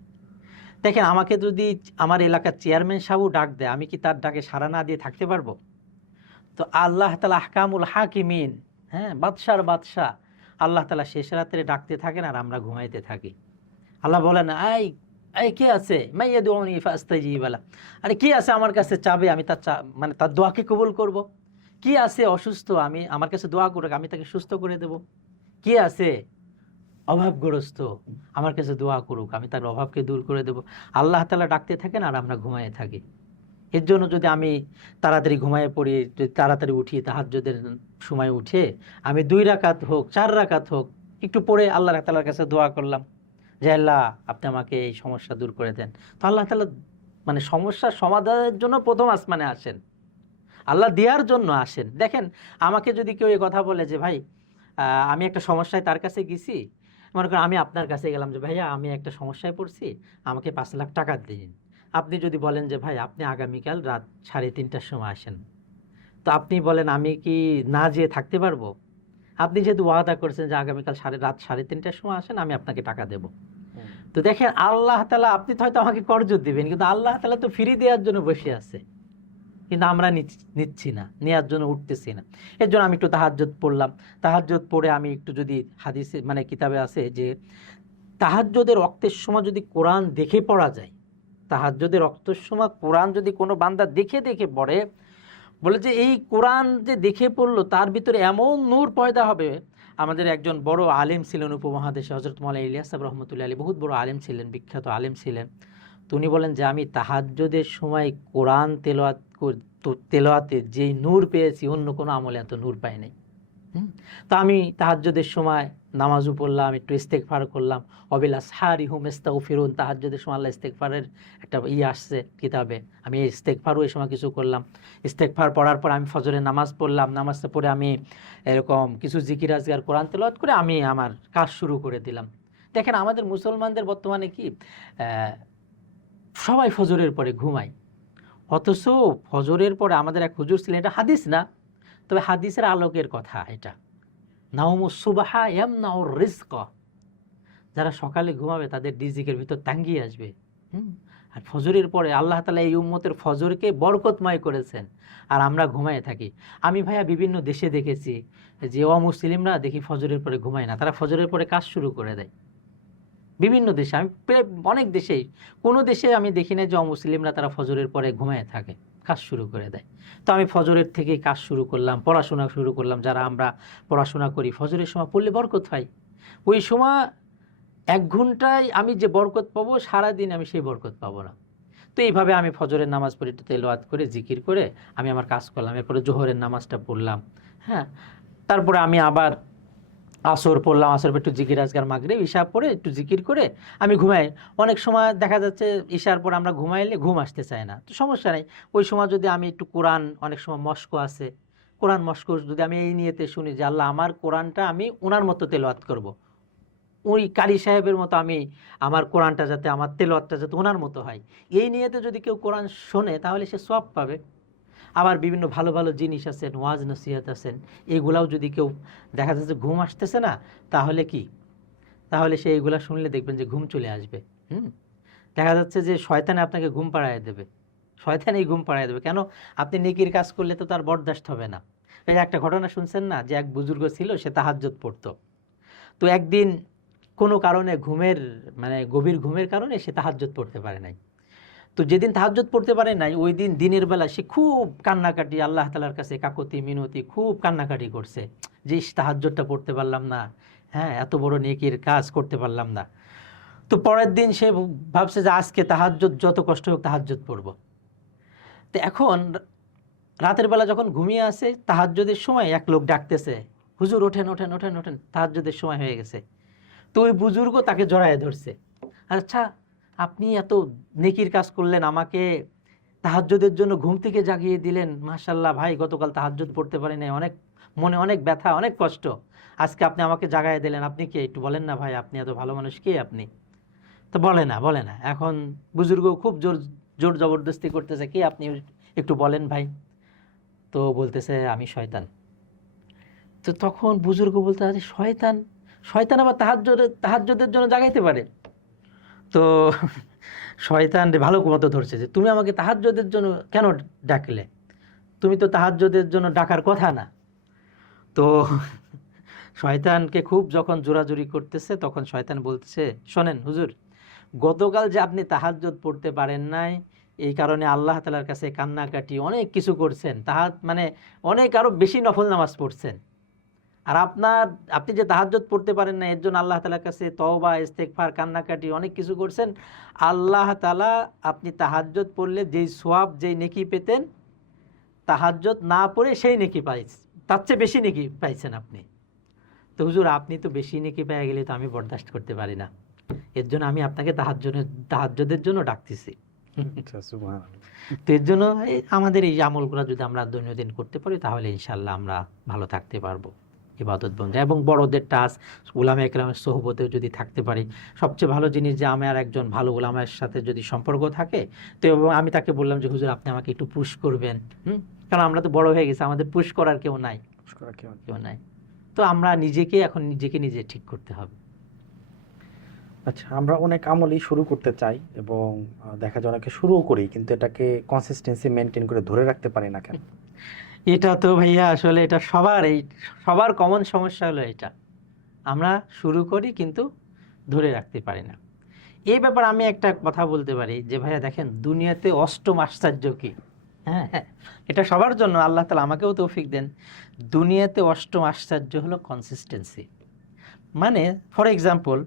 দেখেন আমাকে যদি আমার এলাকার চেয়ারম্যান সাহেবও ডাক দেয়, আমি কি তার ডাকে সাড়া না দিয়ে থাকতে পারবো? তো আল্লাহ তাআলা আহকামুল হাকিমিন, হ্যাঁ, বাদশাহ আল্লাহ তাআলা শেষ রাত্রে ডাকতে থাকেন আর আমরা ঘুমাইতে থাকি। আল্লাহ বলেন আই এই কে আছে মাইয়াদুনি ফাস্তাজিব লাহ, আরে কি আছে আমার কাছে চাবে, আমি তার মানে তার দোয়াকে কবুল করব। কি আছে অসুস্থ, আমি আমার কাছে দোয়া করুক আমি তাকে সুস্থ করে দেব। কি আছে অভাবগ্রস্ত, আমার কাছে দোয়া করুক আমি তার অভাবকে দূর করে দেব। আল্লাহ তাআলা ডাকতে থাকেন আর আমরা ঘুমায়ে থাকি। এর জন্য যদি আমি তাড়াতাড়ি ঘুমায়ে পড়ি, যদি তাড়াতাড়ি উঠি, তাহাজ্জুদের সময় উঠে আমি 2 রাকাত হোক 4 রাকাত হোক একটু পড়ে আল্লাহ তাআলার কাছে দোয়া করলাম যে আল্লাহ আপনি আমাকে এই সমস্যা দূর করে দেন, তো আল্লাহ তাআলা মানে সমস্যার সমাধানের জন্য প্রথম আসমানে আসেন, আল্লাহ দেওয়ার জন্য আসেন। দেখেন আমাকে যদি কেউ এই কথা বলে যে ভাই আমি একটা সমস্যায় তার কাছে গেছি, মনে করেন আমি আপনার কাছে গেলাম যে ভাইয়া আমি একটা সমস্যায় পড়ছি, আমাকে 5 লাখ টাকা দিন। আপনি যদি বলেন যে ভাই আপনি আগামীকাল রাত 3:30টার সময় আসেন, তো আপনি বলেন আমি কি না যেয়ে থাকতে পারবো? আপনি যেহেতু ওয়াদা করছেন যে আগামীকাল রাত 3:30টার সময় আসেন, আমি আপনাকে টাকা দেব। তো দেখেন আল্লাহ তাআলা, আপনি তো হয়তো আমাকে করজোর দিবেন, কিন্তু আল্লাহ তাআলা তো ফ্রি দেওয়ার জন্য বসে আছে, কিন্তু আমরা নিচ্ছি না, নেওয়ার জন্য উঠতেছি না। এর জন্য আমি একটু তাহাজ্জুদ পড়লাম। তাহাজ্জুদ পড়ে আমি একটু যদি হাদিসে মানে কিতাবে আছে যে তাহাজ্জুদের ওয়াক্তের সময় যদি কোরআন দেখে পড়া যায়, তাহাজ্জুদের ওয়াক্তের সময় কোরআন যদি কোনো বান্দা দেখে দেখে পড়ে, বলে যে এই কোরআন যে দেখে পড়লো তার ভিতরে এমন নূর পয়দা হবে। আমাদের একজন বড় আলেম ছিলেন উপমহাদেশে, হযরত মাওলানা ইলিয়াস সাহেব রহমতুল্লাহ আলাইহি, বহুত বড় আলেম ছিলেন, বিখ্যাত আলেম ছিলেন। তো উনি বলেন যে আমি তাহাজ্জুদের সময় কোরআন তেলাওয়াতে যেই নূর পেয়েছি অন্য কোনো আমলে এত নূর পাই নাই। তো আমি তাহাজ্জুদের সময় নামাজও পড়লাম, একটু ইস্তেগফার করলাম, ওয়াবিল আসহারি হুম ইস্তাগফিরুন, তাহাজ্জুদের সময় আল্লাহ ইস্তেগফারের একটা আসছে কিতাবে, আমি ইস্তেগফারও এই সময় কিছু করলাম। ইস্তেগফার পড়ার পর আমি ফজরের নামাজ পড়লাম, নামাজটা পড়ে আমি এরকম কিছু জিকির আজকার কোরআন তেলাওয়াত করে আমি আমার কাজ শুরু করে দিলাম। দেখেন আমাদের মুসলমানদের বর্তমানে কি সবাই ফজরের পরে ঘুমায়, অথচ ফজরের পরে আমাদের এক হুজুর ছিলেন, এটা হাদিস না, তবে হাদিসের আলোকের কথা এটা, নাওমুস সুবাহা ইয়ামনাউর রিজক, যারা সকালে ঘুমাবে তাদের রিজিকের ভিতর তাঙ্গিয়ে আসবে। আর ফজরের পরে আল্লাহ তাআলা এই উম্মতের ফজরকে বরকতময় করেছেন, আর আমরা ঘুমায়ে থাকি। আমি ভাইয়া বিভিন্ন দেশে দেখেছি যে অমুসলিমরা দেখি ফজরের পরে ঘুমায় না, তারা ফজরের পরে কাজ শুরু করে দেয়। বিভিন্ন দেশে, আমি প্রায় অনেক দেশেই, কোনো দেশে আমি দেখি না যে অমুসলিমরা তারা ফজরের পরে ঘুমায় থাকে, কাজ শুরু করে দেয়। তো আমি ফজরের থেকেই কাজ শুরু করলাম, পড়াশোনা শুরু করলাম। যারা আমরা পড়াশোনা করি ফজরের সময় পড়লে বরকত হয়। ওই সময় 1 ঘন্টায় আমি যে বরকত পাবো, সারাদিন আমি সেই বরকত পাবো না। তো এইভাবে আমি ফজরের নামাজ পড়ি, একটু তেলাওয়াত করে জিকির করে আমি আমার কাজ করলাম। এরপরে জোহরের নামাজটা পড়লাম, হ্যাঁ, তারপরে আমি আবার আসর পড়লাম, আসর পর একটু জিকির আজকার মাগরিব ইশা পড়ে একটু জিকির করে আমি ঘুমাই। অনেক সময় দেখা যাচ্ছে ইশার পর আমরা ঘুমাইলে ঘুম আসতে চায় না, তো সমস্যা নেই, ওই সময় যদি আমি একটু কোরআন, অনেক সময় মস্ক আছে, কোরআন মস্ক যদি আমি এই নিয়েতে শুনি যে আল্লাহ আমার কোরআনটা আমি ওনার মতো তেলাওয়াত করব, ওই কারি সাহেবের মতো আমি আমার কোরআনটা যাতে, আমার তেলাওয়াতটা যাতে ওনার মতো হয়, এই নিয়েতে যদি কেউ কোরআন শোনে তাহলে সে সওয়াব পাবে। আবার বিভিন্ন ভালো ভালো জিনিস আছেন, ওয়াজ নসিহত আছেন, এগুলাও যদি কেউ দেখা যাচ্ছে ঘুম আসতেছে না, তাহলে কি, তাহলে সে এইগুলা শুনলে দেখবেন যে ঘুম চলে আসবে। দেখা যাচ্ছে যে শয়তানে আপনাকে ঘুম পাড়ায় দেবে, শয়তান এই ঘুম পাড়ায় দেবে। কেন? আপনি নেকির কাজ করলে তো তার বরদাস্ত হবে না। এই যে একটা ঘটনা শুনছেন না, যে এক বুজুর্গ ছিল, সে তাহাজ্জুদ পড়তো। তো একদিন কোনো কারণে ঘুমের, মানে গভীর ঘুমের কারণে সে তাহাজ্জুদ পড়তে পারে নাই। তো যেদিন তাহাজ্জুদ পড়তে পারে নাই, ওই দিন দিনের বেলা সে খুব কান্নাকাটি, আল্লাহ তাআলার কাছে কাকুতি মিনতি খুব কান্নাকাটি করছে যে তাহাজ্জুদটা পড়তে পারলাম না, হ্যাঁ, এত বড় নেকির কাজ করতে পারলাম না। তো পরের দিন সে ভাবছে যে আজকে তাহাজ্জুদ যত কষ্ট হোক তাহাজ্জুদ পড়ব। তো এখন রাতের বেলা যখন ঘুমিয়ে আসে, তাহাজ্জুদের সময় এক লোক ডাকতেছে, হুজুর ওঠেন ওঠেন ওঠেন ওঠেন, তাহাজ্জুদের সময় হয়ে গেছে। তো ওই বুজুর্গ তাকে জড়ায় ধরছে, আচ্ছা আপনি এত নেকির কাজ করলেন, আমাকে তাহাজ্জুদের জন্য ঘুম থেকে জাগিয়ে দিলেন, মাশাআল্লাহ ভাই, গতকাল তাহাজ্জুদ পড়তে পারি নাই, অনেক মনে অনেক ব্যথা, অনেক কষ্ট, আজকে আপনি আমাকে জাগায় দিলেন, আপনি কে, একটু বলেন না ভাই, আপনি এত ভালো মানুষ, কে আপনি? তো বলে না, বলে না। এখন বুজুর্গ খুব জোর জোর জবরদস্তি করতেছে, কে আপনি, একটু বলেন ভাই। তো বলতেছে আমি শয়তান। তো তখন বুজুর্গ বলতে আছে, শয়তান? শয়তান আবার তাহাজ্জুদের জন্য জাগাইতে পারে? তো শয়তান ভালো মতো ধরছে যে তুমি আমাকে তাহাজ্জুদের জন্য কেন ডাকলে, তুমি তো তাহাজ্জুদের জন্য ডাকার কথা না। তো শয়তানকে খুব যখন জোরাজুরি করতেছে, তখন শয়তান বলতেছে, শোনেন হুজুর, গতকাল যে আপনি তাহাজ্জুদ পড়তে পারেন নাই, এই কারণে আল্লাহ তাআলার কাছে কান্নাকাটি অনেক কিছু করছেন, মানে অনেক আরো বেশি নফল নামাজ পড়ছেন, আর আপনি যে তাহাজ্জুদ পড়তে পারেন না, এর জন্য আল্লাহ তাআলার কাছে তওবা ইস্তেগফার কান্নাকাটি অনেক কিছু করছেন। আল্লাহ তাআলা আপনি তাহাজ্জুদ পড়লে যেই সওয়াব, যেই নেকি পেতেন, তাহাজ্জুদ না পড়ে সেই নেকি পাইছেন, তার চেয়ে বেশি নেকি পাইছেন আপনি। তো হুজুর আপনি তো বেশি নেকি পেয়ে গেলে তো আমি বরদাস্ত করতে পারি না, এর জন্য আমি আপনাকে তাহাজ্জুদের জন্য ডাকতেছি। তো এর জন্য আমাদের এই আমলগুলো যদি আমরা দৈনন্দিন করতে পারি, তাহলে ইনশাআল্লাহ আমরা ভালো থাকতে পারবো ইবাদত বন্দী। এবং বড়দের টাচ, উলামা একরামের সোহবতেও যদি থাকতে পারি, সবচেয়ে ভালো জিনিস যে আমার একজন ভালো উলামার সাথে যদি সম্পর্ক থাকে, তো এবং আমি তাকে বললাম যে হুজুর আপনি আমাকে একটু পুশ করবেন, কারণ আমরা তো বড় হয়ে গেছি, আমাদের পুশ করার কেউ নাই, কেউ নাই। তো আমরা এখন নিজেকে নিজে ঠিক করতে হবে। আচ্ছা, আমরা অনেক আমলই শুরু করতে চাই এবং দেখা যায় অনেকে শুরুও করি, কিন্তু এটাকে কনসিস্টেন্সি মেনটেন করে ধরে রাখতে পারি না কেন? এটা তো ভাইয়া আসলে এটা সবার কমন সমস্যা হলো এটা, আমরা শুরু করি কিন্তু ধরে রাখতে পারি না। এই ব্যাপারে আমি একটা কথা বলতে পারি যে ভাইয়া দেখেন, দুনিয়াতে অষ্টম আশ্চর্য কি, হ্যাঁ, এটা সবার জন্য, আল্লাহ তাআলা আমাকেও তৌফিক দেন। দুনিয়াতে অষ্টম আশ্চর্য হলো কনসিস্টেন্সি। মানে ফর এক্সাম্পল,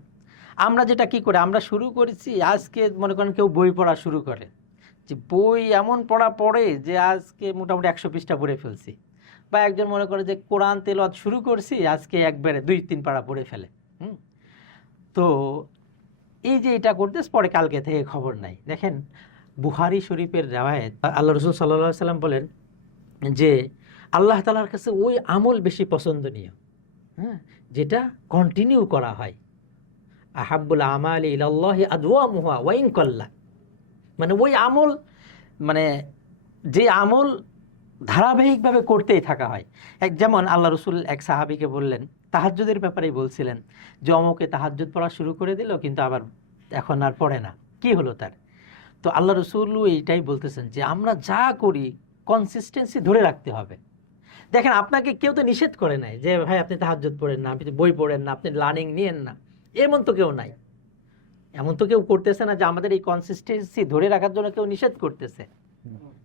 আমরা যেটা কি করে, আমরা শুরু করেছি, আজকে মনে করেন কেউ বই পড়া শুরু করে, যে বই এমন পড়ে যে আজকে মোটামুটি 100 পৃষ্ঠা পড়ে ফেলছি, বা একজন মনে করে যে কোরআন তেলাওয়াত শুরু করছি, আজকে একবারে 2-3 পারা পড়ে ফেলে। তো এই যে এটা করতেছ, পরে কালকে থেকে খবর নাই। দেখেন বুখারী শরীফের রিওয়ায়াত, আল্লাহ রাসূল সাল্লাল্লাহু আলাইহি সাল্লাম বলেন যে আল্লাহ তাআলার কাছে ওই আমল বেশি পছন্দনীয়, যেটা কন্টিনিউ করা হয়। আহাব্বুল আমালি ইলাল্লাহি আদওয়ামুহা ওয়া ইন কাল্লা, মানে ওই আমল, মানে যে আমল ধারাবাহিকভাবে করতেই থাকা হয়। যেমন আল্লাহ রসুল এক সাহাবীকে বললেন, তাহাজ্জুদের ব্যাপারেই বলছিলেন, যে অমুকে তাহাজ্জুদ পড়া শুরু করে দিল কিন্তু আবার এখন আর পড়ে না, কি হলো তার? তো আল্লাহ রসুলও এইটাই বলতেছেন যে আমরা যা করি কনসিস্টেন্সি ধরে রাখতে হবে। দেখেন, আপনাকে কেউ তো নিষেধ করে নাই যে ভাই আপনি তাহাজ্জুদ পড়েন না, আপনি বই পড়েন না, আপনি লার্নিং নিয়েন না, এমন তো কেউ নাই। এমন তো কেউ করতেছে না যে আমাদের এই কনসিস্টেন্সি ধরে রাখার জন্য কেউ নিষেধ করতেছে।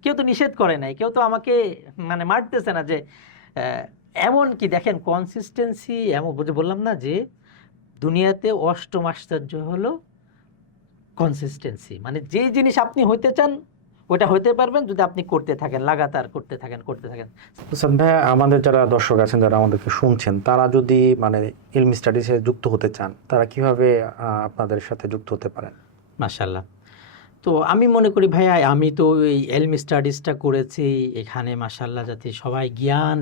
কেউ তো নিষেধ করে নাই, কেউ তো আমাকে মানে মারতেছে না যে এমন কি। দেখেন কনসিস্টেন্সি এমন বললাম না যে দুনিয়াতে অষ্টম আশ্চর্য হলো কনসিস্টেন্সি, মানে যে জিনিস আপনি হইতে চান ওটা হইতে পারবেন যদি আপনি করতে থাকেন, লাগাতার করতে থাকেন। হোসেন ভাই, আমাদের যারা দর্শক আছেন, যারা আমাদেরকে শুনছেন, তারা যদি মানে ইলমি স্টাডিজে যুক্ত হতে চান, তারা কিভাবে আপনাদের সাথে যুক্ত হতে পারেন? মাশাআল্লাহ। তো আমি মনে করি ভাইয়া, আমি তো এই ইলমি স্টাডিজটা করেছি এখানে মাশাআল্লাহ যাতে সবাই জ্ঞান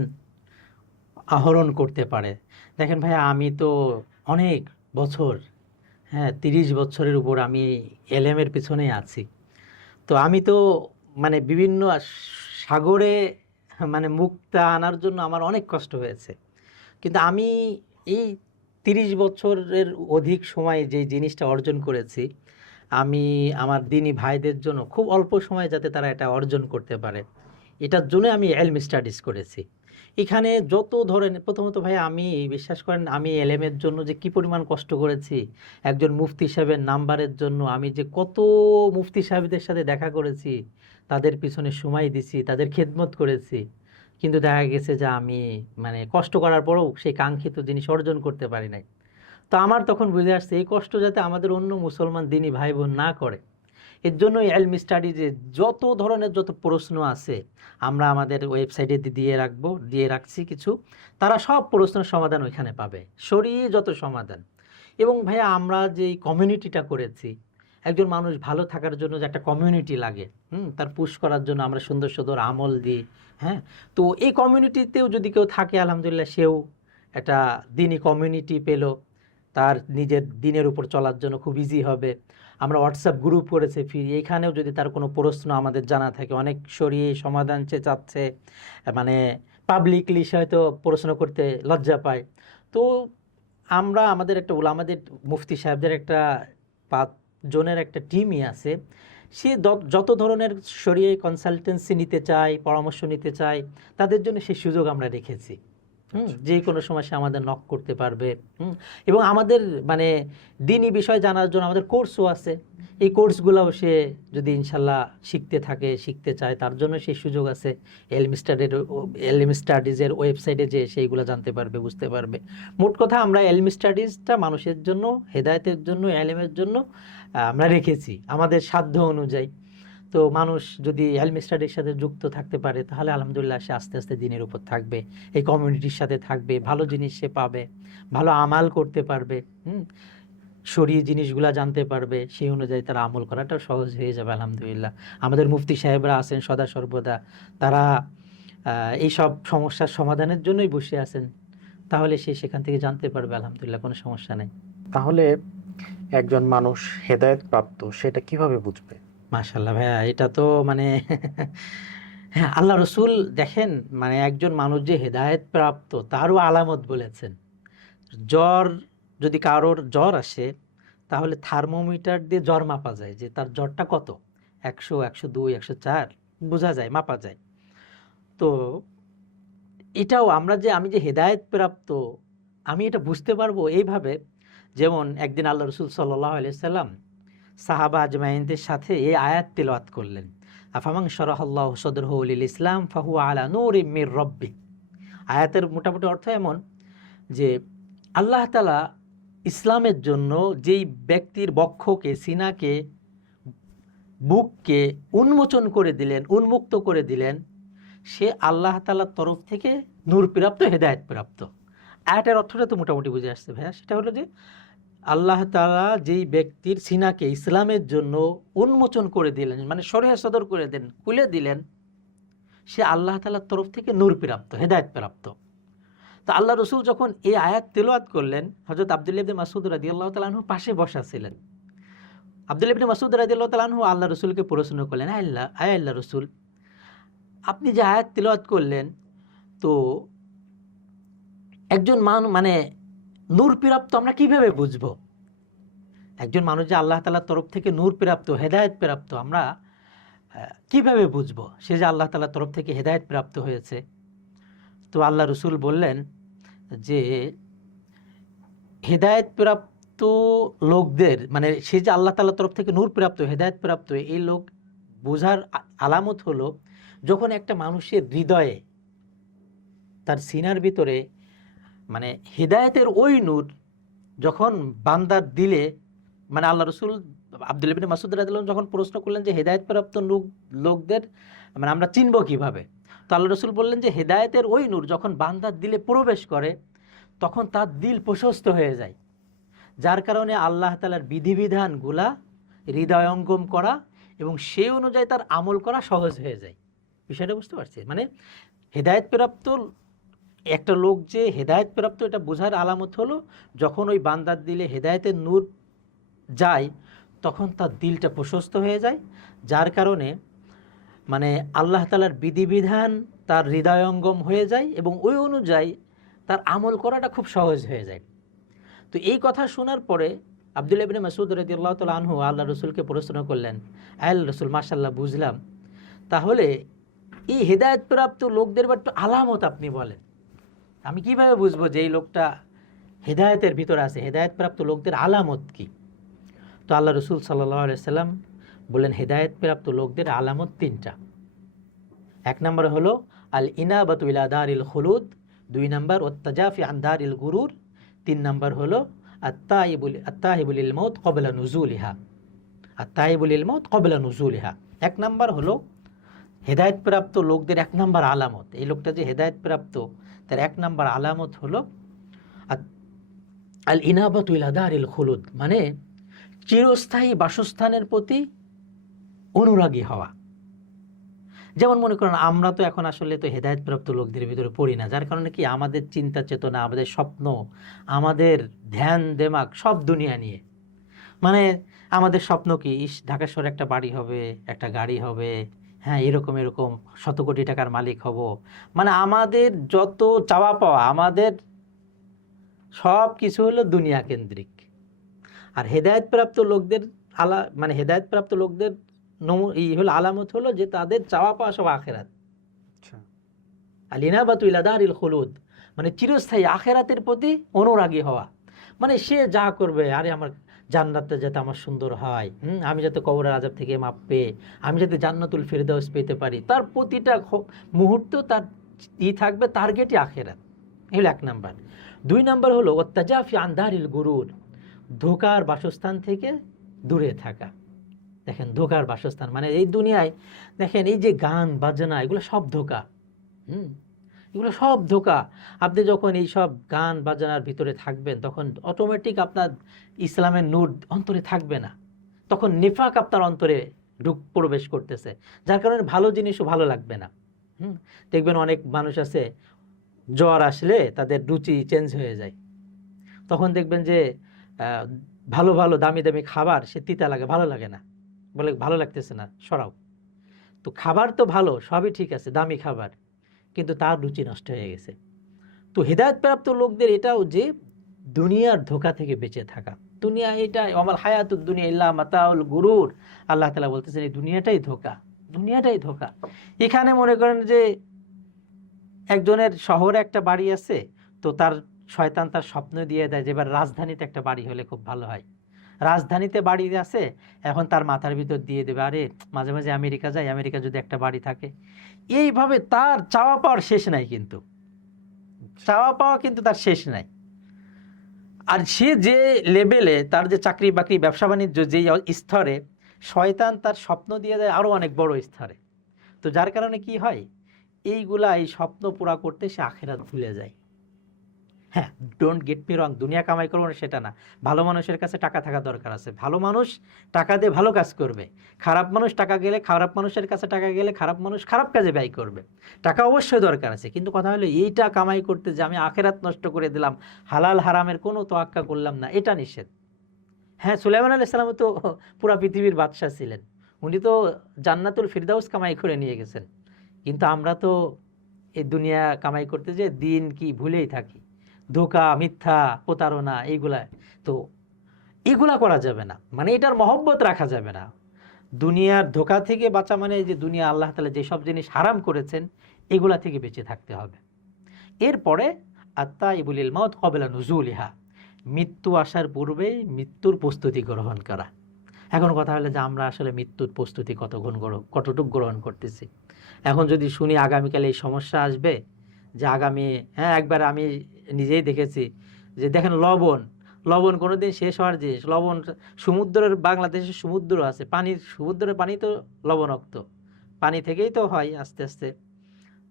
আহরণ করতে পারে। দেখেন ভাইয়া, আমি তো অনেক বছর, হ্যাঁ 30 বছরের উপর আমি এলএমের পিছনেই আছি। তো আমি তো মানে বিভিন্ন সাগরে মানে মুক্তা আনার জন্য আমার অনেক কষ্ট হয়েছে, কিন্তু আমি এই 30 বছরের অধিক সময়ে যে জিনিসটা অর্জন করেছি, আমি আমার দিনী ভাইদের জন্য খুব অল্প সময়ে যাতে তারা এটা অর্জন করতে পারে, এটার জন্য আমি ইলম স্টাডিজ করেছি। এখানে যত ধরনের, প্রথমত ভাই আমি বিশ্বাস করেন, আমি এলএমের জন্য যে কি পরিমাণ কষ্ট করেছি, একজন মুফতি সাহেবের নাম্বারের জন্য আমি যে কত মুফতি সাহেবদের সাথে দেখা করেছি, তাদের পিছনে সময় দিছি, তাদের খেদমত করেছি, কিন্তু দেখা গেছে যে আমি মানে কষ্ট করার পরেও সেই কাঙ্ক্ষিত জিনিস অর্জন করতে পারি নাই। তো আমার তখন বুঝে আসছে এই কষ্ট যাতে আমাদের অন্য মুসলমান দিনী ভাই বোন না করে, এর জন্য ইলমি স্টাডিজে যত ধরনের যত প্রশ্ন আছে আমরা আমাদের ওয়েবসাইটে দিয়ে রাখছি কিছু, তারা সব প্রশ্নের সমাধান ওইখানে পাবে, সরিয়ে যত সমাধান। এবং ভাইয়া আমরা যে কমিউনিটিটা করেছি, একজন মানুষ ভালো থাকার জন্য যে একটা কমিউনিটি লাগে, তার পুশ করার জন্য আমরা সুন্দর সুন্দর আমল দিই। হ্যাঁ, তো এই কমিউনিটিতেও যদি কেউ থাকে আলহামদুলিল্লাহ, সেও একটা দিনী কমিউনিটি পেল, তার নিজের দিনের উপর চলার জন্য খুব ইজি হবে। আমরা হোয়াটসঅ্যাপ গ্রুপ করেছে ফিরি, এইখানেও যদি তার কোনো প্রশ্ন আমাদের জানা থাকে, অনেক সরিয়ে সমাধান চাচ্ছে, মানে পাবলিকলি সে হয়তো প্রশ্ন করতে লজ্জা পায়, তো আমরা আমাদের একটা আমাদের মুফতি সাহেবদের একটা 5 জনের একটা টিমই আছে, সে যত ধরনের শরীয় কনসালটেন্সি নিতে চায়, পরামর্শ নিতে চায়, তাদের জন্য সেই সুযোগ আমরা রেখেছি। যে কোনো সময় সে আমাদের নক করতে পারবে। এবং আমাদের মানে দিনী বিষয় জানার জন্য আমাদের কোর্সও আছে, এই কোর্সগুলোও সে যদি ইনশাল্লাহ শিখতে চায়, তার জন্য সেই সুযোগ আছে। ইলমি স্টাডিজের ওয়েবসাইটে যে সেইগুলো জানতে পারবে, বুঝতে পারবে। মোট কথা আমরা ইলমি স্টাডিজটা মানুষের জন্য, হেদায়েতের জন্য, ইলমের জন্য আমরা রেখেছি আমাদের সাধ্য অনুযায়ী। তো মানুষ যদি ইলমি স্টাডির সাথে যুক্ত থাকতে পারে, তাহলে আলহামদুলিল্লাহ সে আস্তে আস্তে দিনের উপর থাকবে, এই কমিউনিটির সাথে থাকবে, ভালো জিনিস সে পাবে, ভালো আমাল করতে পারবে, শরীয়ী জিনিসগুলা জানতে পারবে, সেই অনুযায়ী তারা আমল করাটাও সহজ হয়ে যাবে আলহামদুলিল্লাহ। আমাদের মুফতি সাহেবরা আছেন সদা সর্বদা, তারা এই সব সমস্যার সমাধানের জন্যই বসে আছেন, তাহলে সে সেখান থেকে জানতে পারবে আলহামদুলিল্লাহ, কোনো সমস্যা নেই। তাহলে একজন মানুষ হেদায়েত প্রাপ্ত সেটা কিভাবে বুঝবে? মাশাআল্লাহ ভাইয়া, এটা তো মানে হ্যাঁ, আল্লাহ রসুল দেখেন মানে একজন মানুষ যে হেদায়েত প্রাপ্ত তারও আলামত বলেছেন। যদি কারোর জ্বর আসে, তাহলে থার্মোমিটার দিয়ে জ্বর মাপা যায় যে তার জ্বরটা কত, 100, 102, 104 বোঝা যায়, মাপা যায়। তো এটাও আমি যে হেদায়েত প্রাপ্ত, আমি এটা বুঝতে পারবো এইভাবে, যেমন একদিন আল্লাহ রসুল সাল্লাল্লাহু আলাইহি সাল্লাম সাহাবা আজমাইনদের সাথে এই আয়াত তিলাওয়াত করলেন, আফামান শারাহাল্লাহু সাদরাহু লিল ইসলাম ফাহুয়া আলা নূরিম মির রাব্বি। আয়াতের মোটামুটি অর্থ এমন যে আল্লাহ তাআলা ইসলামের জন্য যেই ব্যক্তির বক্ষকে, সিনাকে, বুককে উন্মুক্ত করে দিলেন, সে আল্লাহ তাআলার তরফ থেকে নূর প্রাপ্ত, হেদায়েত প্রাপ্ত। আয়াতের অর্থটা তো মোটামুটি বুঝে আসছে ভাইয়া, সেটা হলো যে আল্লাহ তাআলা যেই ব্যক্তির সিনাকে ইসলামের জন্য উন্মোচন করে দিলেন, মানে শরীহ সদর করে দেন, খুলে দিলেন, সে আল্লাহ তাআলার তরফ থেকে নূর প্রাপ্ত, হেদায়েত প্রাপ্ত। তো আল্লাহ রসুল যখন এই আয়াত তেলাওয়াত করলেন, হযরত আব্দুল্লাহ ইবনে মাসউদ রাদিয়াল্লাহু তাআলা আনহু পাশে বসা ছিলেন। আব্দুল্লাহ ইবনে মাসউদ রাদিয়াল্লাহু তাআলা আনহু আল্লাহ রসুলকে প্রশ্ন করলেন, আল্লাহ রসুল, আপনি যে আয়াত তিলাওয়াত করলেন, তো একজন মানে নূর প্রাপ্ত আমরা কিভাবে বুঝবো? একজন মানুষ যে আল্লাহ তাআলার তরফ থেকে নূর প্রাপ্ত, হেদায়েত প্রাপ্ত, আমরা কিভাবে বুঝবো সে যে আল্লাহ তাআলার তরফ থেকে হেদায়েত প্রাপ্ত হয়েছে? তো আল্লাহ রসুল বললেন যে হেদায়েত প্রাপ্ত লোকদের, মানে সে যে আল্লাহ তাআলার তরফ থেকে নূর প্রাপ্ত, হেদায়েত প্রাপ্ত, এই লোক বোঝার আলামত হলো যখন একটা মানুষের হৃদয়ে, তার সিনার ভিতরে, মানে হেদায়েতের ওই নূর যখন বান্দার দিলে, মানে আল্লাহ রসুল আব্দুল্লাহ ইবনে মাসউদ রাদিয়াল্লাহু আনহু যখন প্রশ্ন করলেন যে হেদায়েতপ্রাপ্ত লোকদের মানে আমরা চিনব কিভাবে, তো আল্লাহ রসুল বললেন যে হেদায়েতের ওই নূর যখন বান্দার দিলে প্রবেশ করে তখন তার দিল প্রশস্ত হয়ে যায়, যার কারণে আল্লাহ তাআলার বিধিবিধানগুলা হৃদয়ঙ্গম করা এবং সেই অনুযায়ী তার আমল করা সহজ হয়ে যায়। বিষয়টা বুঝতে পারছি? মানে হেদায়েতপ্রাপ্ত একটা লোক যে হেদায়েতপ্রাপ্ত, এটা বোঝার আলামত হলো যখন ওই বান্দার দিলে হেদায়েতের নূর যায় তখন তার দিলটা প্রশস্ত হয়ে যায়, যার কারণে মানে আল্লাহ তাআলার বিধিবিধান তার হৃদয়ঙ্গম হয়ে যায় এবং ওই অনুযায়ী তার আমল করাটা খুব সহজ হয়ে যায়। তো এই কথা শোনার পরে আব্দুল্লাহ ইবনে মাসউদ রাদিয়াল্লাহু তাআলা আনহু আল্লাহ রসুলকে প্রশ্ন করলেন, আল্লাহ রসুল, মাশাআল্লাহ, বুঝলাম, তাহলে এই হেদায়েতপ্রাপ্ত লোকদের একটু আলামত আপনি বলেন, আমি কিভাবে বুঝবো যে এই লোকটা হেদায়েতের ভিতরে আছে, হেদায়েতপ্রাপ্ত লোকদের আলামত কি? তো আল্লাহ রসুল সাল্লাল্লাহু আলাইহি সাল্লাম বললেন হেদায়েতপ্রাপ্ত লোকদের আলামত তিনটা। এক নম্বর হলো আল ইনাবাতু ইলা দারিল খুলুদ, দুই নম্বর ওয়াত্তাজাফি আন দারিল গুরুর, তিন নম্বর হলো আত্তাইবু লিল মাউত ক্বাবলা নুজুলিহা, আত্তাইবু লিল মাউত ক্বাবলা নুজুলিহা। এক নম্বর হলো হেদায়েতপ্রাপ্ত লোকদের এক নম্বর আলামত, এই লোকটা যে হেদায়েতপ্রাপ্ত তার এক নম্বর আলামত হলো আল ইনাবাতু ইলা দারিল খুলুদ, মানে চিরস্থায়ী বাসস্থানের প্রতি অনুরাগী হওয়া। যেমন মনে করেন আমরা তো এখন আসলে তো হেদায়েতপ্রাপ্ত লোকদের ভিতরে পড়ি না, যার কারণে কি আমাদের চিন্তা চেতনা, আমাদের স্বপ্ন, আমাদের ধ্যান দেমাগ সব দুনিয়া নিয়ে। মানে আমাদের স্বপ্ন কি, ঢাকা শহরে একটা বাড়ি হবে, একটা গাড়ি হবে, হ্যাঁ এরকম এরকম শত কোটি টাকার মালিক হব, মানে আমাদের যত চাওয়া পাওয়া, আমাদের সব কিছু হলো দুনিয়া কেন্দ্রিক। আর হেদায়েতপ্রাপ্ত লোকদের মানে হেদায়েতপ্রাপ্ত লোকদের এই হলো আলামত হলো যে তাদের চাওয়া পাওয়া সব আখেরাত। আল ইনাবাতু ইলা দারিল খুলুদ, মানে চিরস্থায়ী আখেরাতের প্রতি অনুরাগী হওয়া। মানে সে যা করবে, আরে আমার জান্নাতে যাতে আমার সুন্দর হয়, আমি যাতে কবরের আযাব থেকে মাপ পেয়ে আমি যাতে জান্নাতুল ফিরদাউস পেতে পারি, তার প্রতিটা মুহূর্ত তার থাকবে টার্গেটই আখেরাত। এই হলো এক নাম্বার। দুই নাম্বার হলো ওয়াত্তাজাফি আন দারিল গুরুর, ধোঁকার বাসস্থান থেকে দূরে থাকা। দেখেন ধোঁকার বাসস্থান মানে এই দুনিয়ায় দেখেন এই যে গান বাজনা এগুলো সব ধোঁকা, এগুলো সব ধোঁকা। আপনি যখন এই সব গান বাজনার ভিতরে থাকবেন তখন অটোমেটিক আপনার ইসলামের নূর অন্তরে থাকবে না, তখন নিফাক আপনার অন্তরে প্রবেশ করতেছে, যার কারণে ভালো জিনিসও ভালো লাগবে না। দেখবেন অনেক মানুষ আছে জ্বর আসলে তাদের রুচি চেঞ্জ হয়ে যায়, তখন দেখবেন যে ভালো ভালো দামি দামি খাবার সে তিতা লাগে, ভালো লাগে না, বলে ভালো লাগতেছে না, সরাও। তো খাবার তো ভালো, সবই ঠিক আছে, দামি খাবার, কিন্তু তার রুচি নষ্ট হয়ে গেছে। তো হেদায়েতপ্রাপ্ত লোকদের এটাও যে দুনিয়ার ধোঁকা থেকে বেঁচে থাকা। দুনিয়া এটা আমাল হায়াতুদ দুনিয়া ইল্লা মাতাউল গুরুর, আল্লাহ তাআলা বলতেছেন এই দুনিয়াটাই ধোঁকা, দুনিয়াটাই ধোঁকা। এখানে মনে করেন যে একজনের শহরে একটা বাড়ি আছে, তো তার শয়তান তার স্বপ্ন দিয়ে দেয় যে এবার রাজধানীতে একটা বাড়ি হলে খুব ভালো হয়, রাজধানীতে বাড়ি আছে, এখন তার মাথার ভিতর দিয়ে দেবে আরে মাঝে মাঝে আমেরিকা যায়, আমেরিকা যদি একটা বাড়ি থাকে। এইভাবে তার চাওয়া পাওয়ার শেষ নাই, কিন্তু চাওয়া পাওয়া কিন্তু তার শেষ নাই। আর সে যে লেভেলে তার যে চাকরি বাকরি ব্যবসা বাণিজ্য যে স্তরে, শয়তান তার স্বপ্ন দিয়ে দেয় আরও অনেক বড় স্তরে। তো যার কারণে কি হয়, এইগুলা এই স্বপ্ন পুরা করতে সে আখেরাত ভুলে যায়। হ্যাঁ, ডোন্ট গেট মি রং, দুনিয়া কামাই করবো না সেটা না, ভালো মানুষের কাছে টাকা থাকা দরকার আছে, ভালো মানুষ টাকা দিয়ে ভালো কাজ করবে, খারাপ মানুষ টাকা গেলে, খারাপ মানুষের কাছে টাকা গেলে খারাপ মানুষ খারাপ কাজে ব্যয় করবে। টাকা অবশ্যই দরকার আছে, কিন্তু কথা হলো এইটা কামাই করতে যে আমি আখেরাত নষ্ট করে দিলাম, হালাল হারামের কোনো তোয়াক্কা করলাম না, এটা নিষেধ। হ্যাঁ, সুলাইমান আলাইহিস সালাম তো পুরা পৃথিবীর বাদশা ছিলেন, উনি তো জান্নাতুল ফিরদাউস কামাই করে নিয়ে গেছেন। কিন্তু আমরা তো এই দুনিয়া কামাই করতে যে দিন কি ভুলেই থাকি, ধোঁকা, মিথ্যা, প্রতারণা, এইগুলা। তো এগুলা করা যাবে না, মানে এটার মহব্বত রাখা যাবে না। দুনিয়ার ধোঁকা থেকে বাঁচা মানে এই যে দুনিয়া আল্লাহ তাআলা যেসব জিনিস হারাম করেছেন এগুলা থেকে বেঁচে থাকতে হবে। এরপরে আত্তাইবুল লিল মাউত ক্বাবলা নুজুলিহা, মৃত্যু আসার পূর্বেই মৃত্যুর প্রস্তুতি গ্রহণ করা। এখন কথা হলো যে আমরা আসলে মৃত্যুর প্রস্তুতি কতটুকু গ্রহণ করতেছি। এখন যদি শুনি আগামীকাল এই সমস্যা আসবে, যে আগামী, হ্যাঁ একবার আমি নিজেই দেখেছি যে দেখেন লবণ কোনোদিন শেষ হওয়ার জিনিস। লবণ সমুদ্রের, বাংলাদেশের সমুদ্র আছে, সমুদ্রের পানি তো লবণাক্ত, পানি থেকেই তো হয় আস্তে আস্তে।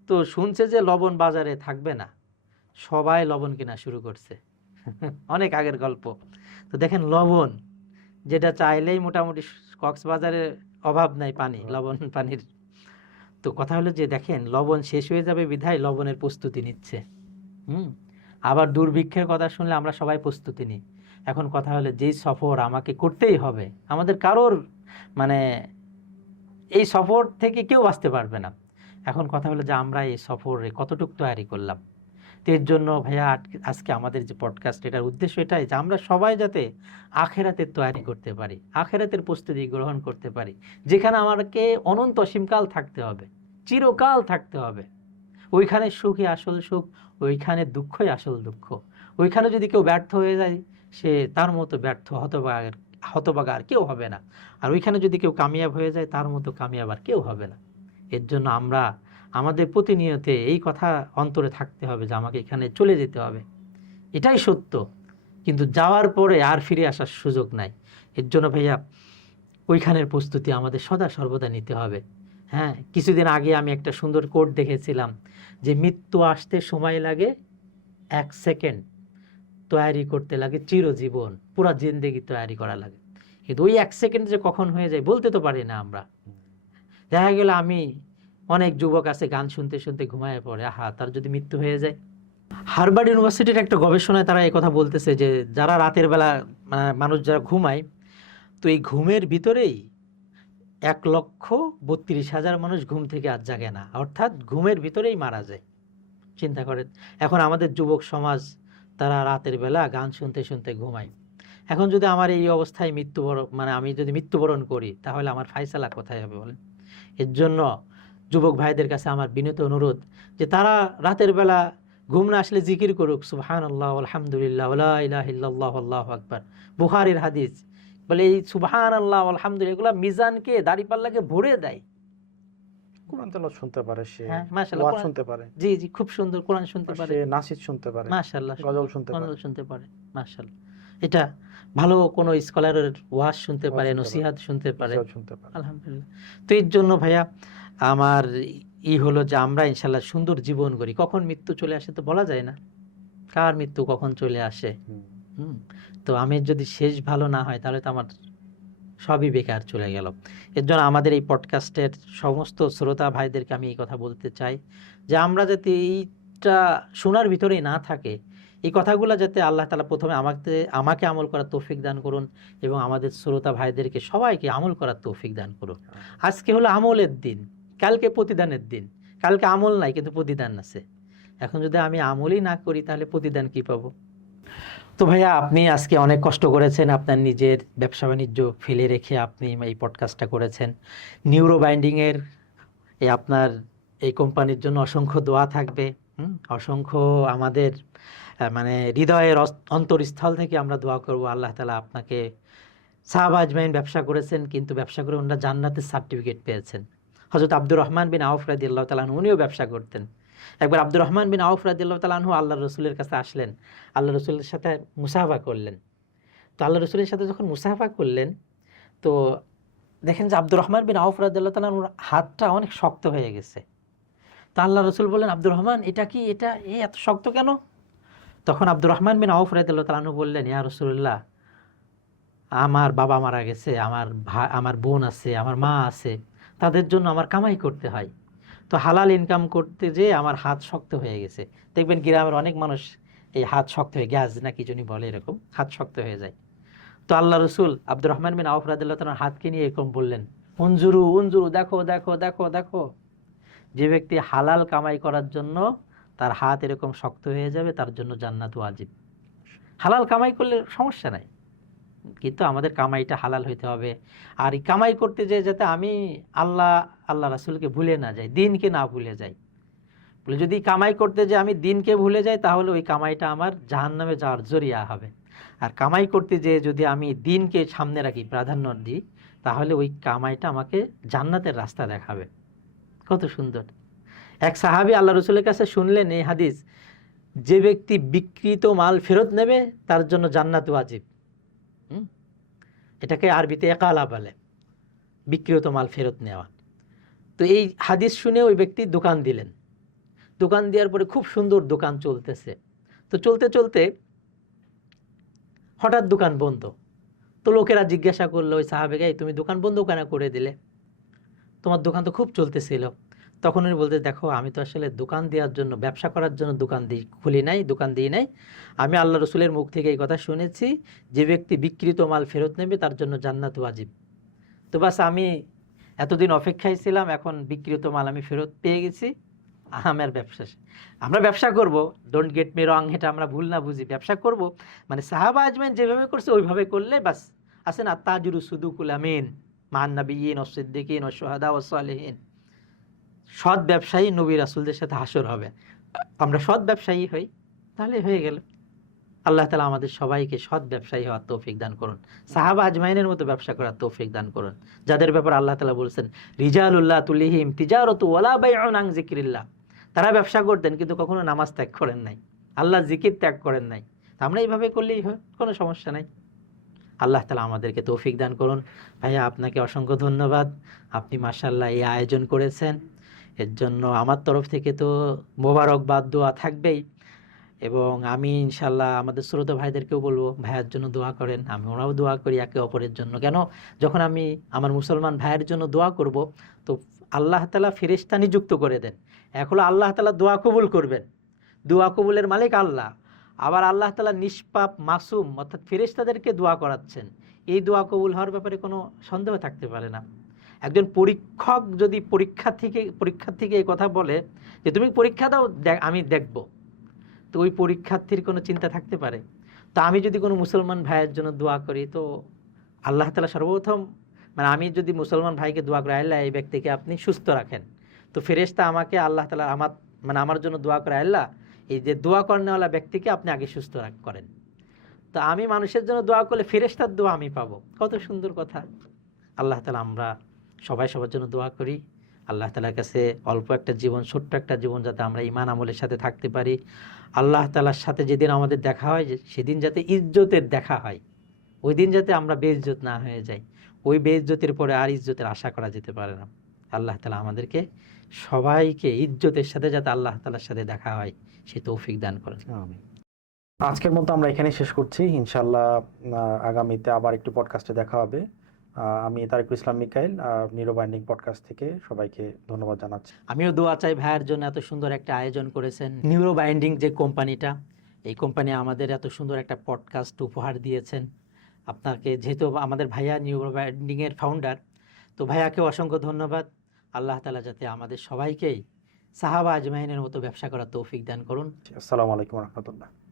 তো শুনছে যে লবণ বাজারে থাকবে না, সবাই লবণ কেনা শুরু করছে। অনেক আগের গল্প। তো দেখেন লবণ, যেটা চাইলেই মোটামুটি কক্সবাজারে অভাব নাই লবণ পানির। তো কথা হলো যে দেখেন লবণ শেষ হয়ে যাবে বিধায় লবণের প্রস্তুতি নিচ্ছে। আবার দুর্ভিক্ষের কথা শুনলে আমরা সবাই প্রস্তুতি নিই। এখন কথা হলো যেই সফর আমাকে করতেই হবে, আমাদের কারোর মানে এই সফর থেকে কেউ বাঁচতে পারবে না। এখন কথা হলো যে আমরা এই সফরে কতটুকু তৈরি করলাম। তো এর জন্য ভাইয়া আজকে আমাদের যে পডকাস্ট, এটার উদ্দেশ্য এটাই যে আমরা সবাই যাতে আখেরাতের তৈরি করতে পারি, আখেরাতের প্রস্তুতি গ্রহণ করতে পারি, যেখানে আমাকে অনন্ত অসীমকাল থাকতে হবে, চিরকাল থাকতে হবে। ওইখানে সুখই আসল সুখ, ওইখানে দুঃখই আসল দুঃখ। ওইখানে যদি কেউ ব্যর্থ হয়ে যায়, সে তার মতো ব্যর্থ হতভাগা আর কেউ হবে না। আর ওইখানে যদি কেউ কামিয়াব হয়ে যায়, তার মতো কামিয়াব আর কেউ হবে না। এর জন্য আমরা আমাদের প্রতিনিয়ত এই কথা অন্তরে থাকতে হবে যে আমাকে এখানে চলে যেতে হবে, এটাই সত্য। কিন্তু যাওয়ার পরে আর ফিরে আসার সুযোগ নাই। এর জন্য ভাইয়া ওইখানের প্রস্তুতি আমাদের সদা সর্বদা নিতে হবে। হ্যাঁ, কিছুদিন আগে আমি একটা সুন্দর কোট দেখেছিলাম যে মৃত্যু আসতে সময় লাগে 1 সেকেন্ড, তৈরি করতে লাগে চিরজীবন, পুরা জিন্দেগি তৈরি করা লাগে। কিন্তু ওই 1 সেকেন্ড যে কখন হয়ে যায় বলতে তো পারি না আমরা। দেখা গেল আমি, অনেক যুবক আছে গান শুনতে শুনতে ঘুমায় পড়ে, আহা তার যদি মৃত্যু হয়ে যায়। হার্ভার্ড ইউনিভার্সিটির একটা গবেষণায় তারা এই কথা বলতেছে যে যারা রাতের বেলা মানুষ যারা ঘুমায়, তো এই ঘুমের ভিতরেই 1,32,000 মানুষ ঘুম থেকে আর জাগে না, অর্থাৎ ঘুমের ভিতরেই মারা যায়। চিন্তা করেন, এখন আমাদের যুবক সমাজ তারা রাতের বেলা গান শুনতে শুনতে ঘুমায়। এখন যদি আমার এই অবস্থায় আমি যদি মৃত্যুবরণ করি, তাহলে আমার ফায়সালা কোথায় হবে বলেন? এর জন্য যুবক ভাইদের কাছে আমার বিনীত অনুরোধ যে তারা রাতের বেলা ঘুম না আসলে জিকির করুক, সুবহানাল্লাহ, আলহামদুলিল্লাহ, লা ইলাহা ইল্লাল্লাহ, আল্লাহু আকবার। বুখারীর হাদিস বলে এই সুবহানাল্লাহ, আলহামদুলিল্লাহ এগুলা মিজানকে, দাড়িপাল্লাকে ভরে দেয়। কোরআন তেলাওয়াত শুনতে পারে সে, হ্যাঁ মাশাআল্লাহ, ওয়াজ শুনতে পারে, জি জি, খুব সুন্দর কোরআন শুনতে পারে, সে নাসিদ শুনতে পারে, মাশাআল্লাহ, গজল শুনতে পারে, গজল শুনতে পারে, মাশাআল্লাহ। এটা ভালো কোনো স্কলারের ওয়াজ শুনতে পারে, নসিহত শুনতে পারে, আলহামদুলিল্লাহ। তো এর জন্য ভাইয়া আমার হলো যে আমরা ইনশাল্লাহ সুন্দর জীবন করি। কখন মৃত্যু চলে আসে তো বলা যায় না, কার মৃত্যু কখন চলে আসে। তো আমি যদি শেষ ভালো না হয় তাহলে তো আমার সবই বেকার চলে গেল। এর জন্য আমাদের এই পডকাস্টের সমস্ত শ্রোতা ভাইদেরকে আমি এই কথা বলতে চাই যে আমরা যাতে এইটা শোনার ভিতরেই না থাকে, এই কথাগুলো যাতে আল্লাহ তাআলা প্রথমে আমাকে আমল করার তৌফিক দান করুন, এবং আমাদের শ্রোতা ভাইদেরকে সবাইকে আমল করার তৌফিক দান করুন। আজকে হলো আমলের দিন, কালকে প্রতিদানের দিন। কালকে আমল নাই কিন্তু প্রতিদান আছে। এখন যদি আমি আমলই না করি তাহলে প্রতিদান কি পাবো? তো ভাইয়া আপনি আজকে অনেক কষ্ট করেছেন, আপনার নিজের ব্যবসা বাণিজ্য ফেলে রেখে আপনি এই পডকাস্টটা করেছেন। নিউরো বাইন্ডিংয়ের আপনার এই কোম্পানির জন্য অসংখ্য দোয়া থাকবে। অসংখ্য আমাদের মানে হৃদয়ের অন্তরস্থল থেকে আমরা দোয়া করব আল্লাহ তাআলা আপনাকে, সাহাবা আজমাইন ব্যবসা করেছেন কিন্তু ব্যবসা করে ওনারা জান্নাতের সার্টিফিকেট পেয়েছেন। হযরত আব্দুর রহমান বিন আউফ রাদিয়াল্লাহু তাআলা আনহু উনিও ব্যবসা করতেন। একবার আব্দুর রহমান বিন আউফ রাদিয়াল্লাহু তাআলা আনহু আল্লাহর রাসূলের কাছে আসলেন, আল্লাহর রাসূলের সাথে মুসাফা করলেন। তো আল্লাহর রাসূলের সাথে যখন মুসাফা করলেন, তো দেখেন যে আব্দুর রহমান বিন আউফ রাদিয়াল্লাহু তাআলা আনহুর হাতটা অনেক শক্ত হয়ে গেছে। তো আল্লাহর রাসূল বললেন, আব্দুর রহমান এটা কি, এটা এত শক্ত কেন? তখন আব্দুর রহমান বিন আউফ রাদিয়াল্লাহু তাআলা আনহু বললেন, ইয়া রাসূলুল্লাহ, আমার বাবা মারা গেছে, আমার বোন আছে, আমার মা আছে, তাদের জন্য আমার কামাই করতে হয়। তো হালাল ইনকাম করতে যে আমার হাত শক্ত হয়ে গেছে। দেখবেন গ্রামের অনেক মানুষ এই হাত শক্ত হয়ে গ্যাস না কি জন্য বলে, এরকম হাত শক্ত হয়ে যায়। তো আল্লাহ রসুল আব্দুর রহমান বিন আউফ রাদিয়াল্লাহু তাআলার হাতকে নিয়ে এরকম বললেন, উনজুরু উনজুরু, দেখো দেখো দেখো দেখো, যে ব্যক্তি হালাল কামাই করার জন্য তার হাত এরকম শক্ত হয়ে যাবে তার জন্য জান্নাত ওয়াজিব। হালাল কামাই করলে সমস্যা নাই, কিন্তু আমাদের কামাইটা হালাল হইতে হবে। আর এই কামাই করতে যে যাতে আমি আল্লাহ রাসূলকে ভুলে না যাই, দিনকে না ভুলে যাই। বলে যদি কামাই করতে যে আমি দিনকে ভুলে যাই তাহলে ওই কামাইটা আমার জাহান্নামে যাওয়ার জরিয়া হবে। আর কামাই করতে যে যদি আমি দিনকে সামনে রাখি, প্রাধান্য দিই, তাহলে ওই কামাইটা আমাকে জান্নাতের রাস্তা দেখাবে। কত সুন্দর! এক সাহাবী আল্লাহ রসুলের কাছে শুনলেন এই হাদিস, যে ব্যক্তি বিকৃত মাল ফেরত নেবে তার জন্য জান্নাত ওয়াজিব। এটাকে আরবিতে একালা বলে, বিকৃত মাল ফেরত নেওয়া। তো এই হাদিস শুনে ওই ব্যক্তি দোকান দিলেন। দোকান দেওয়ার পরে খুব সুন্দর দোকান চলতেছে। তো চলতে চলতে হঠাৎ দোকান বন্ধ। তো লোকেরা জিজ্ঞাসা করলো ওই সাহাবেকে, তুমি দোকান বন্ধ কেন করে দিলে? তোমার দোকান তো খুব চলতেছিল। তখন উনি বলতে, দেখো আমি তো আসলে দোকান দেওয়ার জন্য, ব্যবসা করার জন্য দোকান খুলি নাই, দোকান দিই নাই। আমি আল্লাহ রসুলের মুখ থেকে এই কথা শুনেছি, যে ব্যক্তি বিকৃত মাল ফেরত নেবে তার জন্য জান্নাত ওয়াজিব। তো বাস আমি এতদিন অপেক্ষায় ছিলাম, এখন বিকৃত মাল আমি ফেরত পেয়ে গেছি, আমার ব্যবসা। আমরা ব্যবসা করব, ডোন্ট গেট মি রং, এটা আমরা ভুল না বুঝি, ব্যবসা করব মানে সাহাবা আজমাইন যেভাবে করছে ওইভাবে করলে বাস। আছে না, তাজুরু সুদুকুল আমিন মান নাবিয়িন ওয়াস সিদ্দিকিন ওয়াস শুহাদা ওয়াস সালিহিন, সৎ ব্যবসায়ী নবী রাসূলদের সাথে হাসর হবে। আমরা সৎ ব্যবসায়ী হই, তাহলে হয়ে গেল। আল্লাহ তাআলা আমাদের সবাইকে সৎ ব্যবসায়ী হওয়ার তৌফিক দান করুন, সাহাবা আজমাইনের মতো ব্যবসা করার তৌফিক দান করুন, যাদের ব্যাপার আল্লাহ তাআলা বলছেন রিজালুল্লাহ তুলিহিম তিজারাতু ওয়ালা বাইউন আন যিকরিল্লাহ। তারা ব্যবসা করতেন কিন্তু কখনো নামাজ ত্যাগ করেন নাই, আল্লাহ জিকির ত্যাগ করেন নাই। আমরা এইভাবে করলেই হয়, কোনো সমস্যা নাই। আল্লাহ তাআলা আমাদেরকে তৌফিক দান করুন। ভাইয়া আপনাকে অসংখ্য ধন্যবাদ, আপনি মাশাআল্লাহ এই আয়োজন করেছেন, এর জন্য আমার তরফ থেকে তো মোবারকবাদ, দোয়া থাকবেই। এবং আমি ইনশাল্লাহ আমাদের শ্রোতা ভাইদেরকেও বলবো ভাইয়ের জন্য দোয়া করেন, ওরাও দোয়া করি একে অপরের জন্য। কেন, যখন আমি আমার মুসলমান ভাইয়ের জন্য দোয়া করব, তো আল্লাহ তাআলা ফেরেশতা নিযুক্ত করে দেন। এক হলো আল্লাহ তাআলা দোয়া কবুল করবেন, দোয়া কবুলের মালিক আল্লাহ। আবার আল্লাহ তাআলা নিষ্পাপ মাসুম অর্থাৎ ফেরেশতাদেরকে দোয়া করাচ্ছেন। এই দোয়া কবুল হওয়ার ব্যাপারে কোনো সন্দেহ থাকতে পারে না। একজন পরীক্ষক যদি পরীক্ষার্থীকে এই কথা বলে যে তুমি পরীক্ষা দাও, আমি দেখব, তো ওই পরীক্ষার্থীর কোনো চিন্তা থাকতে পারে? তো আমি যদি কোনো মুসলমান ভাইয়ের জন্য দোয়া করি, তো আল্লাহ তাআলা সর্বপ্রথম, মানে আমি যদি মুসলমান ভাইকে দোয়া করি, আল্লাহ এই ব্যক্তিকে আপনি সুস্থ রাখেন, তো ফেরেশতা আমাকে আল্লাহ তাআলা আমার জন্য দোয়া করে, আল্লাহ এই যে দোয়া করেনওয়ালা ব্যক্তিকে আপনি আগে সুস্থ করেন। তো আমি মানুষের জন্য দোয়া করলে ফেরেশতার দোয়া আমি পাবো। কত সুন্দর কথা! আল্লাহ তাআলা আমরা সবাই সবার জন্য দোয়া করি। আল্লাহ তাআলার কাছে অল্প একটা জীবন, ছোট্ট একটা জীবন, যাতে আমরা ঈমান আমলের সাথে থাকতে পারি। আল্লাহ তাআলার সাথে যেদিন আমাদের দেখা হয়, সেদিন যাতে ইজ্জতের দেখা হয়, ওই দিন যাতে আমরা বেইজ্জত না হয়ে যাই। ওই বেইজ্জতের পরে আর ইজ্জতের আশা করা যেতে পারে না। আল্লাহ তাআলা আমাদেরকে সবাইকে ইজ্জতের সাথে যাতে আল্লাহ তাআলার সাথে দেখা হয় সে তৌফিক দান করেন। আমিন। আজকের মতো আমরা এখানে শেষ করছি। ইনশাআল্লাহ আগামীতে আবার একটু পডকাস্টে দেখা হবে। আমি তারিকুল ইসলাম মিকাইল, নিউরো বাইন্ডিং পডকাস্ট থেকে সবাইকে ধন্যবাদ জানাচ্ছি। আমিও দোয়া চাই ভাইয়ের জন্য, এত সুন্দর একটা আয়োজন করেছেন। নিউরো বাইন্ডিং যে কোম্পানিটা, এই কোম্পানি আমাদের এত সুন্দর একটা পডকাস্ট উপহার দিয়েছেন। আপনাকে, যেহেতু আমাদের ভাইয়া নিউরো বাইন্ডিংয়ের ফাউন্ডার, তো ভাইয়াকে অসংখ্য ধন্যবাদ। আল্লাহ তাআলা যাতে আমাদের সবাইকেই সাহাবা আজমাইনের মতো ব্যবসা করার তৌফিক দান করুন। আসসালামু আলাইকুম ওয়া রাহমাতুল্লাহ।